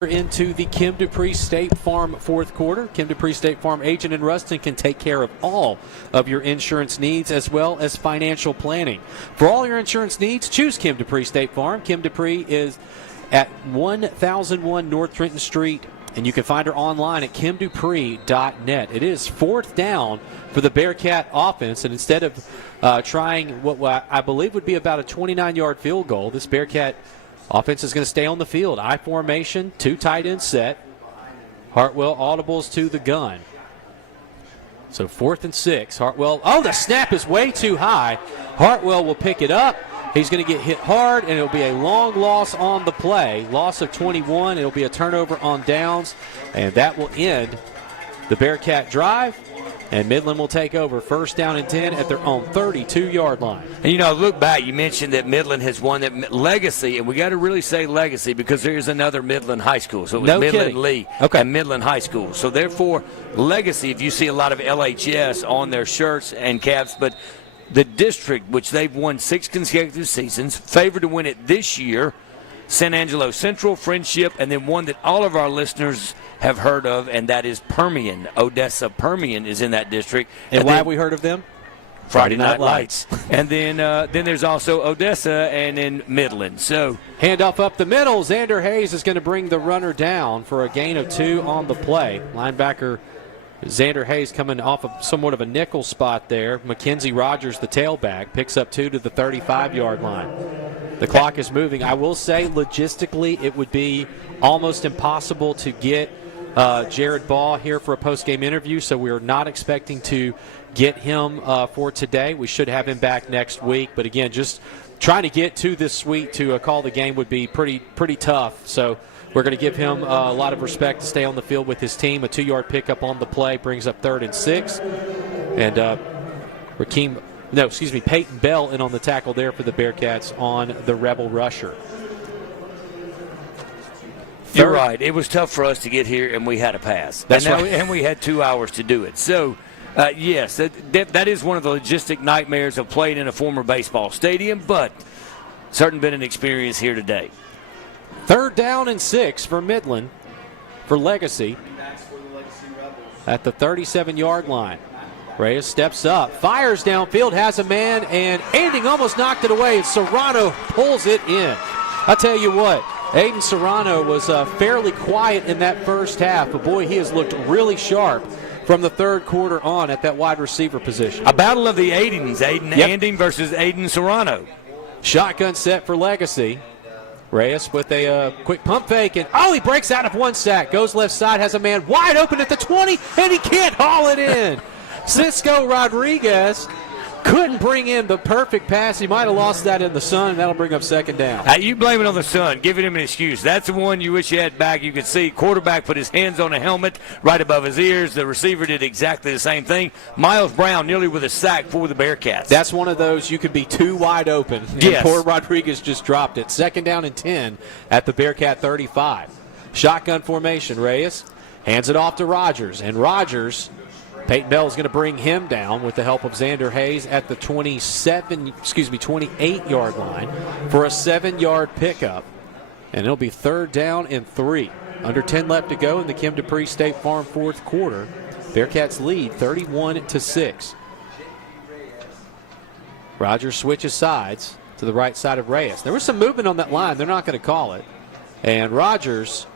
into the Kim Dupree State Farm fourth quarter. Kim Dupree State Farm agent in Ruston can take care of all of your insurance needs as well as financial planning. For all your insurance needs, choose Kim Dupree State Farm. Kim Dupree is at 1001 North Trenton Street, and you can find her online at kimdupree.net. It is 4th down for the Bearcat offense, and instead of trying what I believe would be about a 29-yard field goal, this Bearcat offense is going to stay on the field. I formation, 2 tight end set. Hartwell audibles to the gun. So 4th and 6. Hartwell, the snap is way too high. Hartwell will pick it up. He's going to get hit hard, and it'll be a long loss on the play. Loss of 21. It'll be a turnover on downs, and that will end the Bearcat drive. And Midland will take over 1st down and 10 at their own 32-yard line. And, look back. You mentioned that Midland has won that legacy, and we got to really say legacy because there is another Midland high school. So it was Midland Lee and Midland High School. So, therefore, legacy, if you see a lot of LHS on their shirts and caps, but the district, which they've won 6 consecutive seasons, favored to win it this year, San Angelo Central, Friendship, and then one that all of our listeners have heard of, and that is Permian. Odessa Permian is in that district. And why have we heard of them? Friday Night Lights. And then there's also Odessa and then Midland. So handoff up the middle. Xander Hayes is going to bring the runner down for a gain of 2 on the play. Linebacker Xander Hayes coming off of somewhat of a nickel spot there. Mackenzie Rogers, the tailback, picks up 2 to the 35-yard line. The clock is moving. I will say logistically it would be almost impossible to get Jared Ball here for a post-game interview, so we're not expecting to get him for today. We should have him back next week. But, again, just trying to get to this suite to call the game would be pretty tough. So we're going to give him a lot of respect to stay on the field with his team. A 2-yard pickup on the play brings up 3rd and 6. And Peyton Bell in on the tackle there for the Bearcats on the Rebel rusher. You're right. It was tough for us to get here, and we had a pass. That's right. And we had 2 hours to do it. So, yes, that is one of the logistic nightmares of playing in a former baseball stadium, but certainly been an experience here today. 3rd down and 6 for Midland, for Legacy, at the 37-yard line. Reyes steps up, fires downfield, has a man, and Anding almost knocked it away, and Serrano pulls it in. I tell you what, Aiden Serrano was fairly quiet in that first half, but boy, he has looked really sharp from the 3rd quarter on at that wide receiver position. A battle of the Aidens, Aiden Anding versus Aiden Serrano. Shotgun set for Legacy. Reyes with a quick pump fake, and he breaks out of 1 sack. Goes left side, has a man wide open at the 20, and he can't haul it in. Cisco Rodriguez couldn't bring in the perfect pass. He might have lost that in the sun, and that'll bring up 2nd down. You blame it on the sun, giving him an excuse. That's the one you wish you had back. You could see quarterback put his hands on a helmet right above his ears. The receiver did exactly the same thing. Miles Brown nearly with a sack for the Bearcats. That's one of those you could be too wide open. Yes. Poor Rodriguez just dropped it. 2nd down and 10 at the Bearcat 35. Shotgun formation. Reyes hands it off to Rogers, and Rogers, Peyton Bell is going to bring him down with the help of Xander Hayes at the 28-yard line for a 7-yard pickup. And it'll be 3rd down and 3. Under 10 left to go in the Kim Dupree State Farm 4th quarter. Bearcats lead 31-6. Rogers switches sides to the right side of Reyes. There was some movement on that line. They're not going to call it. And Rogers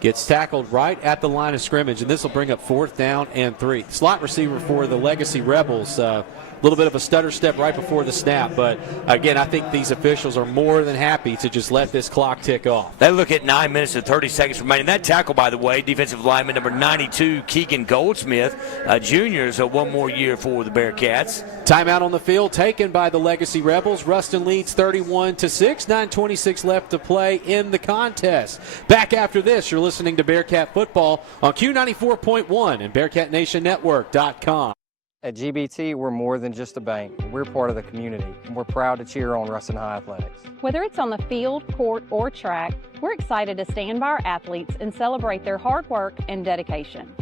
gets tackled right at the line of scrimmage, and this will bring up 4th down and 3. Slot receiver for the Legacy Rebels, a little bit of a stutter step right before the snap, but again, I think these officials are more than happy to just let this clock tick off. They look at 9 minutes and 30 seconds remaining. That tackle, by the way, defensive lineman number 92, Keegan Goldsmith, Jr., so 1 more year for the Bearcats. Timeout on the field taken by the Legacy Rebels. Ruston leads 31-6, 9:26 left to play in the contest. Back after this, you're listening to Bearcat Football on Q94.1 and BearcatNationNetwork.com. At GBT, we're more than just a bank. We're part of the community, and we're proud to cheer on Ruston High Athletics. Whether it's on the field, court, or track, we're excited to stand by our athletes and celebrate their hard work and dedication.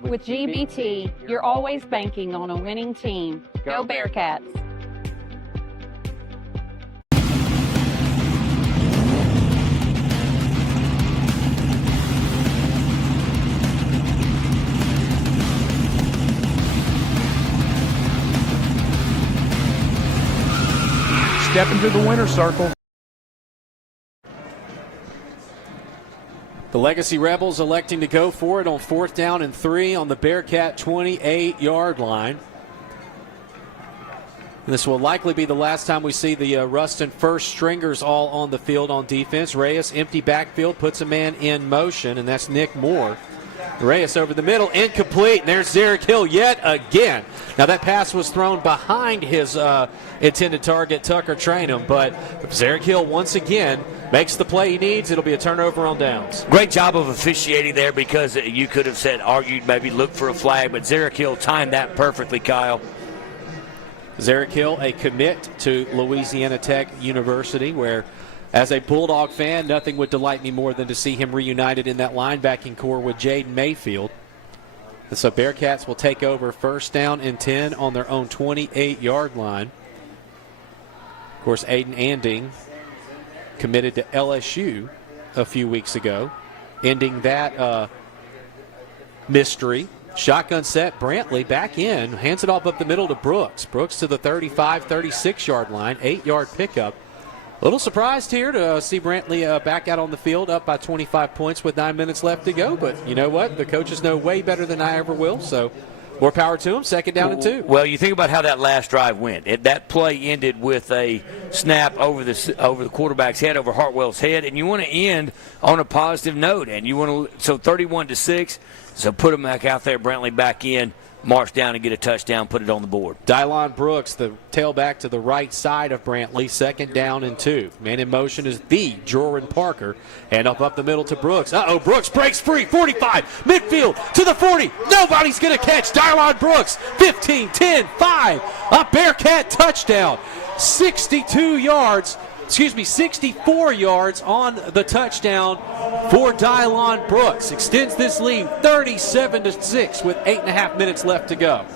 With GBT, you're always banking on a winning team. Go Bearcats! Step into the winner's circle. The Legacy Rebels electing to go for it on 4th down and 3 on the Bearcat 28-yard line. This will likely be the last time we see the Ruston first stringers all on the field on defense. Reyes, empty backfield, puts a man in motion, and that's Nick Moore. Reyes over the middle, incomplete, and there's Zarek Hill yet again. Now that pass was thrown behind his intended target, Tucker Trainum, but Zarek Hill once again makes the play he needs. It'll be a turnover on downs. Great job of officiating there, because you could have argued, maybe look for a flag, but Zarek Hill timed that perfectly, Kyle. Zarek Hill, a commit to Louisiana Tech University, where as a Bulldog fan, nothing would delight me more than to see him reunited in that linebacking core with Jaden Mayfield. And so Bearcats will take over 1st down and 10 on their own 28-yard line. Of course, Aiden Anding committed to LSU a few weeks ago, ending that mystery. Shotgun set, Brantley back in, hands it off up the middle to Brooks. Brooks to the 35, 36-yard line, 8-yard pickup. A little surprised here to see Brantley back out on the field up by 25 points with 9 minutes left to go. But you know what? The coaches know way better than I ever will. So more power to them. 2nd down and 2. Well, you think about how that last drive went. That play ended with a snap over the quarterback's head, over Hartwell's head, and you want to end on a positive note. And you want to, so 31-6. So put him back out there, Brantley back in, march down and get a touchdown, put it on the board. Dylon Brooks, the tailback to the right side of Brantley, 2nd down and 2. Man in motion is the Jordan Parker. And up the middle to Brooks. Brooks breaks free, 45, midfield to the 40. Nobody's going to catch Dylon Brooks. 15, 10, 5. A Bearcat touchdown. 64 yards on the touchdown for Dylon Brooks. Extends this lead 37-6 with 8.5 minutes left to go.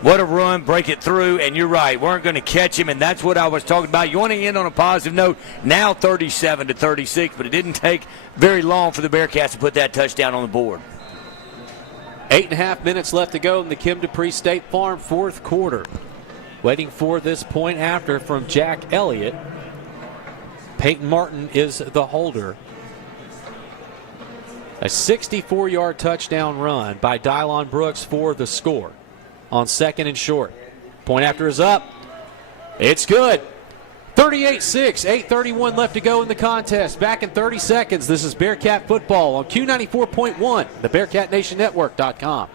What a run, break it through, and you're right. Weren't going to catch him, and that's what I was talking about. You want to end on a positive note. Now 37-36, but it didn't take very long for the Bearcats to put that touchdown on the board. 8.5 minutes left to go in the Kim Dupree State Farm fourth quarter. Waiting for this point after from Jack Elliott. Peyton Martin is the holder. A 64-yard touchdown run by Dylon Brooks for the score on second and short. Point after is up. It's good. 38-6, 8:31 left to go in the contest. Back in 30 seconds. This is Bearcat football on Q94.1, the BearcatNationNetwork.com.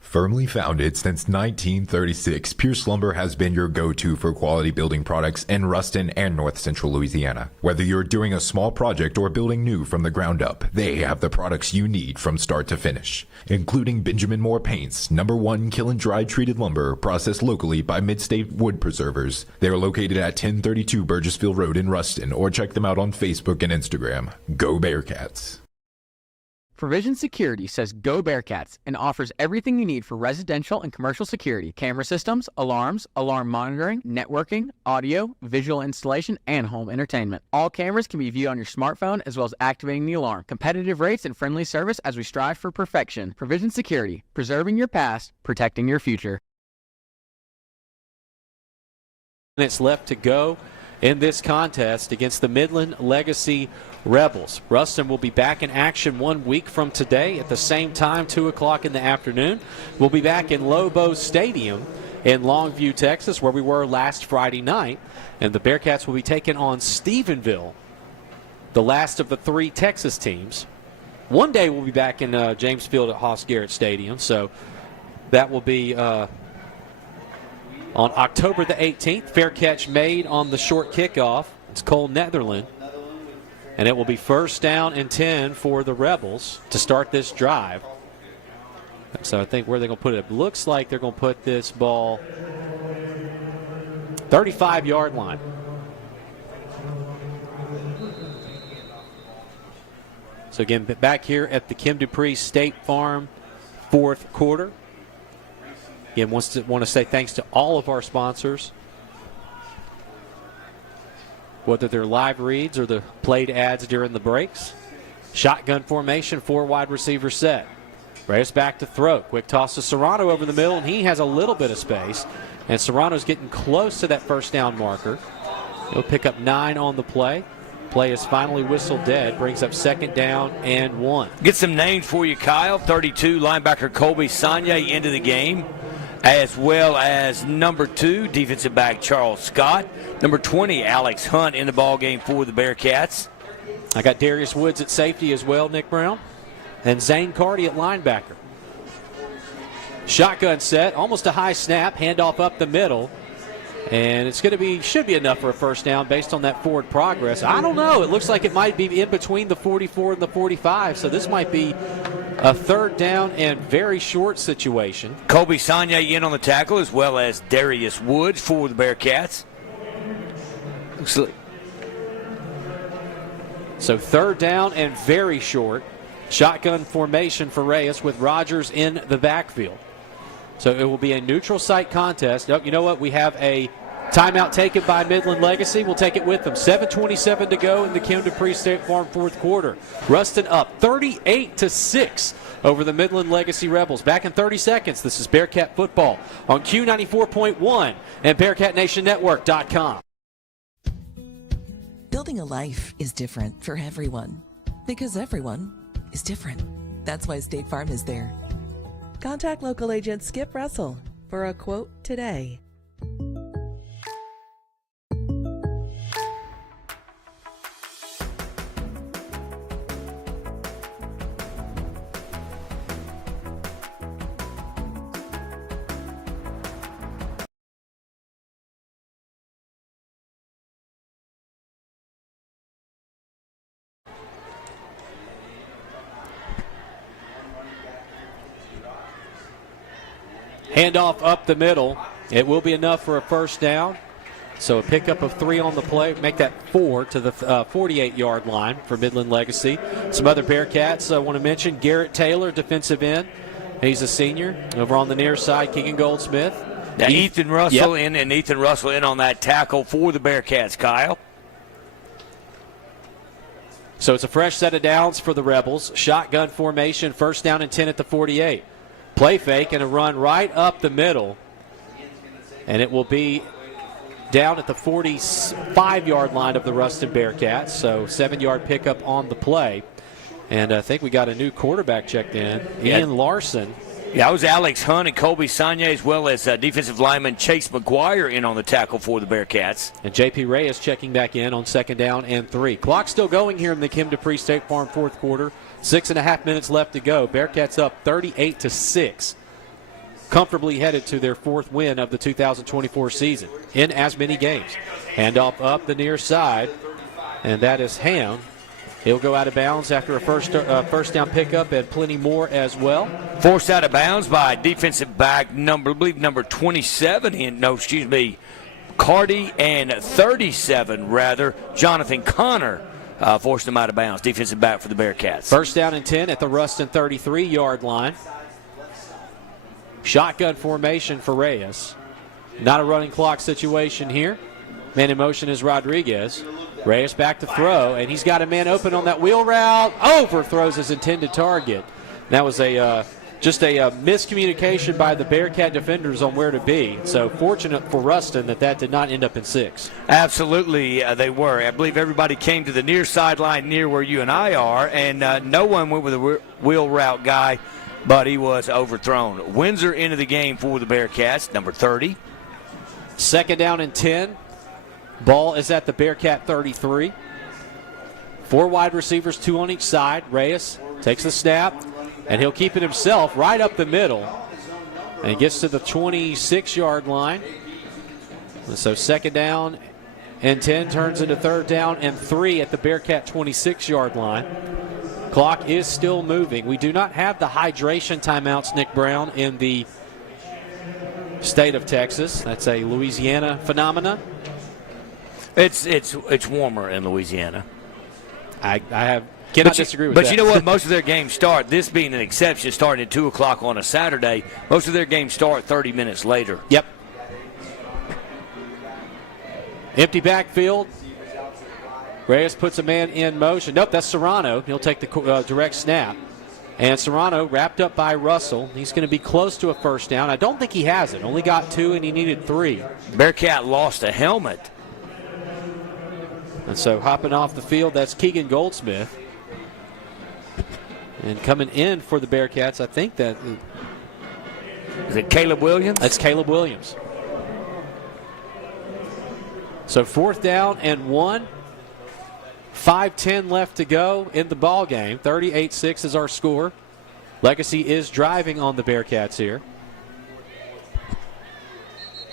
Firmly founded since 1936, Pierce Lumber has been your go-to for quality building products in Ruston and North Central Louisiana. Whether you're doing a small project or building new from the ground up, they have the products you need from start to finish, including Benjamin Moore Paints, #1 kiln-dried treated lumber processed locally by Mid-State Wood Preservers. They are located at 1032 Burgessville Road in Ruston, or check them out on Facebook and Instagram. Go Bearcats! Provision Security says Go Bearcats and offers everything you need for residential and commercial security: camera systems, alarms, alarm monitoring, networking, audio, visual installation, and home entertainment. All cameras can be viewed on your smartphone as well as activating the alarm. Competitive rates and friendly service as we strive for perfection. Provision Security, preserving your past, protecting your future. Minutes left to go in this contest against the Midland Legacy Rebels. Ruston will be back in action 1 week from today at the same time, 2 o'clock in the afternoon. We'll be back in Lobo Stadium in Longview, Texas, where we were last Friday night. And the Bearcats will be taking on Stephenville, the last of the 3 Texas teams. One day we'll be back in James Field at Hoss Garrett Stadium. So that will be on October the 18th. Fair catch made on the short kickoff. It's Cole Netherland. And it will be first down and 10 for the Rebels to start this drive. So I think where they're going to put it, looks like they're going to put this ball 35-yard line. So again, back here at the Kim Dupree State Farm fourth quarter. Again, want to say thanks to all of our sponsors, whether they're live reads or the played ads during the breaks. Shotgun formation, 4 wide receiver set. Reyes back to throw. Quick toss to Serrano over the middle, and he has a little bit of space. And Serrano's getting close to that first down marker. He'll pick up 9 on the play. Play is finally whistled dead. Brings up second down and 1. Get some names for you, Kyle. 32, linebacker Colby Sanye into the game, as well as number 2, defensive back Charles Scott. Number 20, Alex Hunt in the ball game for the Bearcats. I got Darius Woods at safety as well, Nick Brown. And Zane Carty at linebacker. Shotgun set, almost a high snap, handoff up the middle. And it's going to should be enough for a first down based on that forward progress. I don't know. It looks like it might be in between the 44 and the 45, so this might be a third down and very short situation. Colby Sanye in on the tackle, as well as Darius Woods for the Bearcats. So third down and very short. Shotgun formation for Reyes with Rogers in the backfield. So it will be a neutral site contest. Oh, you know what? We have a timeout taken by Midland Legacy. We'll take it with them. 7:27 to go in the Kim Dupree State Farm fourth quarter. Ruston up 38-6 over the Midland Legacy Rebels. Back in 30 seconds. This is Bearcat football on Q94.1 and BearcatNationNetwork.com. Building a life is different for everyone because everyone is different. That's why State Farm is there. Contact local agent Skip Russell for a quote today. Handoff up the middle. It will be enough for a first down. So a pickup of 3 on the play, make that 4 to the 48-yard line for Midland Legacy. Some other Bearcats I want to mention. Garrett Taylor, defensive end. He's a senior. Over on the near side, Keegan Goldsmith. Now, Ethan Russell and Ethan Russell in on that tackle for the Bearcats, Kyle. So it's a fresh set of downs for the Rebels. Shotgun formation, 1st down and 10 at the 48. Play fake and a run right up the middle. And it will be down at the 45-yard line of the Ruston Bearcats. So 7-yard pickup on the play. And I think we got a new quarterback checked in, Ian Larson. Yeah, it was Alex Hunt and Colby Sagne, as well as defensive lineman Chase McGuire in on the tackle for the Bearcats. And J.P. Reyes checking back in on 2nd down and 3. Clock still going here in the Kim Dupree State Farm 4th quarter. 6.5 minutes left to go. Bearcats up 38-6. Comfortably headed to their 4th win of the 2024 season in as many games. Handoff up the near side, and that is Ham. He'll go out of bounds after a first down pickup and plenty more as well. Forced out of bounds by defensive back number 27. Cardi, and 37 rather. Jonathan Connor forced him out of bounds. Defensive back for the Bearcats. 1st down and 10 at the Ruston 33-yard line. Shotgun formation for Reyes. Not a running clock situation here. Man in motion is Rodriguez. Reyes back to throw, and he's got a man open on that wheel route. Overthrows his intended target. That was just a miscommunication by the Bearcat defenders on where to be. So fortunate for Ruston that did not end up in 6. Absolutely, they were. I believe everybody came to the near sideline near where you and I are, and no one went with a wheel route guy, but he was overthrown. Windsor into the game for the Bearcats, number 30. 2nd down and 10. Ball is at the Bearcat 33. 4 wide receivers, 2 on each side. Reyes takes the snap, and he'll keep it himself right up the middle. And he gets to the 26-yard line. And so 2nd down and 10 turns into 3rd down and 3 at the Bearcat 26-yard line. Clock is still moving. We do not have the hydration timeouts, Nick Brown, in the state of Texas. That's a Louisiana phenomenon. It's warmer in Louisiana. I cannot disagree with that. But you know what? Most of their games start, this being an exception, starting at 2 o'clock on a Saturday, most of their games start 30 minutes later. Yep. Empty backfield. Reyes puts a man in motion. Nope, that's Serrano. He'll take the direct snap. And Serrano wrapped up by Russell. He's going to be close to a 1st down. I don't think he has it. Only got 2, and he needed 3. Bearcat lost a helmet. And so hopping off the field, that's Keegan Goldsmith. And coming in for the Bearcats, I think that... Is it Caleb Williams? That's Caleb Williams. So 4th down and 1. 5:10 left to go in the ball game. 38-6 is our score. Legacy is driving on the Bearcats here.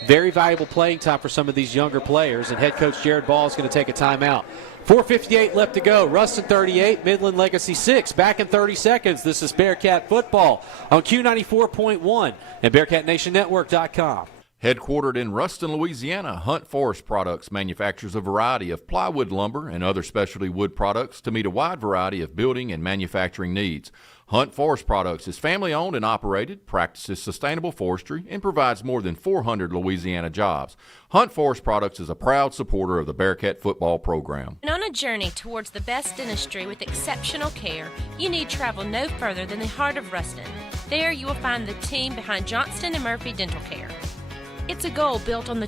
Very valuable playing time for some of these younger players, and head coach Jared Ball is going to take a timeout. 4:58 left to go. Ruston 38, Midland Legacy 6. Back in 30 seconds. This is Bearcat football on Q94.1 and BearcatNationNetwork.com. Headquartered in Ruston, Louisiana, Hunt Forest Products manufactures a variety of plywood lumber and other specialty wood products to meet a wide variety of building and manufacturing needs. Hunt Forest Products is family-owned and operated, practices sustainable forestry, and provides more than 400 Louisiana jobs. Hunt Forest Products is a proud supporter of the Bearcat football program. And on a journey towards the best dentistry with exceptional care, you need travel no further than the heart of Ruston. There you will find the team behind Johnston and Murphy Dental Care. It's a goal built on the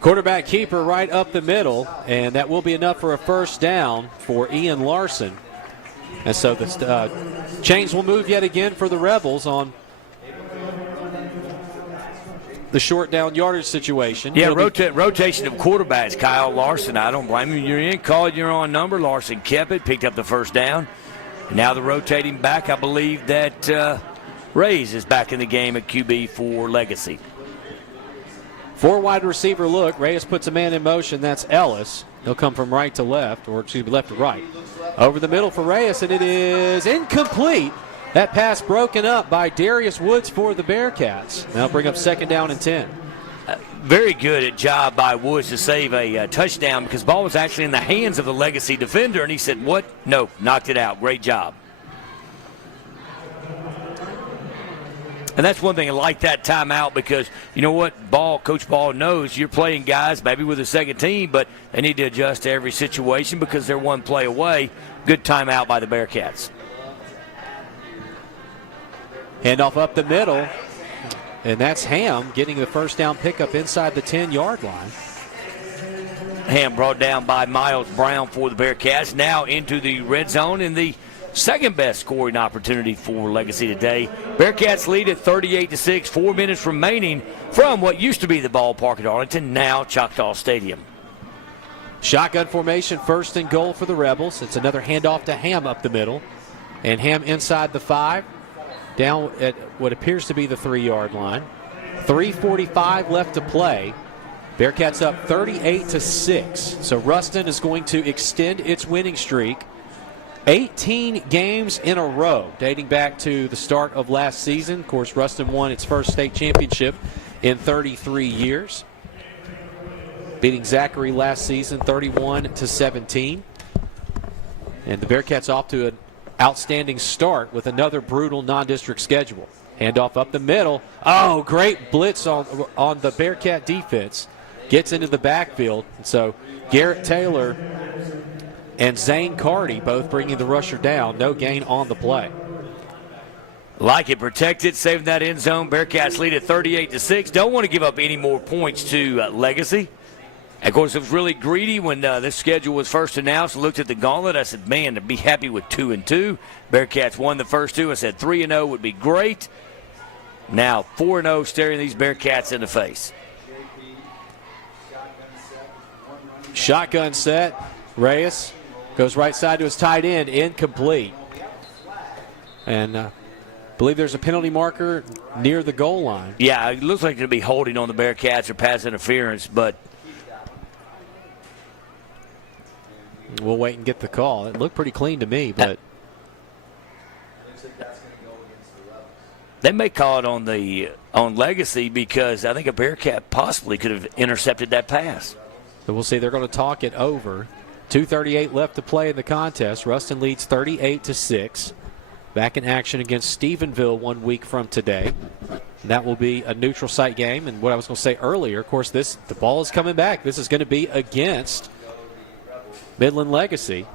quarterback keeper right up the middle, and that will be enough for a 1st down for Ian Larson. And so the chains will move yet again for the Rebels on the short down yardage situation. Yeah, rotation of quarterbacks. Kyle Larson, I don't blame him. You're in, called your own number. Larson kept it, picked up the 1st down. Now the rotating back, I believe that Reyes is back in the game at QB for Legacy. 4 wide receiver look. Reyes puts a man in motion. That's Ellis. He'll come from right to left, or excuse me, left to right. Over the middle for Reyes, and it is incomplete. That pass broken up by Darius Woods for the Bearcats. That'll bring up 2nd down and 10. very good job by Woods to save a touchdown because the ball was actually in the hands of the Legacy defender, and he said, what? No, knocked it out. Great job. And that's one thing I like that timeout because, you know what, Coach Ball knows you're playing guys maybe with a second team, but they need to adjust to every situation because they're one play away. Good timeout by the Bearcats. Handoff up the middle, and that's Ham getting the first down pickup inside the 10-yard line. Ham brought down by Miles Brown for the Bearcats. Now into the red zone in the second best scoring opportunity for Legacy today. Bearcats lead at 38-6, 4 minutes remaining from what used to be the ballpark at Arlington, now Choctaw Stadium. Shotgun formation, first and goal for the Rebels. It's another handoff to Ham up the middle. And Ham inside the 5, down at what appears to be the 3-yard line. 3:45 left to play. Bearcats up 38-6. So Ruston is going to extend its winning streak. 18 games in a row dating back to the start of last season. Of course, Ruston won its first state championship in 33 years, beating Zachary last season 31-17. And the Bearcats off to an outstanding start with another brutal non-district schedule. Handoff up the middle. Oh, great blitz on the Bearcat defense. Gets into the backfield. And so Garrett Taylor and Zane Carty both bringing the rusher down. No gain on the play. Like it, protected, saving that end zone. Bearcats lead at 38-6. Don't want to give up any more points to Legacy. Of course, it was really greedy when this schedule was first announced. I looked at the gauntlet. I said, man, to be happy with 2-2. Bearcats won the first two. I said 3-0 would be great. Now 4-0, staring these Bearcats in the face. Shotgun set. Reyes goes right side to his tight end, incomplete. And I believe there's a penalty marker near the goal line. Yeah, it looks like it'll be holding on the Bearcats or pass interference, but we'll wait and get the call. It looked pretty clean to me, but they may call it on Legacy because I think a Bearcat possibly could have intercepted that pass. So we'll see. They're going to talk it over. 2:38 left to play in the contest. Ruston leads 38-6. Back in action against Stephenville 1 week from today. And that will be a neutral site game. And what I was going to say earlier, of course, the ball is coming back. This is going to be against Midland Legacy.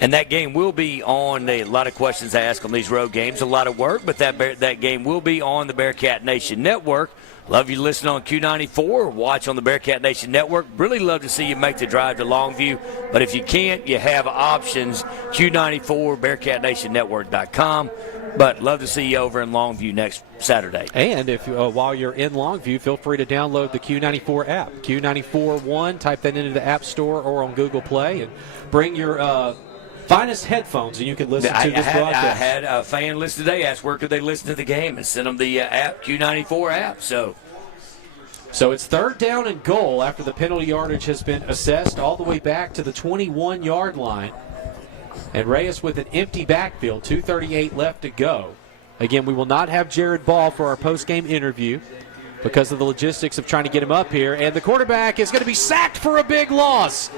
And that game will be on. A lot of questions asked on these road games. A lot of work, but that game will be on the Bearcat Nation Network. Love you to listen on Q94 or watch on the Bearcat Nation Network. Really love to see you make the drive to Longview. But if you can't, you have options. Q94, BearcatNationNetwork.com. But love to see you over in Longview next Saturday. And if while you're in Longview, feel free to download the Q94 app. Q94 One, type that into the App Store or on Google Play, and bring your finest headphones, and you can listen to this broadcast. I had a fan listen today, asked where could they listen to the game, and sent them the app, Q94 app. So it's third down and goal after the penalty yardage has been assessed all the way back to the 21-yard line. And Reyes with an empty backfield, 2:38 left to go. Again, we will not have Jared Ball for our post-game interview because of the logistics of trying to get him up here. And the quarterback is going to be sacked for a big loss.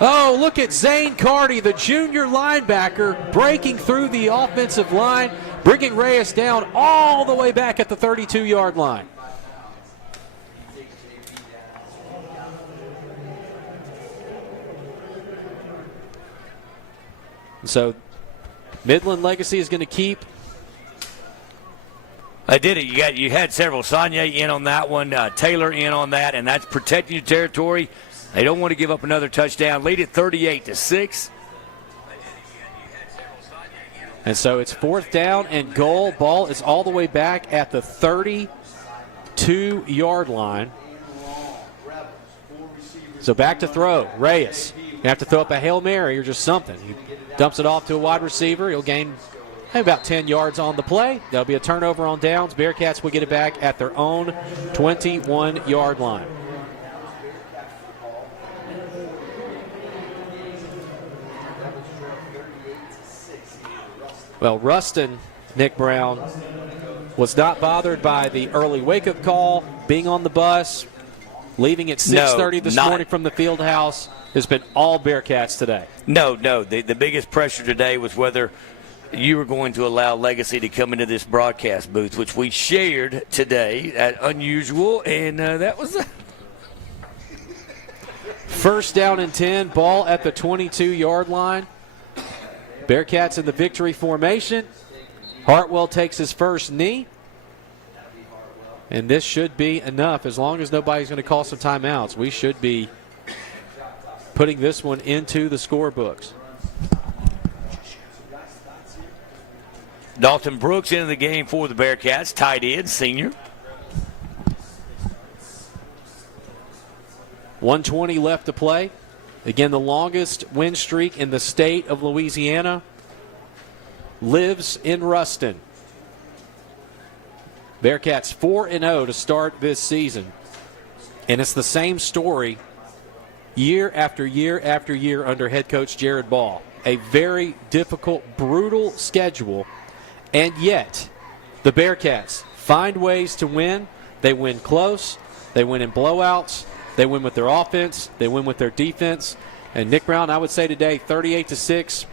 Oh, look at Zane Carty, the junior linebacker, breaking through the offensive line, bringing Reyes down all the way back at the 32-yard line. So Midland Legacy is going to keep. I did it. You had several. Sonia in on that one, Taylor in on that, and that's protecting your territory. They don't want to give up another touchdown. Lead it 38-6. And so it's fourth down and goal. Ball is all the way back at the 32-yard line. So back to throw. Reyes. You have to throw up a Hail Mary or just something. He dumps it off to a wide receiver. He'll gain about 10 yards on the play. There'll be a turnover on downs. Bearcats will get it back at their own 21-yard line. Well, Ruston, Nick Brown, was not bothered by the early wake-up call, being on the bus, leaving at 6:30 this morning from the field house. It's been all Bearcats today. No. The biggest pressure today was whether you were going to allow Legacy to come into this broadcast booth, which we shared today at Unusual, and that was First down and 10, ball at the 22-yard line. Bearcats in the victory formation. Hartwell takes his first knee. And this should be enough. As long as nobody's going to call some timeouts, we should be putting this one into the scorebooks. Dalton Brooks into the game for the Bearcats, tight end, senior. 1:20 left to play. Again, the longest win streak in the state of Louisiana lives in Ruston. Bearcats 4-0 to start this season. And it's the same story year after year after year under head coach Jared Ball. A very difficult, brutal schedule. And yet, the Bearcats find ways to win. They win close. They win in blowouts. They win with their offense. They win with their defense. And Nick Brown, I would say today, 38-6.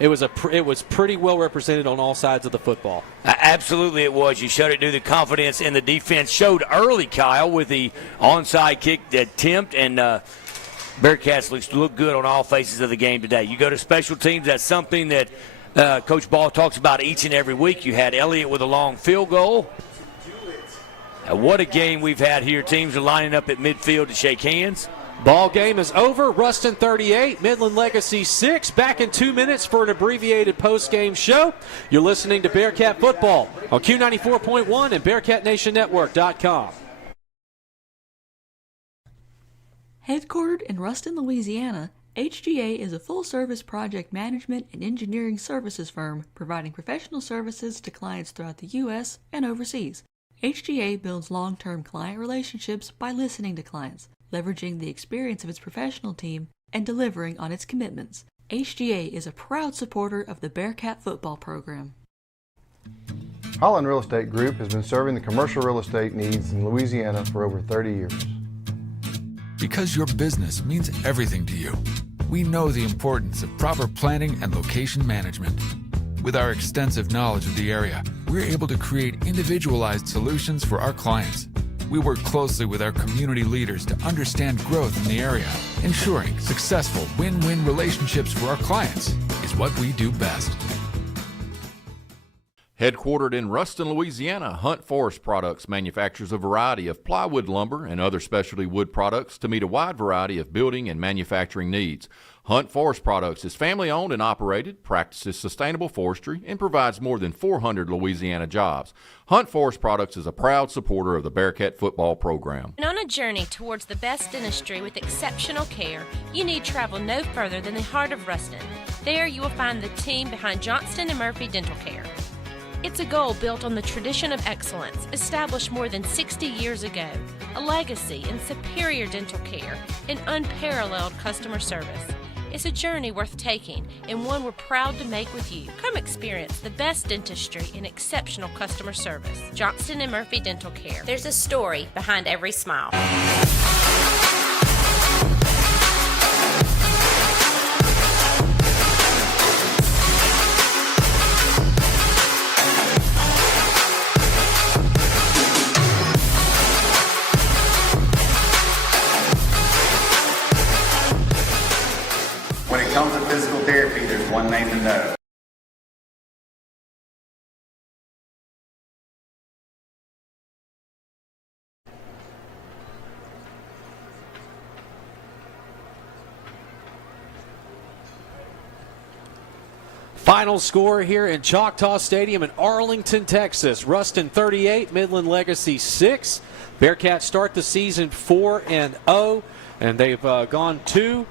It was pretty well represented on all sides of the football. Absolutely it was. You showed it due to the confidence in the defense. Showed early, Kyle, with the onside kick attempt. And Bearcats look good on all faces of the game today. You go to special teams, that's something that Coach Ball talks about each and every week. You had Elliott with a long field goal. What a game we've had here. Teams are lining up at midfield to shake hands. Ball game is over. Ruston 38, Midland Legacy 6. Back in 2 minutes for an abbreviated post-game show. You're listening to Bearcat Football on Q94.1 and BearcatNationNetwork.com. Headquartered in Ruston, Louisiana, HGA is a full-service project management and engineering services firm providing professional services to clients throughout the U.S. and overseas. HGA builds long-term client relationships by listening to clients, leveraging the experience of its professional team, and delivering on its commitments. HGA is a proud supporter of the Bearcat football program. Holland Real Estate Group has been serving the commercial real estate needs in Louisiana for over 30 years. Because your business means everything to you, we know the importance of proper planning and location management. With our extensive knowledge of the area, we're able to create individualized solutions for our clients. We work closely with our community leaders to understand growth in the area. Ensuring successful win-win relationships for our clients is what we do best. Headquartered in Ruston, Louisiana, Hunt Forest Products manufactures a variety of plywood lumber and other specialty wood products to meet a wide variety of building and manufacturing needs. Hunt Forest Products is family-owned and operated, practices sustainable forestry, and provides more than 400 Louisiana jobs. Hunt Forest Products is a proud supporter of the Bearcat football program. And on a journey towards the best dentistry with exceptional care, you need travel no further than the heart of Ruston. There you will find the team behind Johnston and Murphy Dental Care. It's a goal built on the tradition of excellence, established more than 60 years ago, a legacy in superior dental care and unparalleled customer service. It's a journey worth taking and one we're proud to make with you. Come experience the best dentistry and exceptional customer service. Johnston and Murphy Dental Care. There's a story behind every smile. When it comes to physical therapy, there's one name to know. Final score here in Choctaw Stadium in Arlington, Texas. Ruston 38, Midland Legacy 6. Bearcats start the season 4-0, and they've gone 2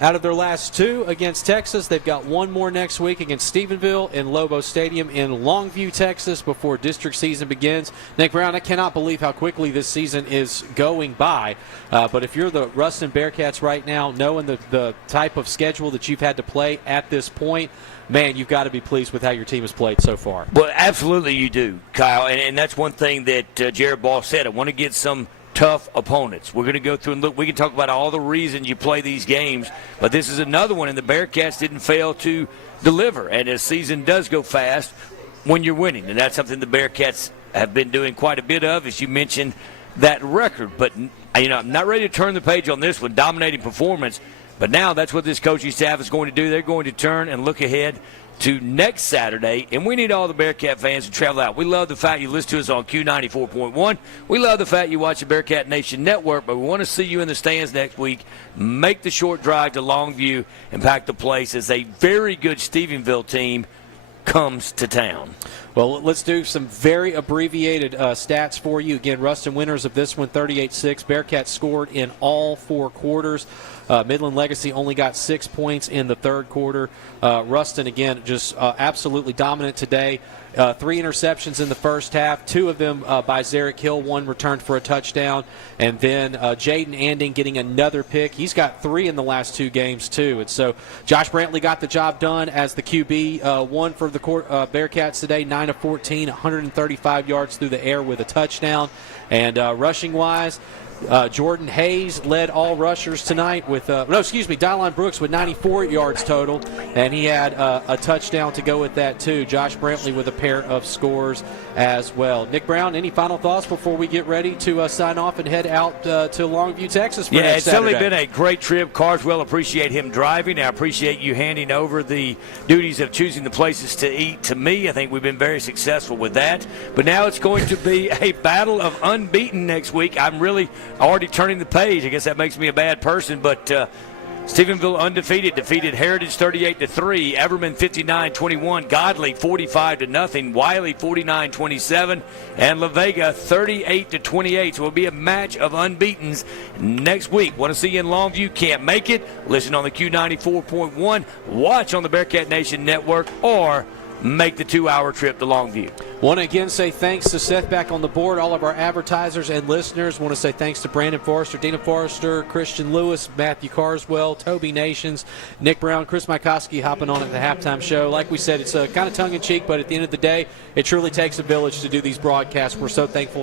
out of their last 2 against Texas. They've got one more next week against Stephenville in Lobo Stadium in Longview, Texas, before district season begins. Nick Brown, I cannot believe how quickly this season is going by. But if you're the Ruston Bearcats right now, knowing the type of schedule that you've had to play at this point, man, you've got to be pleased with how your team has played so far. Well, absolutely you do, Kyle. And that's one thing that Jared Ball said. I want to get some tough opponents. We're going to go through and look. We can talk about all the reasons you play these games, but this is another one, and the Bearcats didn't fail to deliver. And the season does go fast when you're winning, and that's something the Bearcats have been doing quite a bit of, as you mentioned, that record. But, I'm not ready to turn the page on this one, dominating performance. But now that's what this coaching staff is going to do. They're going to turn and look ahead to next Saturday, and we need all the Bearcat fans to travel out. We love the fact you listen to us on Q94.1. We love the fact you watch the Bearcat Nation Network, but we want to see you in the stands next week. Make the short drive to Longview and pack the place as a very good Stephenville team comes to town. Well, let's do some very abbreviated stats for you. Again, Ruston winners of this one, 38-6. Bearcats scored in all 4 quarters. Midland Legacy only got 6 points in the third quarter. Ruston, again, just absolutely dominant today. 3 interceptions in the first half, 2 of them by Zarek Hill, 1 returned for a touchdown. And then Jaden Anding getting another pick. He's got 3 in the last 2 games, too. And so Josh Brantley got the job done as the QB. 1 for the Bearcats today, 9 of 14, 135 yards through the air with a touchdown. And rushing-wise, Jordan Hayes led all rushers tonight with Dylan Brooks with 94 yards total, and he had a touchdown to go with that too. Josh Brantley with a pair of scores as well. Nick Brown, any final thoughts before we get ready to sign off and head out to Longview, Texas for next Saturday? It's certainly been a great trip. Carswell, appreciate him driving. I appreciate you handing over the duties of choosing the places to eat to me. I think we've been very successful with that. But now it's going to be a battle of unbeaten next week. I'm really already turning the page. I guess that makes me a bad person, but Stephenville undefeated, defeated Heritage 38-3, Everman 59-21, Godley 45-0, Wiley 49-27, and La Vega 38-28. So it'll be a match of unbeatens next week. Want to see you in Longview? Can't make it? Listen on the Q94.1, watch on the Bearcat Nation Network, or make the 2-hour trip to Longview. Want to again say thanks to Seth back on the board, all of our advertisers and listeners. Want to say thanks to Brandon Forrester, Dina Forrester, Christian Lewis, Matthew Carswell, Toby Nations, Nick Brown, Chris Mikoski hopping on at the halftime show. Like we said, it's kind of tongue-in-cheek, but at the end of the day, it truly takes a village to do these broadcasts. We're so thankful